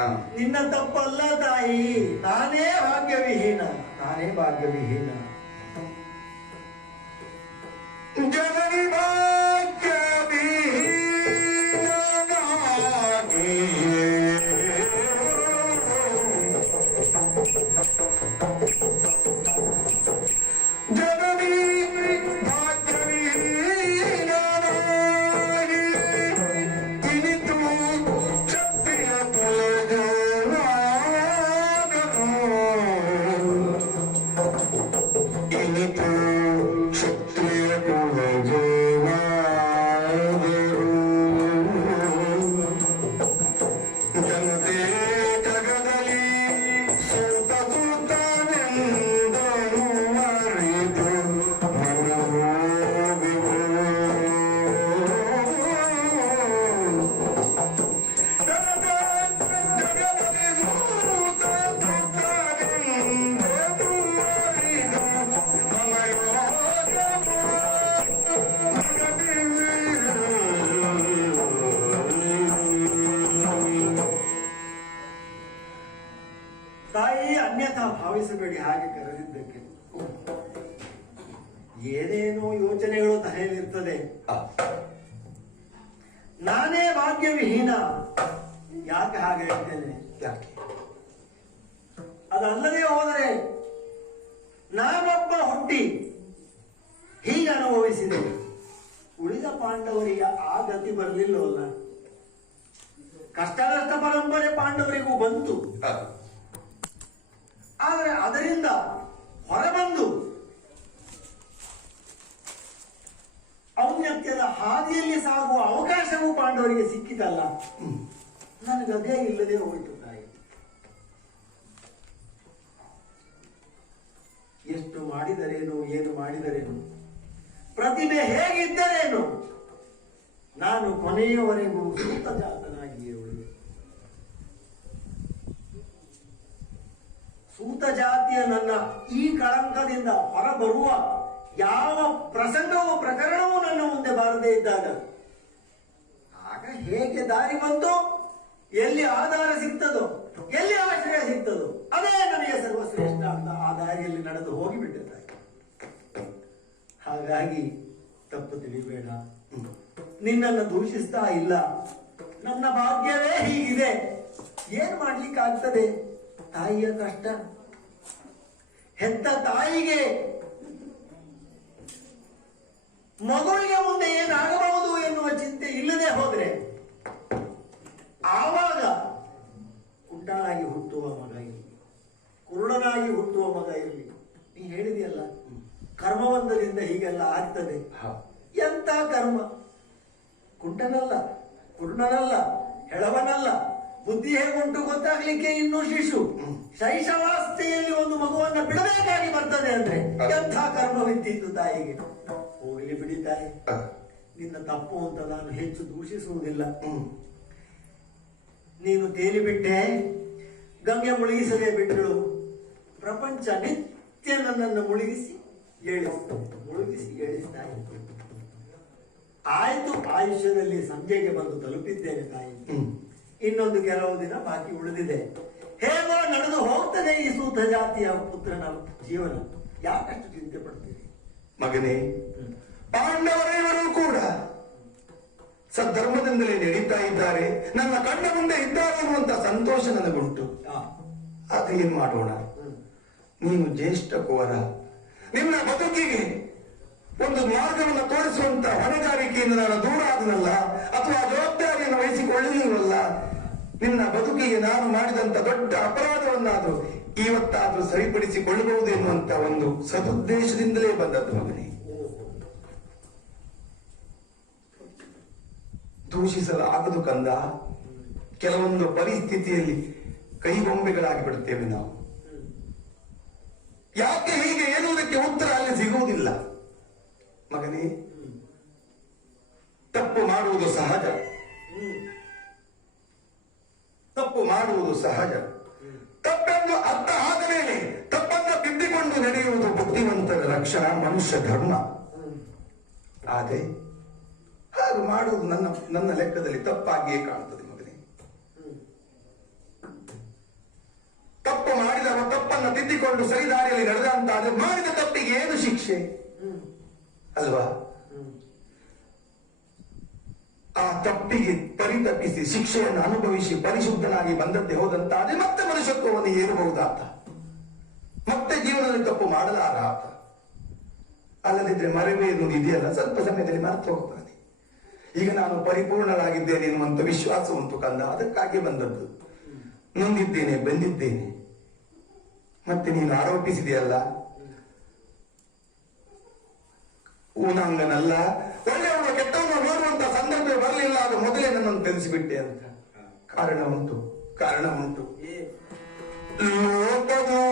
ಆ. ನಿನ್ನ ತಪ್ಪಲ್ಲ ತಾಯಿ, ನಾನೇ ಭಾಗ್ಯವಿಹೀನ. ಜನನಿ ಭಾಗ್ಯವಿಹೀನನಾಗಿ ಜನನಿ ಭಾಗ್ಯವಿಹೀನನಾಗಿ ಇನಿತು ಕ್ಷತ್ರಿಯ ಕುಲಜನಾಗನು. ಇನಿತು ಕ್ಷತ್ರಿಯ ಕುಲಜನಾಗರು. ಜನತೆ ಜಗದಲ್ಲಿ ಸೂತ ಸೂತನೆಂದನು ಮರೆತು ಮನೋವಿವು. ಜನತೆ ಜಗದಲ್ಲಿ ಸೂತ ಸೂತನೆಂದನು ಮರೆತು ಮನೋವಿವು. ತಾಯಿ, ಅನ್ಯಥಾ ಭಾವಿಸಬೇಡಿ ಹಾಗೆ ಕರೆದಿದ್ದಕ್ಕೆ. ಏನೇನೋ ಯೋಚನೆಗಳು ತಲೆಯಲ್ಲಿರ್ತದೆ. ನಾನೇ ಭಾಗ್ಯವಿಹೀನ. ಯಾಕೆ ಹಾಗೆ ಹೇಳ್ತೇನೆ? ಯಾಕೆ? ಅದಲ್ಲದೆ ಹೋದರೆ ನಾನೊಬ್ಬ ಹುಟ್ಟಿ ಹೀಗೆ ಅನುಭವಿಸಿದೆ, ಉಳಿದ ಪಾಂಡವರಿಗೆ ಆ ಗತಿ ಬರಲಿಲ್ಲವಲ್ಲ. ಕಷ್ಟ ನಷ್ಟ ಪರಂಪರೆ ಪಾಂಡವರಿಗೂ ಬಂತು. ಆದರೆ ಅದರಿಂದ ಹೊರಬಂದು ಔನ್ನತ್ಯದ ಹಾದಿಯಲ್ಲಿ ಸಾಗುವ ಅವಕಾಶವೂ ಪಾಂಡವರಿಗೆ ಸಿಕ್ಕಿತಲ್ಲ. ನನಗದೇ ಇಲ್ಲದೆ ಹೋಯಿತು ತಾಯಿ. ಎಷ್ಟು ಮಾಡಿದರೇನು, ಏನು ಮಾಡಿದರೇನು, ಪ್ರತಿಭೆ ಹೇಗಿದ್ದರೇನು, ನಾನು ಕೊನೆಯವರೆಗೂ ಸೂತ ಜಾತನಾಗಿಯೇ ಉಳಿದೆ. ಸೂತ ಜಾತಿಯ ನನ್ನ ಈ ಕಳಂಕದಿಂದ ಹೊರಬರುವ ಯಾವ ಪ್ರಸಂಗವೂ ಪ್ರಕರಣವೂ ನನ್ನ ಮುಂದೆ ಬಾರದೇ ಇದ್ದಾಗ ಆಗ ಹೇಗೆ ದಾರಿ ಬಂತು, ಎಲ್ಲಿ ಆಧಾರ ಸಿಗ್ತದೋ, ಎಲ್ಲಿ ಆಶ್ರಯ ಸಿಗ್ತದೋ ಅದೇ ನನಗೆ ಸರ್ವಶ್ರೇಷ್ಠ ಅಂತ ಆ ದಾರಿಯಲ್ಲಿ ನಡೆದು ಹೋಗಿಬಿಟ್ಟಿದ್ದಾರೆ. ಹಾಗಾಗಿ ತಪ್ಪು ತಿಳಿಬೇಡ. ನಿನ್ನನ್ನು ದೂಷಿಸ್ತಾ ಇಲ್ಲ. ನನ್ನ ಭಾಗ್ಯವೇ ಹೀಗಿದೆ, ಏನ್ ಮಾಡ್ಲಿಕ್ಕಾಗ್ತದೆ? ತಾಯಿಯ ಕಷ್ಟ. ಹೆತ್ತ ತಾಯಿಗೆ ಮಗುವಿಗೆ ಮುಂದೆ ಏನಾಗಬಹುದು ಎನ್ನುವ ಚಿಂತೆ ಇಲ್ಲದೆ ಹೋದ್ರೆ ಆವಾಗ ಕುಂಟಾಳಾಗಿ ಹುಟ್ಟುವ ಮಗ ಇರಲಿ, ಕುರುಡನಾಗಿ ಹುಟ್ಟುವ ಮಗ ಇರಲಿ, ನೀ ಹೇಳಿದೆಯಲ್ಲ ಕರ್ಮಬಂಧದಿಂದ ಹೀಗೆಲ್ಲ ಆಗ್ತದೆ. ಎಂತ ಕರ್ಮ? ಕುಂಟನಲ್ಲ, ಕುರುಡನಲ್ಲ, ಹೆಳವನಲ್ಲ, ಬುದ್ಧಿ ಹೇಗುಂಟು ಗೊತ್ತಾಗ್ಲಿಕ್ಕೆ ಇನ್ನೂ ಶಿಶು. ಶೈಶವಾವಸ್ಥೆಯಲ್ಲಿ ಒಂದು ಮಗುವನ್ನ ಬಿಡಬೇಕಾಗಿ ಬರ್ತದೆ ಅಂದ್ರೆ ಎಂಥ ಕರ್ಮವಿದ್ದಿತ್ತು ತಾಯಿಗೆ. ಹೋಗ್ಲಿ ಬಿಡಿ ತಾಯಿ, ನಿನ್ನ ತಪ್ಪು ಅಂತ ನಾನು ಹೆಚ್ಚು ದೂಷಿಸುವುದಿಲ್ಲ. ನೀನು ತೇಲಿಬಿಟ್ಟೆ, ಗಂಗೆ ಮುಳುಗಿಸದೆ ಬಿಟ್ಟಳು. ಪ್ರಪಂಚ ನಿತ್ಯ ನನ್ನನ್ನು ಮುಳುಗಿಸಿ ಏಳಿಸ್ತಾ ಇತ್ತು. ಆಯ್ತು, ಆಯುಷ್ಯದಲ್ಲಿ ಸಂಜೆಗೆ ಬಂದು ತಲುಪಿದ್ದೇನೆ ತಾಯಿ. ಇನ್ನೊಂದು ಕೆಲವು ದಿನ ಬಾಕಿ ಉಳಿದಿದೆ. ಹೇಗೋ ನಡೆದು ಹೋಗ್ತದೆ ಈ ಸೂತ ಜಾತಿಯ ಪುತ್ರನ ಜೀವನ. ಯಾಕಷ್ಟು ಚಿಂತೆ ಪಡ್ತೀರಿ? ಮಗನೇ, ಪಾಂಡವರೇವರು ಕೂಡ ಸದ್ಧರ್ಮದಿಂದಲೇ ನಡೀತಾ ಇದ್ದಾರೆ, ನನ್ನ ಕಣ್ಣ ಮುಂದೆ ಇದ್ದಾರೆ ಅನ್ನುವಂತ ಸಂತೋಷ ನನಗುಂಟು. ಅದು ಏನ್ ಮಾಡೋಣ? ನೀನು ಜ್ಯೇಷ್ಠ ಕುವರ, ನಿನ್ನ ಬದುಕಿಗೆ ಒಂದು ಮಾರ್ಗವನ್ನು ತೋರಿಸುವಂತ ಹೊಣೆಗಾರಿಕೆಯಿಂದ ನಾನು ದೂರ ಆದನಲ್ಲ, ಅಥವಾ ಜವಾಬ್ದಾರಿಯನ್ನು ವಹಿಸಿಕೊಳ್ಳಲಿಲ್ವಲ್ಲ. ನಿನ್ನ ಬದುಕಿಗೆ ನಾನು ಮಾಡಿದಂತ ದೊಡ್ಡ ಅಪರಾಧವನ್ನಾದ್ರೂ ಇವತ್ತಾದ್ರೂ ಸರಿಪಡಿಸಿಕೊಳ್ಳಬಹುದು ಎನ್ನುವಂತ ಒಂದು ಸದುದ್ದೇಶದಿಂದಲೇ ಬಂದದ್ದು ಮಗನೇ. ದೂಷಿಸಲಾಗದು ಕಂದ. ಕೆಲವೊಂದು ಪರಿಸ್ಥಿತಿಯಲ್ಲಿ ಕೈಗೊಂಬೆಗಳಾಗಿ ಬಿಡುತ್ತೇವೆ ನಾವು. ಯಾಕೆ ಹೀಗೆ ಎನ್ನುವುದಕ್ಕೆ ಉತ್ತರ ಅಲ್ಲಿ ಸಿಗುವುದಿಲ್ಲ ಮಗನೇ. ತಪ್ಪು ಮಾಡುವುದು ಸಹಜ, ತಪ್ಪು ಮಾಡುವುದು ಸಹಜ. ತಪ್ಪನ್ನು ಅರ್ಥ ಆದ ಮೇಲೆ ತಪ್ಪನ್ನು ತಿದ್ದಿಕೊಂಡು ನಡೆಯುವುದು ಬುದ್ಧಿವಂತರ ಲಕ್ಷಣ, ಮನುಷ್ಯ ಧರ್ಮ. ಆದರೆ ಹಾಗೆ ಮಾಡುವುದು ನನ್ನ ಲೆಕ್ಕದಲ್ಲಿ ತಪ್ಪಾಗಿಯೇ ಕಾಣುತ್ತದೆ ಮಗನೇ. ತಪ್ಪು ಮಾಡಿದವ ತಪ್ಪನ್ನು ತಿದ್ದಿಕೊಂಡು ಸರಿದಾರಿಯಲ್ಲಿ ನಡೆದಂತಾದ್ರೆ ಮಾಡಿದ ತಪ್ಪಿಗೆ ಏನು ಶಿಕ್ಷೆ ಅಲ್ವಾ? ಆ ತಪ್ಪಿಗೆ ಪರಿತಪ್ಪಿಸಿ ಶಿಕ್ಷೆಯನ್ನು ಅನುಭವಿಸಿ ಪರಿಶುದ್ಧನಾಗಿ ಬಂದದ್ದೇ ಹೋದಂತಾದ್ರೆ ಮತ್ತೆ ಮನುಷ್ಯತ್ವವನ್ನು ಏರಬಹುದಾತ, ಮತ್ತೆ ಜೀವನದಲ್ಲಿ ತಪ್ಪು ಮಾಡಲಾರ ಆತ. ಅಲ್ಲದಿದ್ರೆ ಮರೆವೇ ಎನ್ನುವುದು ಇದೆಯಲ್ಲ, ಸ್ವಲ್ಪ ಸಮಯದಲ್ಲಿ ಮರೆತು ಹೋಗ್ತಾನೆ. ಈಗ ನಾನು ಪರಿಪೂರ್ಣರಾಗಿದ್ದೇನೆ ಎನ್ನುವಂತ ವಿಶ್ವಾಸ ಉಂಟು ಕಂದ, ಅದಕ್ಕಾಗಿ ಬಂದದ್ದು. ನೊಂದಿದ್ದೇನೆ, ಬಂದಿದ್ದೇನೆ. ಮತ್ತೆ ನೀನು ಆರೋಪಿಸಿದೆಯಲ್ಲ, ಊನಾಂಗನಲ್ಲ, ಒಳ್ಳೆಯವನು ಕೆಟ್ಟವನು ನೋಡುವಂತ ಸಂದರ್ಭ ಬರಲಿಲ್ಲ, ಅದು ಮೊದಲೇ ನನ್ನನ್ನು ತಿಳಿಸಿಬಿಟ್ಟೆ ಅಂತ. ಕಾರಣ ಉಂಟು. ಲೋಕದೋ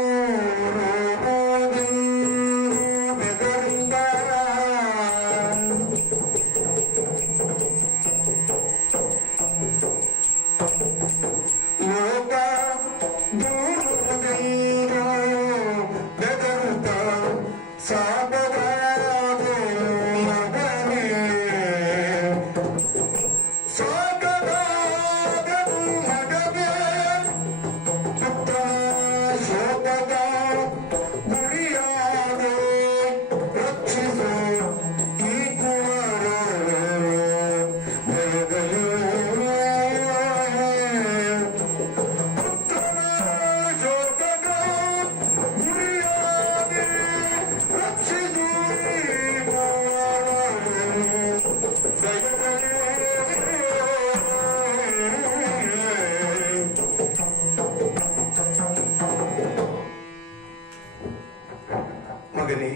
ಮಗನೇ,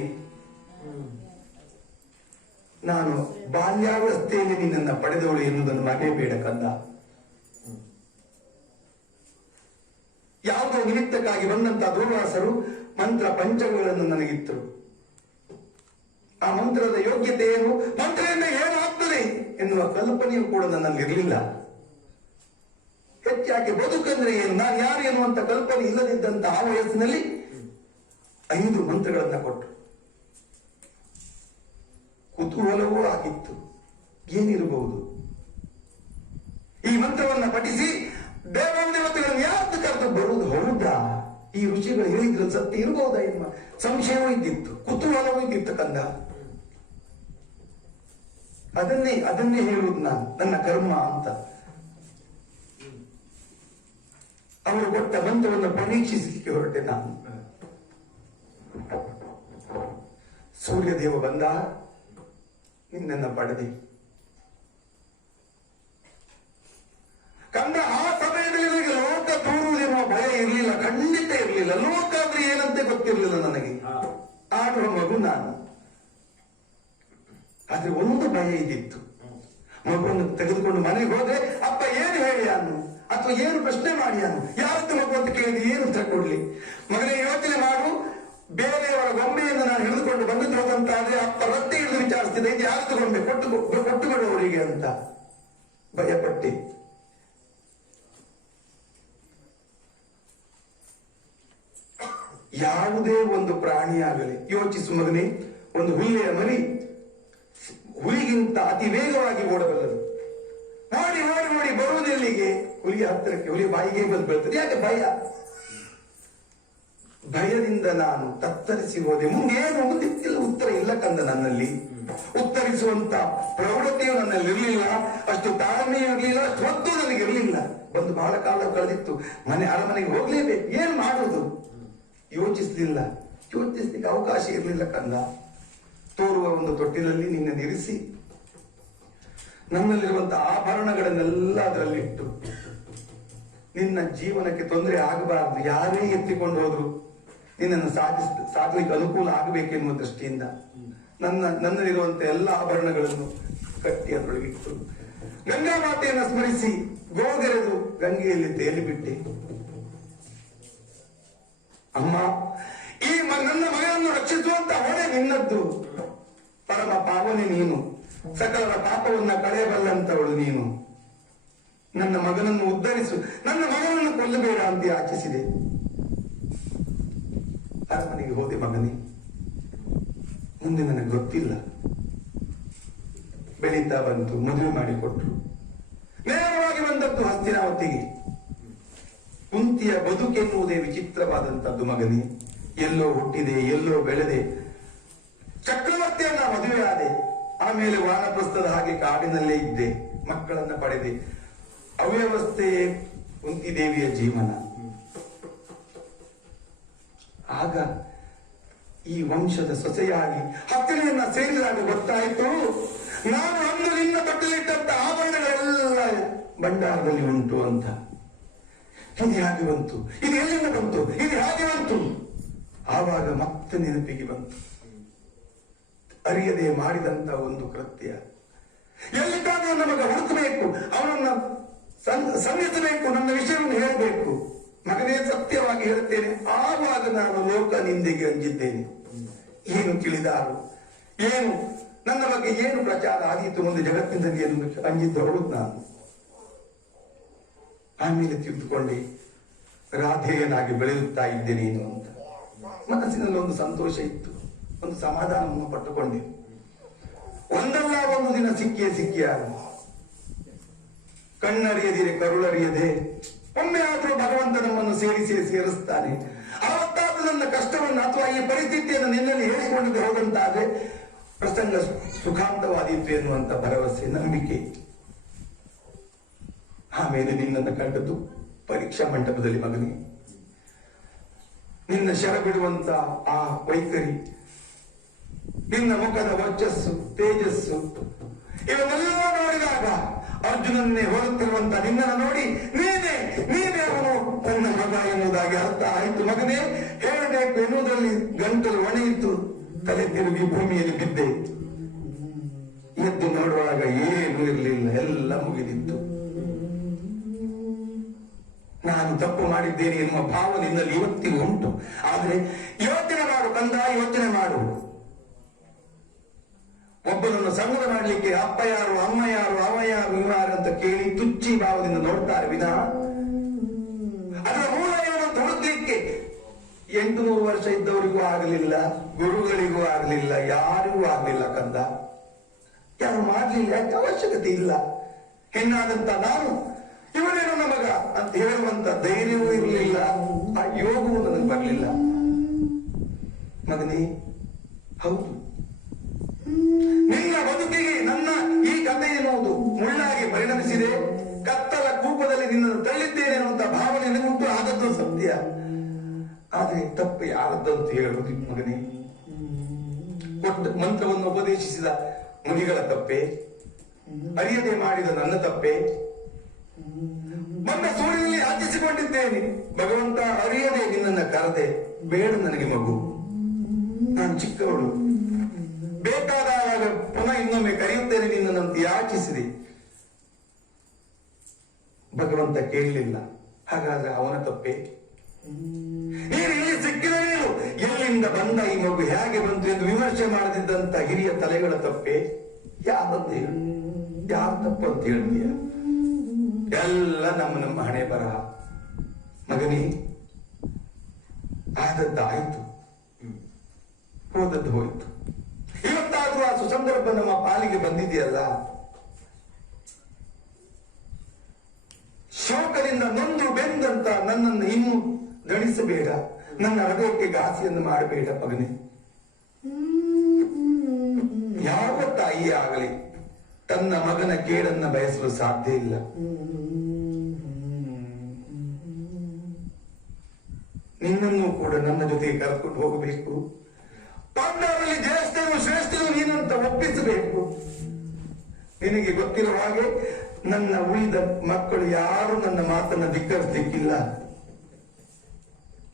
ನಾನು ಬಾಲ್ಯಾವಸ್ಥೆಯಲ್ಲಿ ನಿನ್ನನ್ನು ಪಡೆದವಳು ಎನ್ನುವುದನ್ನು ಮರೆಯಬೇಡ ಕಂದ. ಯಾವುದೋ ನಿಮಿತ್ತಕ್ಕಾಗಿ ಬಂದಂತಹ ದೂರ್ವಾಸರು ಮಂತ್ರ ಪಂಚಗಳನ್ನು ನನಗಿತ್ತರು. ಆ ಮಂತ್ರದ ಯೋಗ್ಯತೆ ಏನು, ಮಂತ್ರದಿಂದ ಏನಾಗ್ತದೆ ಎನ್ನುವ ಕಲ್ಪನೆಯೂ ಕೂಡ ನನ್ನಲ್ಲಿ ಇರಲಿಲ್ಲ. ಹೆಚ್ಚಾಗಿ ಬದುಕಂದ್ರೆ ಏನು, ನಾನು ಯಾರು ಎನ್ನುವಂತ ಕಲ್ಪನೆ ಇಲ್ಲದಿದ್ದಂತ ಆ ವಯಸ್ಸಿನಲ್ಲಿ 5 ಮಂತ್ರಗಳನ್ನ ಕೊಟ್ಟರು. ಕುತೂಹಲವೂ ಆಗಿತ್ತು, ಏನಿರಬಹುದು ಈ ಮಂತ್ರವನ್ನ ಪಠಿಸಿ ದೇವಾದೇವತೆಗಳನ್ನು ಯಾರು ಕರೆದು ಬರುವುದು. ಹೌದಾ, ಈ ಋಷಿಗಳು ಹೇಳಿದ್ರಲ್ಲಿ ಸತ್ಯ ಇರಬಹುದಾ ಎನ್ನುವ ಸಂಶಯವೂ ಇದ್ದಿತ್ತು, ಕುತೂಹಲವೂ ಇದ್ದಿತ್ತು ಕಂದ. ಅದನ್ನೇ ಹೇಳುವುದು ನಾನು, ನನ್ನ ಕರ್ಮ ಅಂತ. ಅವರು ಕೊಟ್ಟ ಮಂತ್ರವನ್ನು ಪರೀಕ್ಷಿಸಲಿಕ್ಕೆ ಹೊರಟೆ ನಾನು. ಸೂರ್ಯದೇವ ಬಂದ, ನಿನ್ನನ್ನು ಪಡೆದೆ ಕಂದ. ಆ ಸಮಯದಲ್ಲಿ ನನಗೆ ಲೋಕ ದೂರುವುದೆನ್ನುವ ಭಯ ಇರಲಿಲ್ಲ, ಖಂಡಿತ ಇರಲಿಲ್ಲ. ಲೋಕ ಅಂದ್ರೆ ಏನಂತೆ ಗೊತ್ತಿರಲಿಲ್ಲ ನನಗೆ. ಆಡುವ ಮಗು ನಾನು. ಆದ್ರೆ ಒಂದು ಭಯ ಇದ್ದಿತ್ತು. ಮಗುವನ್ನು ತೆಗೆದುಕೊಂಡು ಮನೆಗೆ ಹೋದ್ರೆ ಅಪ್ಪ ಏನು ಹೇಳಿ ಅನ್ನು, ಅಥವಾ ಏನು ಪ್ರಶ್ನೆ ಮಾಡಿ ಅನ್ನು, ಯಾರದ್ದು ಮಗು ಅಂತ ಕೇಳಿದ್ರೆ ಏನು ಉತ್ತರ ಕೊಡ್ಲಿ. ಮಗನೇ ಯೋಚನೆ ಮಾಡು, ಬೇರೆಯವರ ಗೊಂಬೆಯನ್ನು ನಾನು ಹಿಡಿದುಕೊಂಡು ಬಂದಿದ್ದು ಹೋದಂತ ಆದ್ರೆ ಅಪ್ಪ ರೊಟ್ಟಿ ಹಿಡಿದು ವಿಚಾರಿಸ್ತಿದ್ದೆ, ಇದು ಯಾರದ್ದು ಗೊಂಬೆ, ಕೊಟ್ಟುಬಿಡುವವರಿಗೆ ಅಂತ ಭಯಪಟ್ಟೆ. ಯಾವುದೇ ಒಂದು ಪ್ರಾಣಿಯಾಗಲಿ ಯೋಚಿಸು ಮಗನೇ, ಒಂದು ಹುಲಿಯ ಮರಿ ಹುಲಿಗಿಂತ ಅತಿ ವೇಗವಾಗಿ ಓಡಬಲ್ಲದು. ಓಡಿ ಓಡಿ ಓಡಿ ಬರುವುದೆಲ್ಲಿಗೆ? ಹುಲಿಯ ಹತ್ತಿರಕ್ಕೆ, ಹುಲಿಯ ಬಾಯಿಗೆ ಬಂದು ಬೀಳ್ತದೆ. ಯಾಕೆ? ಭಯದಿಂದ ನಾನು ತತ್ತರಿಸಿ ಹೋದೆ. ಮುಂದೇನು ಮುಂದಿಲ್ಲ, ಉತ್ತರ ಇಲ್ಲ ಕಂದ ನನ್ನಲ್ಲಿ. ಉತ್ತರಿಸುವಂತ ಪ್ರೌಢತೆಯು ನನ್ನಲ್ಲಿ ಇರಲಿಲ್ಲ, ಅಷ್ಟು ತಾಳ್ಮೆಯೂ ಇರಲಿಲ್ಲ, ಅಷ್ಟು ಹೊತ್ತು ನನಗೆ ಇರಲಿಲ್ಲ. ಬಂದು ಬಹಳ ಕಾಲ ಕಳೆದಿತ್ತು, ಅರಮನೆಗೆ ಹೋಗ್ಲೇಬೇಕು, ಏನ್ ಮಾಡುವುದು ಯೋಚಿಸ್ಲಿಕ್ಕೆ ಅವಕಾಶ ಇರಲಿಲ್ಲ ಕಂದ. ತೋರುವ ಒಂದು ತೊಟ್ಟಿಲಲ್ಲಿ ನಿನ್ನನ್ನು ಇರಿಸಿ ನನ್ನಲ್ಲಿರುವಂತಹ ಆಭರಣಗಳನ್ನೆಲ್ಲ ಅದರಲ್ಲಿಟ್ಟು, ನಿನ್ನ ಜೀವನಕ್ಕೆ ತೊಂದರೆ ಆಗಬಾರದು, ಯಾರೇ ಎತ್ತಿಕೊಂಡು ಹೋದ್ರು ನಿನ್ನನ್ನು ಸಾಗಲಿಕ್ಕೆ ಅನುಕೂಲ ಆಗಬೇಕೆನ್ನುವ ದೃಷ್ಟಿಯಿಂದ ನನ್ನಲ್ಲಿರುವಂತಹ ಎಲ್ಲ ಆಭರಣಗಳನ್ನು ಕಟ್ಟಿ ಅದರೊಳಗಿಟ್ಟು ಗಂಗಾ ಮಾತೆಯನ್ನು ಸ್ಮರಿಸಿ ಗೋಗೆರೆದು ಗಂಗೆಯಲ್ಲಿ ತೇಲಿಬಿಟ್ಟೆ. ಅಮ್ಮ, ಈ ನನ್ನ ಮಗನನ್ನು ರಕ್ಷಿಸುವಂತ ಹೊಣೆ ನಿನ್ನದ್ದು. ಪರಮ ಪಾವನೆ ನೀನು, ಸಕಲರ ಪಾಪವನ್ನ ಕಳೆಯಬಲ್ಲಂತವಳು ನೀನು. ನನ್ನ ಮಗನನ್ನು ಉದ್ಧರಿಸು, ನನ್ನ ಮಗನನ್ನು ಕೊಲ್ಲಬೇಡ ಅಂತ ಯಾಚಿಸಿದೆ. ಅರಮನೆಗೆ ಹೋದೆ ಮಗನೇ. ಮುಂದೆ ನನಗೆ ಗೊತ್ತಿಲ್ಲ. ಬೆಳೀತಾ ಬಂತು, ಮದುವೆ ಮಾಡಿಕೊಟ್ರು. ನೇರವಾಗಿ ಬಂದದ್ದು ಹಸ್ತಿನಾವತಿಗೆ. ಕುಂತಿಯ ಬದುಕೆನ್ನುವುದೇ ವಿಚಿತ್ರವಾದಂತದ್ದು ಮಗನೇ. ಎಲ್ಲೋ ಹುಟ್ಟಿದೆ, ಎಲ್ಲೋ ಬೆಳೆದೆ, ಚಕ್ರವರ್ತಿಯನ್ನ ಮದುವೆ ಆದೆ. ಆಮೇಲೆ ವಾನಪ್ರಸ್ಥದ ಹಾಗೆ ಕಾಡಿನಲ್ಲೇ ಇದ್ದೆ, ಮಕ್ಕಳನ್ನ ಪಡೆದೆ. ಅವ್ಯವಸ್ಥೆಯೇ ಕುಂತಿದೇವಿಯ ಜೀವನ. ಆಗ ಈ ವಂಶದ ಸೊಸೆಯಾಗಿ ಹತ್ತಿರನ್ನ ಸೇರಿದಾಗ ಗೊತ್ತಾಯಿತು, ನಾನು ಅಂದು ನಿನ್ನ ತೊಟ್ಟಲಿಟ್ಟಂತ ಆಭರಣಗಳೆಲ್ಲ ಭಂಡಾರದಲ್ಲಿ ಉಂಟು ಅಂತ. ಇದು ಹೇಗೆ ಬಂತು, ಇದು ಎಲ್ಲಿಂದ ಬಂತು, ಇದು ಹೇಗೆ ಬಂತು? ಆವಾಗ ಮತ್ತೆ ನೆನಪಿಗೆ ಬಂತು, ಅರಿಯದೆ ಮಾಡಿದಂತ ಒಂದು ಕೃತ್ಯ. ಎಲ್ಲಿದ್ದಾದ್ರೂ ನಮಗೆ ಹುಡುಕಬೇಕು, ಅವನನ್ನ ಸಂಧಿಸಬೇಕು, ನನ್ನ ವಿಷಯವನ್ನು ಹೇಳಬೇಕು. ಮಗನೇ, ಸತ್ಯವಾಗಿ ಹೇಳುತ್ತೇನೆ, ಆವಾಗ ನಾನು ಲೋಕ ನಿಂದೆಗೆ ಅಂಜಿದ್ದೇನೆ. ಏನು ತಿಳಿದಾರು, ಏನು ನನ್ನ ಬಗ್ಗೆ ಏನು ಪ್ರಚಾರ ಆದೀತು, ಮುಂದೆ ಜಗತ್ತಿನಲ್ಲಿ ಏನು ಅಂಜಿದ್ದು ಹೊರಡುದು ನಾನು. ಆಮೇಲೆ ತಿಳಿದುಕೊಂಡೆ, ರಾಧೇಯನಾಗಿ ಬೆಳೆಯುತ್ತಾ ಇದ್ದೆ ನೀನು ಅಂತ. ಮನಸ್ಸಿನಲ್ಲಿ ಒಂದು ಸಂತೋಷ ಇತ್ತು, ಒಂದು ಸಮಾಧಾನವನ್ನು ಪಟ್ಟುಕೊಂಡೆ. ಒಂದಲ್ಲ ಒಂದು ದಿನ ಸಿಕ್ಕಿಯ ಕಣ್ಣರಿಯದಿರೆ ಕರುಳರಿಯದೆ ಒಮ್ಮೆ ಆದರೂ ಭಗವಂತ ನಮ್ಮನ್ನು ಸೇರಿಸ್ತಾನೆ. ಆವತ್ತಾದ್ರೂ ನನ್ನ ಕಷ್ಟವನ್ನು ಅಥವಾ ಈ ಪರಿಸ್ಥಿತಿಯನ್ನು ನಿನ್ನಲ್ಲಿ ಹೇಳಿಕೊಂಡದ್ದು ಹೋದಂತಾದ್ರೆ ಪ್ರಸಂಗ ಸುಖಾಂತವಾದೀತು ಎನ್ನುವಂತ ಭರವಸೆ, ನಂಬಿಕೆ. ಆಮೇಲೆ ನಿನ್ನನ್ನು ಕಂಡದ್ದು ಪರೀಕ್ಷಾ ಮಂಟಪದಲ್ಲಿ ಮಗನೇ. ನಿನ್ನ ಶರ ಬಿಡುವಂತ ಆ ವೈಖರಿ, ನಿನ್ನ ಮುಖದ ವರ್ಚಸ್ಸು, ತೇಜಸ್ಸು, ಇವನ್ನೆಲ್ಲ ನೋಡಿದಾಗ ಅರ್ಜುನನ್ನೇ ಹೋಲುತ್ತಿರುವಂತ ನಿನ್ನನ್ನು ನೋಡಿ ನೀನೇ ಅವನು ನನ್ನ ಮಗ ಎನ್ನುವುದಾಗಿ ಅರ್ಥ ಆಯಿತು. ಮಗನೇ, ಹೇಳಬೇಕು ಎನ್ನುವುದರಲ್ಲಿ ಗಂಟಲು ಒಣೆಯಿತು, ತಲೆ ತಿರುಗಿ ಭೂಮಿಯಲ್ಲಿ ಬಿದ್ದೆ. ಎದ್ದು ನೋಡುವಾಗ ಏನೂ ಇರಲಿಲ್ಲ, ಎಲ್ಲ ಮುಗಿದಿತ್ತು. ನಾನು ತಪ್ಪು ಮಾಡಿದ್ದೇನೆ ಎನ್ನುವ ಭಾವ ನಿನ್ನಲ್ಲಿ ಇವತ್ತಿಗೂ ಉಂಟು. ಆದ್ರೆ ಯೋಚನೆ ಮಾಡು ಕಂದ, ಯೋಚನೆ ಮಾಡು. ಒಬ್ಬನನ್ನು ಸಂಗಡ ಮಾಡಲಿಕ್ಕೆ ಅಪ್ಪ ಯಾರು, ಅಮ್ಮ ಯಾರು, ಅವ ಯಾರು, ಇವ ಯಾರು ಅಂತ ಕೇಳಿ ತುಚ್ಚಿ ಭಾವದಿಂದ ನೋಡ್ತಾರೆ ವಿನಃ ಅದರ ಮೂಲ ಏನು ಅಂತ ಹುಡುಕ್ಲಿಕ್ಕೆ 800 ವರ್ಷ ಇದ್ದವರಿಗೂ ಆಗಲಿಲ್ಲ, ಗುರುಗಳಿಗೂ ಆಗಲಿಲ್ಲ, ಯಾರಿಗೂ ಆಗಲಿಲ್ಲ ಕಂದ. ಯಾರು ಮಾಡಲಿಲ್ಲ, ಯಾಕೆ ಅವಶ್ಯಕತೆ ಇಲ್ಲ. ಹೆಣ್ಣಾದಂತ ನಾನು ಇವನೇನು ನಮಗ ಅಂತ ಹೇಳುವಂತ ಧೈರ್ಯವೂ ಇರಲಿಲ್ಲ, ಆ ಯೋಗವೂ ನನಗೆ ಬರಲಿಲ್ಲ. ಮಗನೇ, ಹೌದು, ನಿನ್ನ ಬದುಕಿಗೆ ನನ್ನ ಈ ಕಥೆ ಎನ್ನುವುದು ಮುಳ್ಳಾಗಿ ಪರಿಣಮಿಸಿದೆ. ಕತ್ತಲ ಕೂಪದಲ್ಲಿ ನಿನ್ನನ್ನು ತಳ್ಳಿದ್ದೇನೆ ಅನ್ನುವಂತ ಭಾವನೆ ನನಗುಂಟು, ಆದದ್ದು ಸತ್ಯ. ಆದ್ರೆ ತಪ್ಪು ಯಾರದ್ದು ಅಂತ ಹೇಳುವುದು ಮಗನೇ. ಕೊಟ್ಟ ಮಂತ್ರವನ್ನು ಉಪದೇಶಿಸಿದ ಮುನಿಗಳ ತಪ್ಪೆ, ಅರಿಯದೆ ಮಾಡಿದ ನನ್ನ ತಪ್ಪೆ. ನನ್ನ ಸೂರ್ಯನಲ್ಲಿ ಹಚ್ಚಿಸಿಕೊಂಡಿದ್ದೇನೆ, ಭಗವಂತ ಅರಿಯದೆ ನಿನ್ನನ್ನು ಕರೆದೆ. ಬೇಡ ನನಗೆ ಮಗು, ನಾನು ಚಿಕ್ಕವಳು, ಬೇಕಾದಾಗ ಪುನಃ ಇನ್ನೊಮ್ಮೆ ಕರೆಯುತ್ತೇನೆ ನಿನ್ನಂತ ಯಾಚಿಸಿದೆ. ಭಗವಂತ ಕೇಳಲಿಲ್ಲ. ಹಾಗಾದ್ರೆ ಅವನ ತಪ್ಪೆ. ನೀನು ಇಲ್ಲಿ ಸಿಕ್ಕಿದ ನೀನು ಎಲ್ಲಿಂದ ಬಂದ ಈ ಮಗು, ಹೇಗೆ ಬಂತು ಎಂದು ವಿಮರ್ಶೆ ಮಾಡದಿದ್ದಂತ ಹಿರಿಯ ತಲೆಗಳ ತಪ್ಪೆ. ಯಾರಂತ ಹೇಳು, ಯಾರ ತಪ್ಪು ಅಂತ ಹೇಳ್ತೀಯ? ಎಲ್ಲ ನಮ್ಮ ಹಣೆ ಬರಹ. ಮಗನೇ, ಆದದ್ದಾಯ್ತು, ಹೋದದ್ದು ಹೋಯ್ತು. ಇವತ್ತಾದ್ರೂ ಆ ಸುಸಂದರ್ಭ ನಮ್ಮ ಪಾಲಿಗೆ ಬಂದಿದೆಯಲ್ಲ. ಶೋಕದಿಂದ ನೊಂದು ಬೆಂದಂತ ನನ್ನನ್ನು ಇನ್ನೂ ದಣಿಸಬೇಡ, ನನ್ನ ಹೃದಯಕ್ಕೆ ಘಾಸಿಯನ್ನು ಮಾಡಬೇಡ ಮಗನೇ. ಯಾವ ತಾಯಿಯೇ ಆಗಲಿ ತನ್ನ ಮಗನ ಕೇಡನ್ನ ಬಯಸಲು ಸಾಧ್ಯ ಇಲ್ಲ. ನಿನ್ನನ್ನು ಕೂಡ ನನ್ನ ಜೊತೆಗೆ ಕರೆದುಕೊಂಡು ಹೋಗಬೇಕು. ಪಾಂಡವರಲ್ಲಿ ಜ್ಯೇಷ್ಠನು ಶ್ರೇಷ್ಠನು ನೀನಂತ ಒಪ್ಪಿಸಬೇಕು. ನಿನಗೆ ಗೊತ್ತಿರುವ ಹಾಗೆ ನನ್ನ ಉಳಿದ ಮಕ್ಕಳು ಯಾರು ನನ್ನ ಮಾತನ್ನ ಧಿಕ್ಕರಿಸಲಿಕ್ಕಿಲ್ಲ.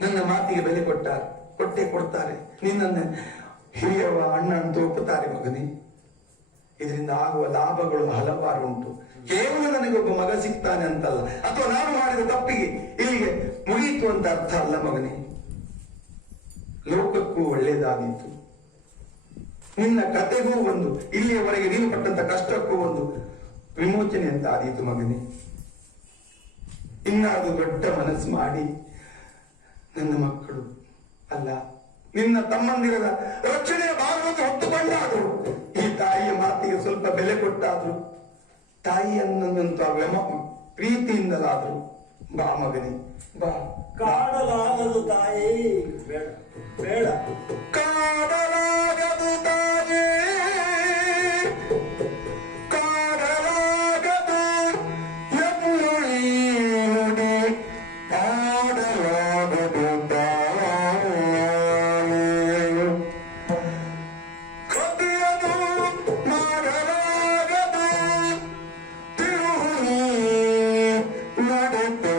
ನನ್ನ ಮಾತಿಗೆ ಬೆಲೆ ಕೊಟ್ಟೇ ಕೊಡ್ತಾರೆ. ನಿನ್ನನ್ನು ಹಿರಿಯವ ಅಣ್ಣ ಅಂತ ಒಪ್ಪುತ್ತಾರೆ ಮಗನೇ. ಇದರಿಂದ ಆಗುವ ಲಾಭಗಳು ಹಲವಾರು ಉಂಟು. ಕೇವಲ ನನಗೊಬ್ಬ ಮಗ ಸಿಗ್ತಾನೆ ಅಂತಲ್ಲ, ಅಥವಾ ನಾನು ಮಾಡಿದ ತಪ್ಪಿಗೆ ಇಲ್ಲಿಗೆ ಮುಗಿಯಿತು ಅಂತ ಅರ್ಥ ಅಲ್ಲ ಮಗನೇ. ಲೋಕಕ್ಕೂ ಒಳ್ಳೆಯದಾದೀತು, ನಿನ್ನ ಕತೆಗೂ ಒಂದು, ಇಲ್ಲಿಯವರೆಗೆ ನೀನು ಪಟ್ಟಂತ ಕಷ್ಟಕ್ಕೂ ಒಂದು ವಿಮೋಚನೆ ಅಂತ ಆದೀತು ಮಗನೇ. ಇನ್ನಾದ್ರೂ ದೊಡ್ಡ ಮನಸ್ಸು ಮಾಡಿ ನನ್ನ ಮಕ್ಕಳು ಅಲ್ಲ ನಿನ್ನ ತಮ್ಮಂದಿರದ ರಕ್ಷಣೆಯ ಭಾರವನ್ನು ಹೊತ್ತುಕೊಂಡಾದ್ರು ಈ ತಾಯಿಯ ಮಾತಿಗೆ ಸ್ವಲ್ಪ ಬೆಲೆ ಕೊಟ್ಟಾದ್ರು ತಾಯಿಯನ್ನಂತ ಪ್ರೀತಿಯಿಂದಲಾದ್ರು ಬಾ ಮಗನೇ ಬಾ. ಕಾಡಲಾಗದು ತಾಯಿ, ಬೇಡ ಬೇಡ. ಕಾಡಲಾಗದು ತಾಯಿ, ಕಾಡಲಾಗದು ಎನ್ನುಳಿ ನುಡಿ, ಕಾಡಲಾಗದು ತಾಯಿ. ಕದಿಯದು ಮಾಡಲಾಗದು ತಿರುಗಿ ನಡೆದು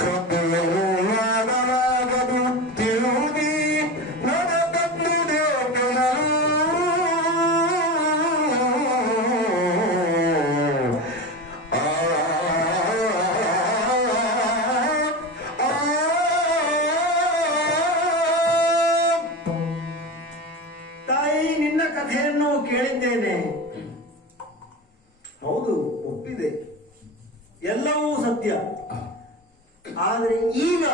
ಕದಿಯಲು ಮಾಡಲಾಗದು ತಿರುಗಿ ನಡೆದು ತಾಯಿ, ನಿನ್ನ ಕಥೆಯನ್ನು ಕೇಳಿದ್ದೇನೆ. ಹೌದು, ಒಪ್ಪಿದೆ, ಎಲ್ಲವೂ ಸತ್ಯ. ಆದರೆ ಈಗ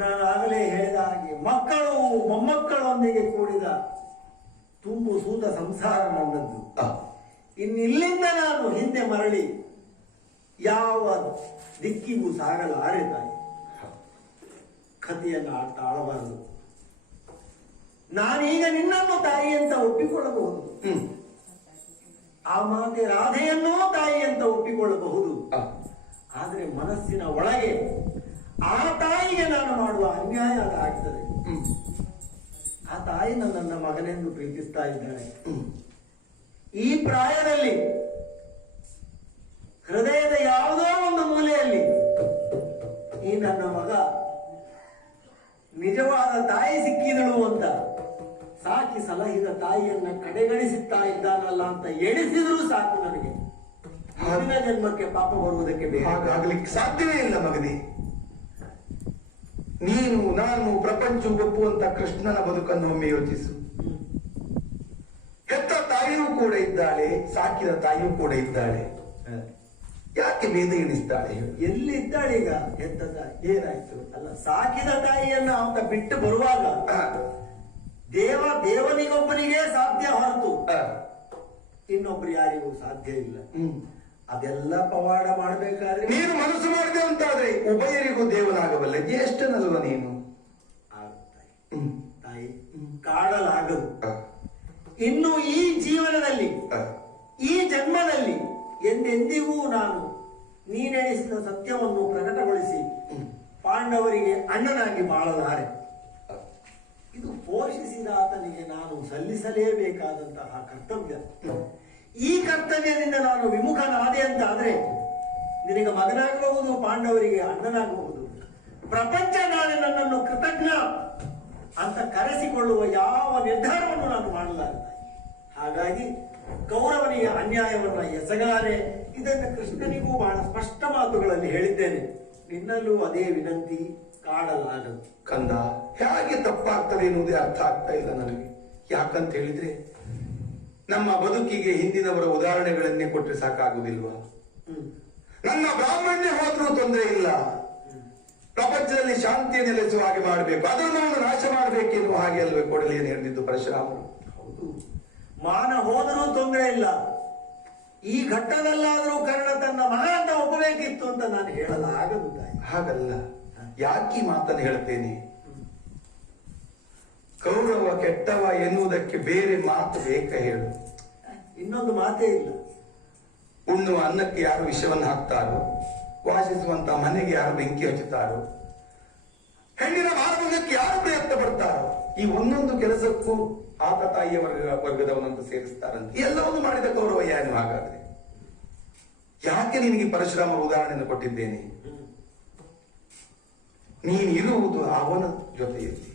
ನಾನು ಆಗಲೇ ಹೇಳಿದ ಹಾಗೆ ಮಕ್ಕಳು ಮೊಮ್ಮಕ್ಕಳೊಂದಿಗೆ ಕೂಡಿದ ತುಂಬು ಸೂತ ಸಂಸಾರ ನನ್ನದ್ದು. ಇನ್ನಿಲ್ಲಿಂದ ನಾನು ಹಿಂದೆ ಮರಳಿ ಯಾವ ದಿಕ್ಕಿಗೂ ಸಾಗಲಾರೆ ತಾಯಿ. ಕಥೆಯನ್ನು ಆಡ್ತಾ ಆಳಬಾರದು. ನಾನೀಗ ನಿನ್ನನ್ನು ತಾಯಿ ಅಂತ ಒಪ್ಪಿಕೊಳ್ಳಬಹುದು. ಆ ಮಾತೆ ರಾಧೆಯನ್ನೂ ತಾಯಿ ಅಂತ ಒಪ್ಪಿಕೊಳ್ಳಬಹುದು. ಆದರೆ ಮನಸ್ಸಿನ ಒಳಗೆ ಆ ತಾಯಿಗೆ ನಾನು ಮಾಡುವ ಅನ್ಯಾಯ ಅದಾಗ್ತದೆ. ಆ ತಾಯಿ ನನ್ನನ್ನ ಮಗನೆಂದು ಪ್ರೀತಿಸ್ತಾ ಇದ್ದಾಳೆ. ಈ ಪ್ರಾಯದಲ್ಲಿ ಹೃದಯದ ಯಾವುದೋ ಒಂದು ಮೂಲೆಯಲ್ಲಿ ಈ ನನ್ನ ಮಗ ನಿಜವಾದ ತಾಯಿ ಸಿಕ್ಕಿದಳು ಅಂತ ಸಾಕಿ ಸಲಹಿದ ತಾಯಿಯನ್ನ ಕಡೆಗಣಿಸುತ್ತಾ ಇದ್ದಾನಲ್ಲ ಅಂತ ಎಣಿಸಿದ್ರೂ ಸಾಕು ನನಗೆ. ಮುಂದಿನ ಜನ್ಮಕ್ಕೆ ಪಾಪ ಬರುವುದಕ್ಕೆ ಹಾಗಾಗ್ಲಿಕ್ಕೆ ಸಾಧ್ಯವೇ ಇಲ್ಲ ಮಗನೇ. ನೀನು ನಾನು ಪ್ರಪಂಚ ಒಪ್ಪುವಂತ ಕೃಷ್ಣನ ಬದುಕನ್ನು ಒಮ್ಮೆ ಯೋಚಿಸು. ಹೆತ್ತ ತಾಯಿಯೂ ಕೂಡ ಇದ್ದಾಳೆ, ಸಾಕಿದ ತಾಯಿಯೂ ಕೂಡ ಇದ್ದಾಳೆ. ಯಾಕೆ ಭೇದ ಎಣಿಸ್ತಾಳೆ? ಎಲ್ಲಿ ಇದ್ದಾಳೆ ಈಗ ಹೆತ್ತ ತಾಯಿ? ಏನಾಯ್ತು? ಅಲ್ಲ, ಸಾಕಿದ ತಾಯಿಯನ್ನ ಅಂತ ಬಿಟ್ಟು ಬರುವಾಗ ದೇವನಿಗೊಬ್ಬನಿಗೆ ಸಾಧ್ಯ ಹೊರತು ಇನ್ನೊಬ್ರು ಯಾರಿಗೂ ಸಾಧ್ಯ ಇಲ್ಲ. ಅದೆಲ್ಲ ಪವಾಡ ಮಾಡಬೇಕಾದ್ರೆ ನೀನು ಮನಸ್ಸು ಮಾಡಿದೆ ಅಂತಾದ್ರೆ ಉಭಯರಿಗೂ ದೇವನಾಗಬಲ್ಲ. ಜ್ಯೇಷ್ಠನಲ್ವ ನೀನು? ತಾಯಿ, ಕಾಡಲಾಗದು. ಇನ್ನು ಈ ಜೀವನದಲ್ಲಿ, ಈ ಜನ್ಮದಲ್ಲಿ ಎಂದೆಂದಿಗೂ ನಾನು ನೀನೆಣಿಸಿದ ಸತ್ಯವನ್ನು ಪ್ರಕಟಗೊಳಿಸಿ ಪಾಂಡವರಿಗೆ ಅಣ್ಣನಾಗಿ ಬಾಳಲಾರೆ. ಇದು ಪೋಷಿಸಿದ ಆತನಿಗೆ ನಾನು ಸಲ್ಲಿಸಲೇಬೇಕಾದಂತಹ ಕರ್ತವ್ಯ. ಈ ಕರ್ತವ್ಯದಿಂದ ನಾನು ವಿಮುಖನಾದೆ ಅಂತ ಆದ್ರೆ ನಿನಗೆ ಮಗನಾಗಬಹುದು, ಪಾಂಡವರಿಗೆ ಅಣ್ಣನಾಗಬಹುದು. ಪ್ರಪಂಚ ನಾಳೆ ನನ್ನನ್ನು ಕೃತಜ್ಞ ಅಂತ ಕರೆಸಿಕೊಳ್ಳುವ ಯಾವ ನಿರ್ಧಾರವನ್ನು ನಾನು ಮಾಡಲಾರೆ. ಹಾಗಾಗಿ ಕೌರವನಿಗೆ ಅನ್ಯಾಯವನ್ನ ಎಸಗಾರೆ. ಇದನ್ನು ಕೃಷ್ಣನಿಗೂ ಬಹಳ ಸ್ಪಷ್ಟ ಮಾತುಗಳಲ್ಲಿ ಹೇಳಿದ್ದೇನೆ. ನಿನ್ನಲ್ಲೂ ಅದೇ ವಿನಂತಿ, ಕಾಡಲಾಗದು. ಕಂದ, ಹೇಗೆ ತಪ್ಪಾಗ್ತದೆ ಎನ್ನುವುದೇ ಅರ್ಥ ಆಗ್ತಾ ಇಲ್ಲ ನನಗೆ. ಯಾಕಂತ ಹೇಳಿದ್ರೆ ನಮ್ಮ ಬದುಕಿಗೆ ಹಿಂದಿನವರ ಉದಾಹರಣೆಗಳನ್ನೇ ಕೊಟ್ಟರೆ ಸಾಕಾಗುವುದಿಲ್ವಾ? ನನ್ನ ಬ್ರಾಹ್ಮಣ್ಯ ಹೋದ್ರೂ ತೊಂದರೆ ಇಲ್ಲ, ಪ್ರಪಂಚದಲ್ಲಿ ಶಾಂತಿಯ ನೆಲೆಸುವ ಹಾಗೆ ಮಾಡಬೇಕು, ಅದನ್ನು ನಾಶ ಮಾಡಬೇಕೆನ್ನುವ ಹಾಗೆ ಅಲ್ವೇ ಕೊಡಲಿ ಏನು ಹೇಳಿದ್ದು ಪರಶುರಾಮರು? ಹೌದು, ಮಾನ ಹೋದರೂ ತೊಂದರೆ ಇಲ್ಲ. ಈ ಘಟ್ಟದಲ್ಲಾದರೂ ಕರ್ಣ ತನ್ನ ಮಗ ಅಂತ ಒಪ್ಪಬೇಕಿತ್ತು ಅಂತ ನಾನು ಹೇಳಲಾಗದು ತಾಯಿ. ಹಾಗಲ್ಲ, ಯಾಕೆ ಮಾತನ್ನು ಹೇಳ್ತೇನೆ? ಕೌರವ ಕೆಟ್ಟವ ಎನ್ನುವುದಕ್ಕೆ ಬೇರೆ ಮಾತು ಬೇಕ ಹೇಳು? ಇನ್ನೊಂದು ಮಾತೇ ಇಲ್ಲ. ಉಣ್ಣುವ ಅನ್ನಕ್ಕೆ ಯಾರು ವಿಷವನ್ನು ಹಾಕ್ತಾರೋ, ವಾಸಿಸುವಂತ ಮನೆಗೆ ಯಾರು ಬೆಂಕಿ ಹಚ್ಚುತ್ತಾರೋ, ಹೆಣ್ಣಿನ ಮಾನವಕ್ಕೆ ಯಾರು ಪ್ರಯತ್ನ ಪಡ್ತಾರೋ, ಈ ಒಂದೊಂದು ಕೆಲಸಕ್ಕೂ ಆತ ತಾಯಿಯ ವರ್ಗದವನಂತ ಸೇರಿಸ್ತಾರಂತೆ. ಎಲ್ಲವನ್ನು ಮಾಡಿದ ಕೌರವ ಏನು? ಹಾಗಾದ್ರೆ ಯಾಕೆ ನಿನಗೆ ಪರಶುರಾಮರ ಉದಾಹರಣೆಯನ್ನು ಕೊಟ್ಟಿದ್ದೇನೆ? ನೀನಿರುವುದು ಅವನ ಜೊತೆಯಲ್ಲಿ.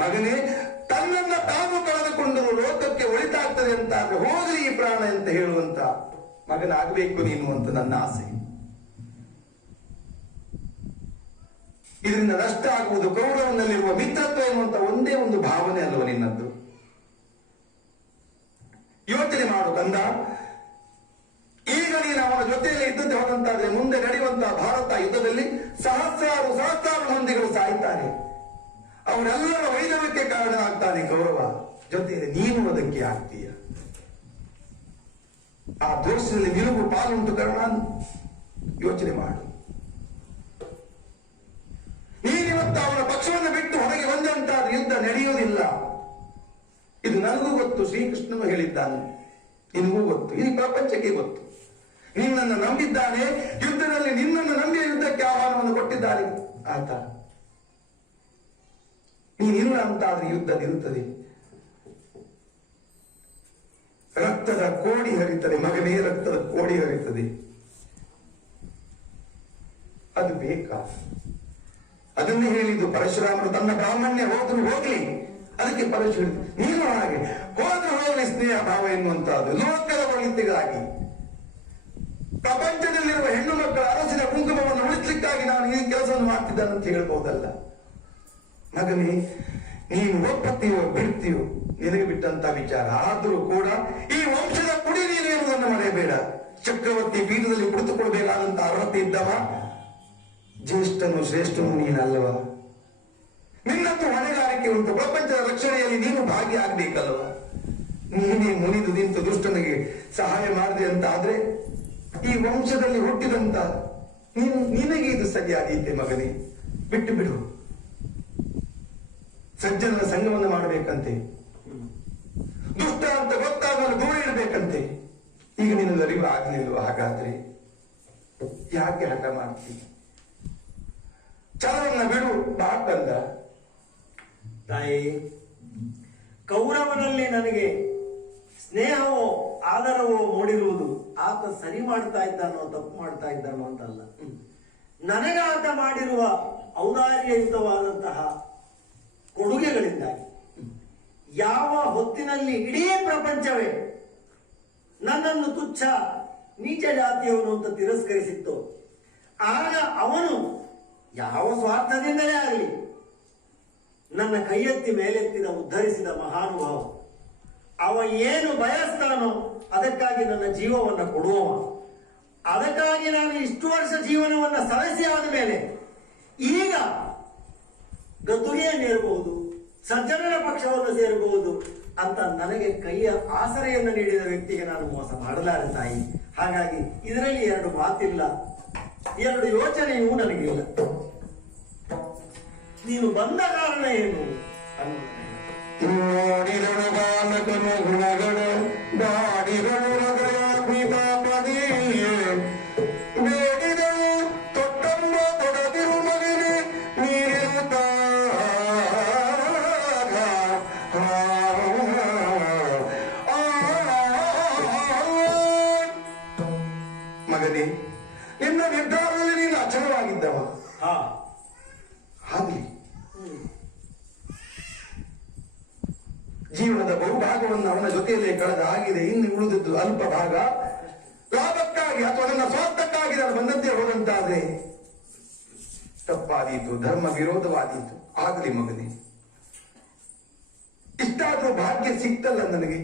ಮಗನೇ, ತನ್ನನ್ನ ತಾನು ಕಳೆದುಕೊಂಡರೂ ಲೋಕಕ್ಕೆ ಒಳಿತಾಗ್ತದೆ ಅಂತ ಆದ್ರೆ ಹೋಗ್ರಿ ಈ ಪ್ರಾಣ ಅಂತ ಹೇಳುವಂತ ಮಗನಾಗಬೇಕು ನೀನು ಅಂತ ನನ್ನ ಆಸೆ. ಇದರಿಂದ ನಷ್ಟ ಆಗುವುದು ಕೌರವನಲ್ಲಿರುವ ಮಿತ್ರತ್ವ ಎನ್ನುವಂತ ಒಂದೇ ಒಂದು ಭಾವನೆ ಅಲ್ವ ನಿನ್ನದ್ದು? ಕಂದ, ಈಗ ನೀನು ಅವನ ಜೊತೆಯಲ್ಲಿ ಇದ್ದದ್ದು ಹೋದಂತಾದ್ರೆ ಮುಂದೆ ನಡೆಯುವಂತಹ ಭಾರತ ಯುದ್ಧದಲ್ಲಿ ಸಹಸ್ರಾರು ಮಂದಿಗಳು ಸಾಯ್ತಾರೆ. ಅವರೆಲ್ಲರ ವೈದ್ಯಕ್ಕೆ ಕಾರಣ ಆಗ್ತಾನೆ ಕೌರವ. ಜೊತೆಯಲ್ಲಿ ನೀನು ಅದಕ್ಕೆ ಆಗ್ತೀಯ. ಆ ದೋಷದಲ್ಲಿ ನಿಲುವು ಪಾಲುಂಟು ಕರ್ಣ. ಯೋಚನೆ ಮಾಡು. ನೀನಿವತ್ತು ಅವನ ಪಕ್ಷವನ್ನು ಬಿಟ್ಟು ಹೊರಗೆ ಬಂದಂತಾದ್ರೆ ಯುದ್ಧ ನಡೆಯುವುದಿಲ್ಲ. ಇದು ನನಗೂ ಗೊತ್ತು, ಶ್ರೀಕೃಷ್ಣನು ಹೇಳಿದ್ದಾನೆ, ನಿನಗೂ ಗೊತ್ತು, ಈ ಪ್ರಪಂಚಕ್ಕೆ ಗೊತ್ತು. ನಿನ್ನನ್ನು ನಂಬಿದ್ದಾನೆ, ಯುದ್ಧದಲ್ಲಿ ನಿನ್ನನ್ನು ನಂಬಿ ಯುದ್ಧಕ್ಕೆ ಆಹ್ವಾನವನ್ನು ಕೊಟ್ಟಿದ್ದಾನೆ ಆತ. ನೀನಿಲ್ಲ ಅಂತಾದ್ರೆ ಯುದ್ಧ ನಿಲ್ಲುತ್ತದೆ. ರಕ್ತದ ಕೋಡಿ ಹರಿತದೆ ಮಗನೇ, ರಕ್ತದ ಕೋಡಿ ಹರಿತದೆ. ಅದು ಬೇಕಾ? ಅದನ್ನೇ ಹೇಳಿದ್ದು ಪರಶುರಾಮರು. ತನ್ನ ಬ್ರಾಹ್ಮಣ್ಯ ಹೋದ್ರು ಹೋಗ್ಲಿ, ಅದಕ್ಕೆ ಪರಶು ನೀನು ಹಾಗೆ ಹೋದ್ರು ಹೋಗ್ಲಿ ಸ್ನೇಹ ಭಾವ ಎನ್ನುವಂತಹದ್ದು ಲೋಕದ ಒಳಿತಿಗಾಗಿ. ಪ್ರಪಂಚದಲ್ಲಿರುವ ಹೆಣ್ಣು ಮಕ್ಕಳ ಅರಸಿನ ಕುಂಕುಮವನ್ನು ಉಳಿಸ್ಲಿಕ್ಕಾಗಿ ನಾನು ಈ ಕೆಲಸವನ್ನು ಮಾಡ್ತಿದ್ದಾನೆ ಅಂತ ಹೇಳ್ಬಹುದಲ್ಲ. ಮಗನೇ, ನೀನು ಒಪ್ಪತ್ತೀಯೋ ಬಿಡ್ತೀಯೋ ನಿನಗೆ ಬಿಟ್ಟಂತ ವಿಚಾರ. ಆದರೂ ಕೂಡ ಈ ವಂಶದ ಕುಡಿ ನೀನು ಎನ್ನುವುದನ್ನು ಮರೆಯಬೇಡ. ಚಕ್ರವರ್ತಿ ಪೀಠದಲ್ಲಿ ಕುಳಿತುಕೊಳ್ಬೇಕಾದಂತ ಅರ್ಹತೆ ಇದ್ದವ, ಜ್ಯೇಷ್ಠನು ಶ್ರೇಷ್ಠನು ನೀನಲ್ಲವ. ನಿನ್ನಂತೂ ಹೊಣೆಗಾರಿಕೆ ಉಂಟು. ಪ್ರಪಂಚದ ರಕ್ಷಣೆಯಲ್ಲಿ ನೀನು ಭಾಗಿಯಾಗಬೇಕಲ್ವ. ನೀನೇ ಮುನಿದು ನಿಂತು ದುಷ್ಟನಿಗೆ ಸಹಾಯ ಮಾಡಿದೆ ಅಂತ ಆದ್ರೆ ಈ ವಂಶದಲ್ಲಿ ಹುಟ್ಟಿದಂತ ನಿನಗೆ ಇದು ಸರಿಯಾದೀತೆ ಮಗನೇ. ಬಿಟ್ಟು ಬಿಡು. ಸಜ್ಜನರ ಸಂಘವನ್ನು ಮಾಡಬೇಕಂತೆ, ದುಷ್ಟ ಅಂತ ಗೊತ್ತಾಗಲು ದೂರ ಇಡಬೇಕಂತೆ. ಈಗ ನಿನ್ನ ಅರಿವು ಆಗ್ಲಿಲ್ವ? ಹಾಗಾದ್ರೆ ಯಾಕೆ ಹಠ ಮಾಡ್ತೀನಿ? ಚಾರನ್ನ ಬಿಡು ಬಾಕಂದ. ತಾಯಿ, ಕೌರವನಲ್ಲಿ ನನಗೆ ಸ್ನೇಹವೋ ಆದರವೋ ಮೂಡಿರುವುದು ಆತ ಸರಿ ಮಾಡ್ತಾ ಇದ್ದಾನೋ ತಪ್ಪು ಮಾಡ್ತಾ ಇದ್ದಾನೋ ಅಂತಲ್ಲ. ನನಗೆ ಆತ ಮಾಡಿರುವ ಔದಾರ್ಯಯುತವಾದಂತಹ ಕೊಡುಗೆಗಳಿಂದಾಗಿ ಯಾವ ಹೊತ್ತಿನಲ್ಲಿ ಇಡೀ ಪ್ರಪಂಚವೇ ನನ್ನನ್ನು ತುಚ್ಛ ನೀಚ ಜಾತಿಯವನು ಅಂತ ತಿರಸ್ಕರಿಸಿತ್ತು, ಆಗ ಅವನು ಯಾವ ಸ್ವಾರ್ಥದಿಂದಲೇ ಆಗಲಿ ನನ್ನ ಕೈಯೆತ್ತಿ ಮೇಲೆತ್ತಿದ ಉದ್ಧರಿಸಿದ ಮಹಾನುಭಾವ. ಅವ ಏನು ಬಯಸ್ತಾನೋ ಅದಕ್ಕಾಗಿ ನನ್ನ ಜೀವವನ್ನು ಕೊಡುವವ. ಅದಕ್ಕಾಗಿ ನಾನು ಇಷ್ಟು ವರ್ಷ ಜೀವನವನ್ನು ಸವೆಸಿ ಆದ ಮೇಲೆ ಈಗ ಗದ್ದುಗೆಯನ್ನೇರಬಹುದು, ಸಜ್ಜನರ ಪಕ್ಷವನ್ನು ಸೇರಬಹುದು ಅಂತ ನನಗೆ ಕೈಯ ಆಸರೆಯನ್ನು ನೀಡಿದ ವ್ಯಕ್ತಿಗೆ ನಾನು ಮೋಸ ಮಾಡಲಾರೆ ತಾಯಿ. ಹಾಗಾಗಿ ಇದರಲ್ಲಿ ಎರಡು ಮಾತಿಲ್ಲ, ಎರಡು ಯೋಚನೆಯೂ ನನಗಿಲ್ಲ. ನೀನು ಬಂದ ಕಾರಣ ಏನು ನೋಡಿದಳು ಬಾಲಕನು ಗುಣಗಳು ಬಾಡಿದಳು ಹೃದಯಾಗ್ನಿತಾಪದಿ ಬೇಡಿದಳು ತೊಟ್ಟಮ್ಮ ತೊಡದಿರು ಮಗನೇ ನೀರಿರುತ್ತ ಮಗನೇ, ನಿನ್ನ ನಿರ್ಧಾರದಲ್ಲಿ ನೀನು ಅಚಲವಾಗಿದ್ದವ. ಆಗ್ಲಿ, ಜೀವನದ ಬಹುಭಾಗವನ್ನು ಅವನ ಜೊತೆಯಲ್ಲೇ ಕಳೆದ ಆಗಿದೆ. ಇನ್ನು ಉಳಿದದ್ದು ಅಲ್ಪ ಭಾಗ. ಲಾಭಕ್ಕಾಗಿ ಅಥವಾ ನನ್ನ ಸ್ವಾರ್ಥಕ್ಕಾಗಿ ನಾನು ಬಂದಂತೆ ಹೋದಂತಾದ್ರೆ ತಪ್ಪಾದೀತು, ಧರ್ಮ ವಿರೋಧವಾದೀತು. ಆಗಲಿ ಮಗನೇ, ಇಷ್ಟಾದ್ರೂ ಭಾಗ್ಯ ಸಿಕ್ತಲ್ಲ ನನಗೆ.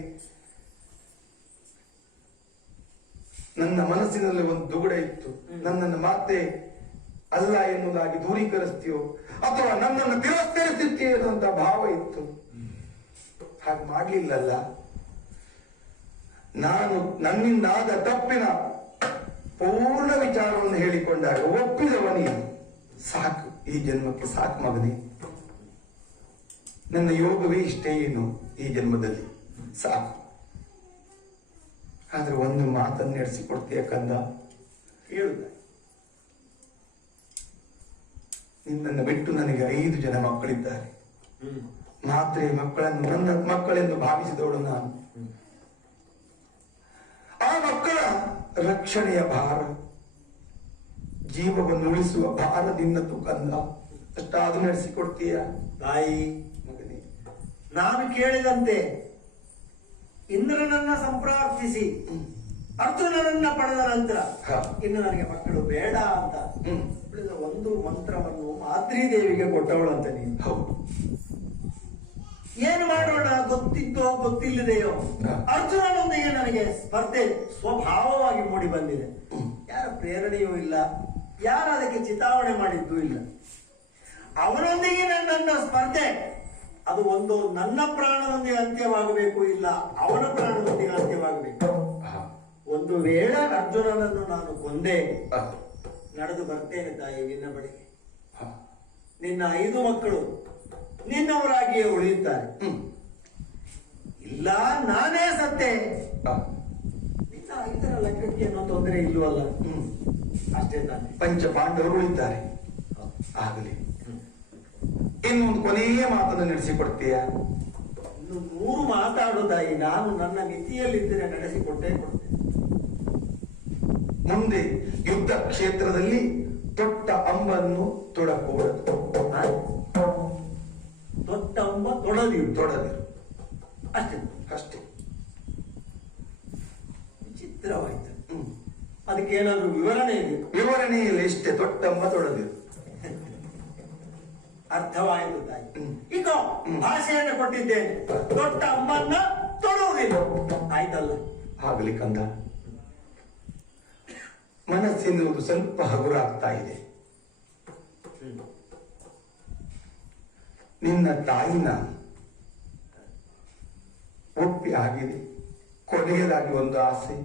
ನನ್ನ ಮನಸ್ಸಿನಲ್ಲಿ ಒಂದು ದುಗುಡ ಇತ್ತು. ನನ್ನನ್ನು ಮಾತೆ ಅಲ್ಲ ಎನ್ನುವುದಾಗಿ ದೂರೀಕರಿಸ್ತೀಯೋ ಅಥವಾ ನನ್ನನ್ನು ತಿರಸ್ಕರಿಸುತ್ತೀಯೋ ಎನ್ನುವಂತ ಭಾವ ಇತ್ತು. ಹಾಗೆ ಮಾಡ್ಲಿಲ್ಲಲ್ಲ. ನಾನು ನನ್ನಿಂದಾದ ತಪ್ಪಿನ ಪೂರ್ಣ ವಿಚಾರವನ್ನು ಹೇಳಿಕೊಂಡಾಗ ಒಪ್ಪಿದವ ನೀನು. ಸಾಕು, ಈ ಜನ್ಮಕ್ಕೆ ಸಾಕು ಮಗನೇ. ನನ್ನ ಯೋಗವೇ ಇಷ್ಟೇ ಏನು ಈ ಜನ್ಮದಲ್ಲಿ, ಸಾಕು. ಆದ್ರೆ ಒಂದು ಮಾತನ್ನು ನಡೆಸಿಕೊಡ್ತೀಯ ಕಂದ? ಹೇಳುತ್ತ ನಿನ್ನನ್ನು ಬಿಟ್ಟು ನನಗೆ 5 ಜನ ಮಕ್ಕಳಿದ್ದಾರೆ. ಮಾತ್ರೆ ಮಕ್ಕಳನ್ನು ನನ್ನ ಮಕ್ಕಳೆಂದು ಭಾವಿಸಿದವಳು ನಾನು. ಆ ಮಕ್ಕಳ ರಕ್ಷಣೆಯ ಭಾರ, ಜೀವವನ್ನು ಉಳಿಸುವ ಭಾರ ನಿನ್ನದು ಕಂದ. ಅಷ್ಟಾದ್ರೂ ನಡೆಸಿಕೊಡ್ತೀಯ ತಾಯಿ? ಮಗನೇ, ನಾನು ಕೇಳಿದಂತೆ ಇಂದ್ರನನ್ನ ಸಂಪ್ರಾರ್ಥಿಸಿ ಅರ್ಜುನನನ್ನ ಪಡೆದ ನಂತರ ಇನ್ನು ನನಗೆ ಮಕ್ಕಳು ಬೇಡ ಅಂತ ಉಳಿದ ಒಂದು ಮಂತ್ರವನ್ನು ಮಾದ್ರಿ ದೇವಿಗೆ ಕೊಟ್ಟವಳು ಅಂತ ನೀನು. ಹೌದು, ಏನು ಮಾಡೋಣ ಗೊತ್ತಿದ್ದೋ ಗೊತ್ತಿಲ್ಲದೆಯೋ ಅರ್ಜುನನೊಂದಿಗೆ ನನಗೆ ಸ್ಪರ್ಧೆ ಸ್ವಭಾವವಾಗಿ ಮೂಡಿ ಬಂದಿದೆ. ಯಾರ ಪ್ರೇರಣೆಯೂ ಇಲ್ಲ, ಯಾರು ಅದಕ್ಕೆ ಚಿತಾವಣೆ ಮಾಡಿದ್ದೂ ಇಲ್ಲ. ಅವನೊಂದಿಗೆ ನನ್ನ ಸ್ಪರ್ಧೆ ಅದು ಒಂದು ನನ್ನ ಪ್ರಾಣದೊಂದಿಗೆ ಅಂತ್ಯವಾಗಬೇಕು, ಇಲ್ಲ ಅವನ ಪ್ರಾಣದೊಂದಿಗೆ ಅಂತ್ಯವಾಗಬೇಕು. ಒಂದು ವೇಳೆ ಅರ್ಜುನನನ್ನು ನಾನು ಕೊಂದೆ, ನಡೆದು ಬರ್ತೇನೆ ತಾಯಿ ನಿನ್ನ ಬಳಿಗೆ. ನಿನ್ನ 5 ಮಕ್ಕಳು ನಿನ್ನವರಾಗಿಯೇ ಉಳಿಯುತ್ತಾರೆ. ಇಲ್ಲ ನಾನೇ ಸತ್ತೆ, ನಿನ್ನ 5ರ ಲೆಕ್ಕಕ್ಕೆ ಏನೋ ತೊಂದರೆ ಇಲ್ವಲ್ಲ, ಅಷ್ಟೇ ತಾನೆ. ಪಂಚ ಪಾಂಡವರು ಉಳಿತಾರೆ. ಆಗಲಿ, ಇನ್ನೊಂದು ಕೊನೆಯ ಮಾತನ್ನು ನಡೆಸಿಕೊಡ್ತೀಯ? ಇನ್ನು 100 ಮಾತಾಡು ತಾಯಿ, ನಾನು ನನ್ನ ಮಿತಿಯಲ್ಲಿದ್ದರೆ ನಡೆಸಿಕೊಟ್ಟೇ ಕೊಡ್ತೇನೆ. ಮುಂದೆ ಯುದ್ಧ ಕ್ಷೇತ್ರದಲ್ಲಿ ತೊಟ್ಟ ಅಂಬನ್ನು ತೊಡಕೂಡದು. ತೊಟ್ಟ ಅಂಬ ತೊಡದಿರು ಅಷ್ಟೇ ಅಷ್ಟೇ. ವಿಚಿತ್ರವಾಯ್ತು. ಅದಕ್ಕೇನಾದ್ರೂ ವಿವರಣೆ ಇದೆ? ವಿವರಣೆಯಲ್ಲಿ ಇಷ್ಟೇ, ತೊಟ್ಟಂಬ ತೊಡದಿರು. ಅರ್ಥವಾಯಿತು ತಾಯಿ. ಈಗ ಭಾಷೆಯನ್ನು ಕೊಟ್ಟಿದ್ದೇನೆ, ದೊಡ್ಡ ಅಮ್ಮನ್ನ ತೊಡುವುದಿಲ್ಲ, ಆಯ್ತಲ್ಲ? ಆಗಲಿ ಕಂದ, ಮನಸ್ಸಿನುವುದು ಸ್ವಲ್ಪ ಹಗುರಾಗ್ತಾ ಇದೆ. ನಿನ್ನ ತಾಯಿನ ಒಪ್ಪಿ ಆಗಿದೆ. ಕೊನೆಯದಾಗಿ ಒಂದು ಆಸೆ,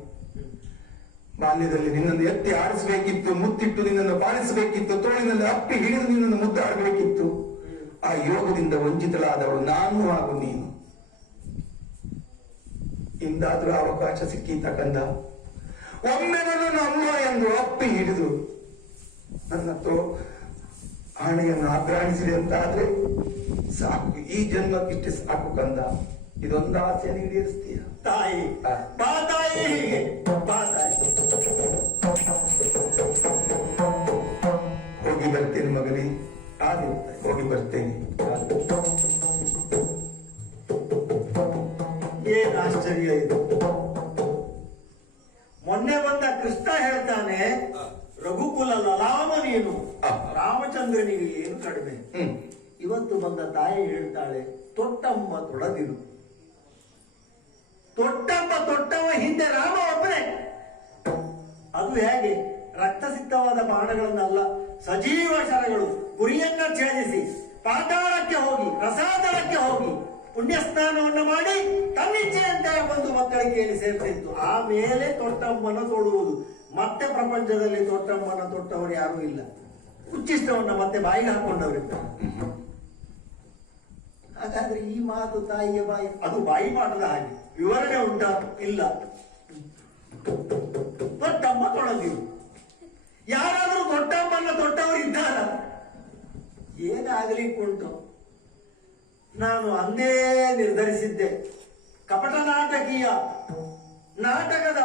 ಬಾಲ್ಯದಲ್ಲಿ ನಿನ್ನನ್ನು ಎತ್ತಿ ಆಡಿಸಬೇಕಿತ್ತು, ಮುತ್ತಿಟ್ಟು ನಿನ್ನನ್ನು ಪಾಲಿಸಬೇಕಿತ್ತು, ತೋಳಿನಲ್ಲಿ ಅಪ್ಪಿ ಹಿಡಿದು ನಿನ್ನನ್ನು ಮುದ್ದಾಡಬೇಕಿತ್ತು. ಆ ಯೋಗದಿಂದ ವಂಚಿತಳಾದವಳು ನಾನು ಹಾಗೂ ನೀನು. ಇಂದಾದ್ರೂ ಅವಕಾಶ ಸಿಕ್ಕೀತ ಕಂದ. ಒಮ್ಮೆ ನನ್ನನ್ನು ಅಮ್ಮ ಎಂದು ಅಪ್ಪಿ ಹಿಡಿದು ನನ್ನ ಹಣೆಯನ್ನು ಆಗ್ರಹಿಸಿದೆ ಅಂತಾದ್ರೆ ಸಾಕು, ಈ ಜನ್ಮಕ್ಕಿಷ್ಟೇ ಸಾಕು ಕಂದ. ಇದೊಂದು ಆಸೆಯನ್ನು ಈಡೇರಿಸ್ತೀಯ ತಾಯಿ? ಬಾ ತಾಯಿ, ಹೀಗೆ ಬಾ ತಾಯಿ. ಹೋಗಿ ಬರ್ತೇನೆ ಮಗನೇ, ಹೋಗಿ ಬರ್ತೇನೆ. ಏನ್ ಆಶ್ಚರ್ಯ ಇದು! ಮೊನ್ನೆ ಬಂದ ಕೃಷ್ಣ ಹೇಳ್ತಾನೆ, ರಘುಕುಲ ಲಲಾಮ ನೀನು, ರಾಮಚಂದ್ರನಿಗೆ ಏನು ಕಡಿಮೆ. ಇವತ್ತು ಬಂದ ತಾಯಿ ಹೇಳ್ತಾಳೆ, ತೊಟ್ಟಮ್ಮ ತೊಡದಿರು. ತೊಟ್ಟಮ್ಮ ತೊಟ್ಟವ ಹಿಂದೆ ರಾಮ ಒಬ್ಬನೇ. ಅದು ಹೇಗೆ? ರಕ್ತಸಿಕ್ತವಾದ ಬಾಣಗಳನ್ನಲ್ಲ, ಸಜೀವ ಶರಗಳು ಗುರಿಯನ್ನ ಛೇದಿಸಿ ಪಾತಾಳಕ್ಕೆ ಹೋಗಿ ರಸಾತಳಕ್ಕೆ ಹೋಗಿ ಪುಣ್ಯ ಸ್ನಾನವನ್ನು ಮಾಡಿ ತನ್ನಿಚ್ಛೆಯಂತೆ ಒಂದು ಮಕ್ಕಳಿಗೆ ಸೇರ್ತಿತ್ತು. ಆಮೇಲೆ ತೊಟ್ಟಮ್ಮನ ತೊಡುವುದು. ಮತ್ತೆ ಪ್ರಪಂಚದಲ್ಲಿ ತೊಟ್ಟಮ್ಮನ ತೊಟ್ಟವರು ಯಾರೂ ಇಲ್ಲ. ಉಚ್ಚಿಷ್ಟವನ್ನ ಮತ್ತೆ ಬಾಯಿಗೆ ಹಾಕೊಂಡವರಿದ್ದಾರೆ. ಹಾಗಾದ್ರೆ ಈ ಮಾತು ತಾಯಿಯ ಬಾಯಿ, ಅದು ಬಾಯಿ ಪಾಠದ ಹಾಗೆ. ವಿವರಣೆ ಉಂಟಾ? ಇಲ್ಲ. ತೊಟ್ಟಮ್ಮ ತೊಡದಿರು. ಯಾರಾದ್ರೂ ತೊಟ್ಟಮ್ಮನ್ನ ತೊಟ್ಟವರು ಇದ್ದಾರ? ಏನಾಗಲಿಕ್ಕುಂಟು? ನಾನು ಅಂದೇ ನಿರ್ಧರಿಸಿದ್ದೆ, ಕಪಟ ನಾಟಕೀಯ ನಾಟಕದ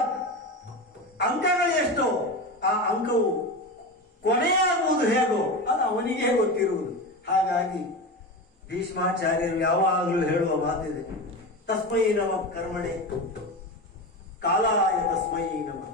ಅಂಕಗಳು ಎಷ್ಟೋ ಆ ಅಂಕವು ಕೊನೆಯಾಗುವುದು ಹೇಗೋ ಅದು ಅವನಿಗೆ ಗೊತ್ತಿರುವುದು. ಹಾಗಾಗಿ ಭೀಷ್ಮಾಚಾರ್ಯರು ಯಾವಾಗಲೂ ಹೇಳುವ ಮಾತಿದೆ, ತಸ್ಮೈ ನಮಃ ಕರ್ಮಣೆ ಕಾಲಾಯ ತಸ್ಮೈ ನಮಃ.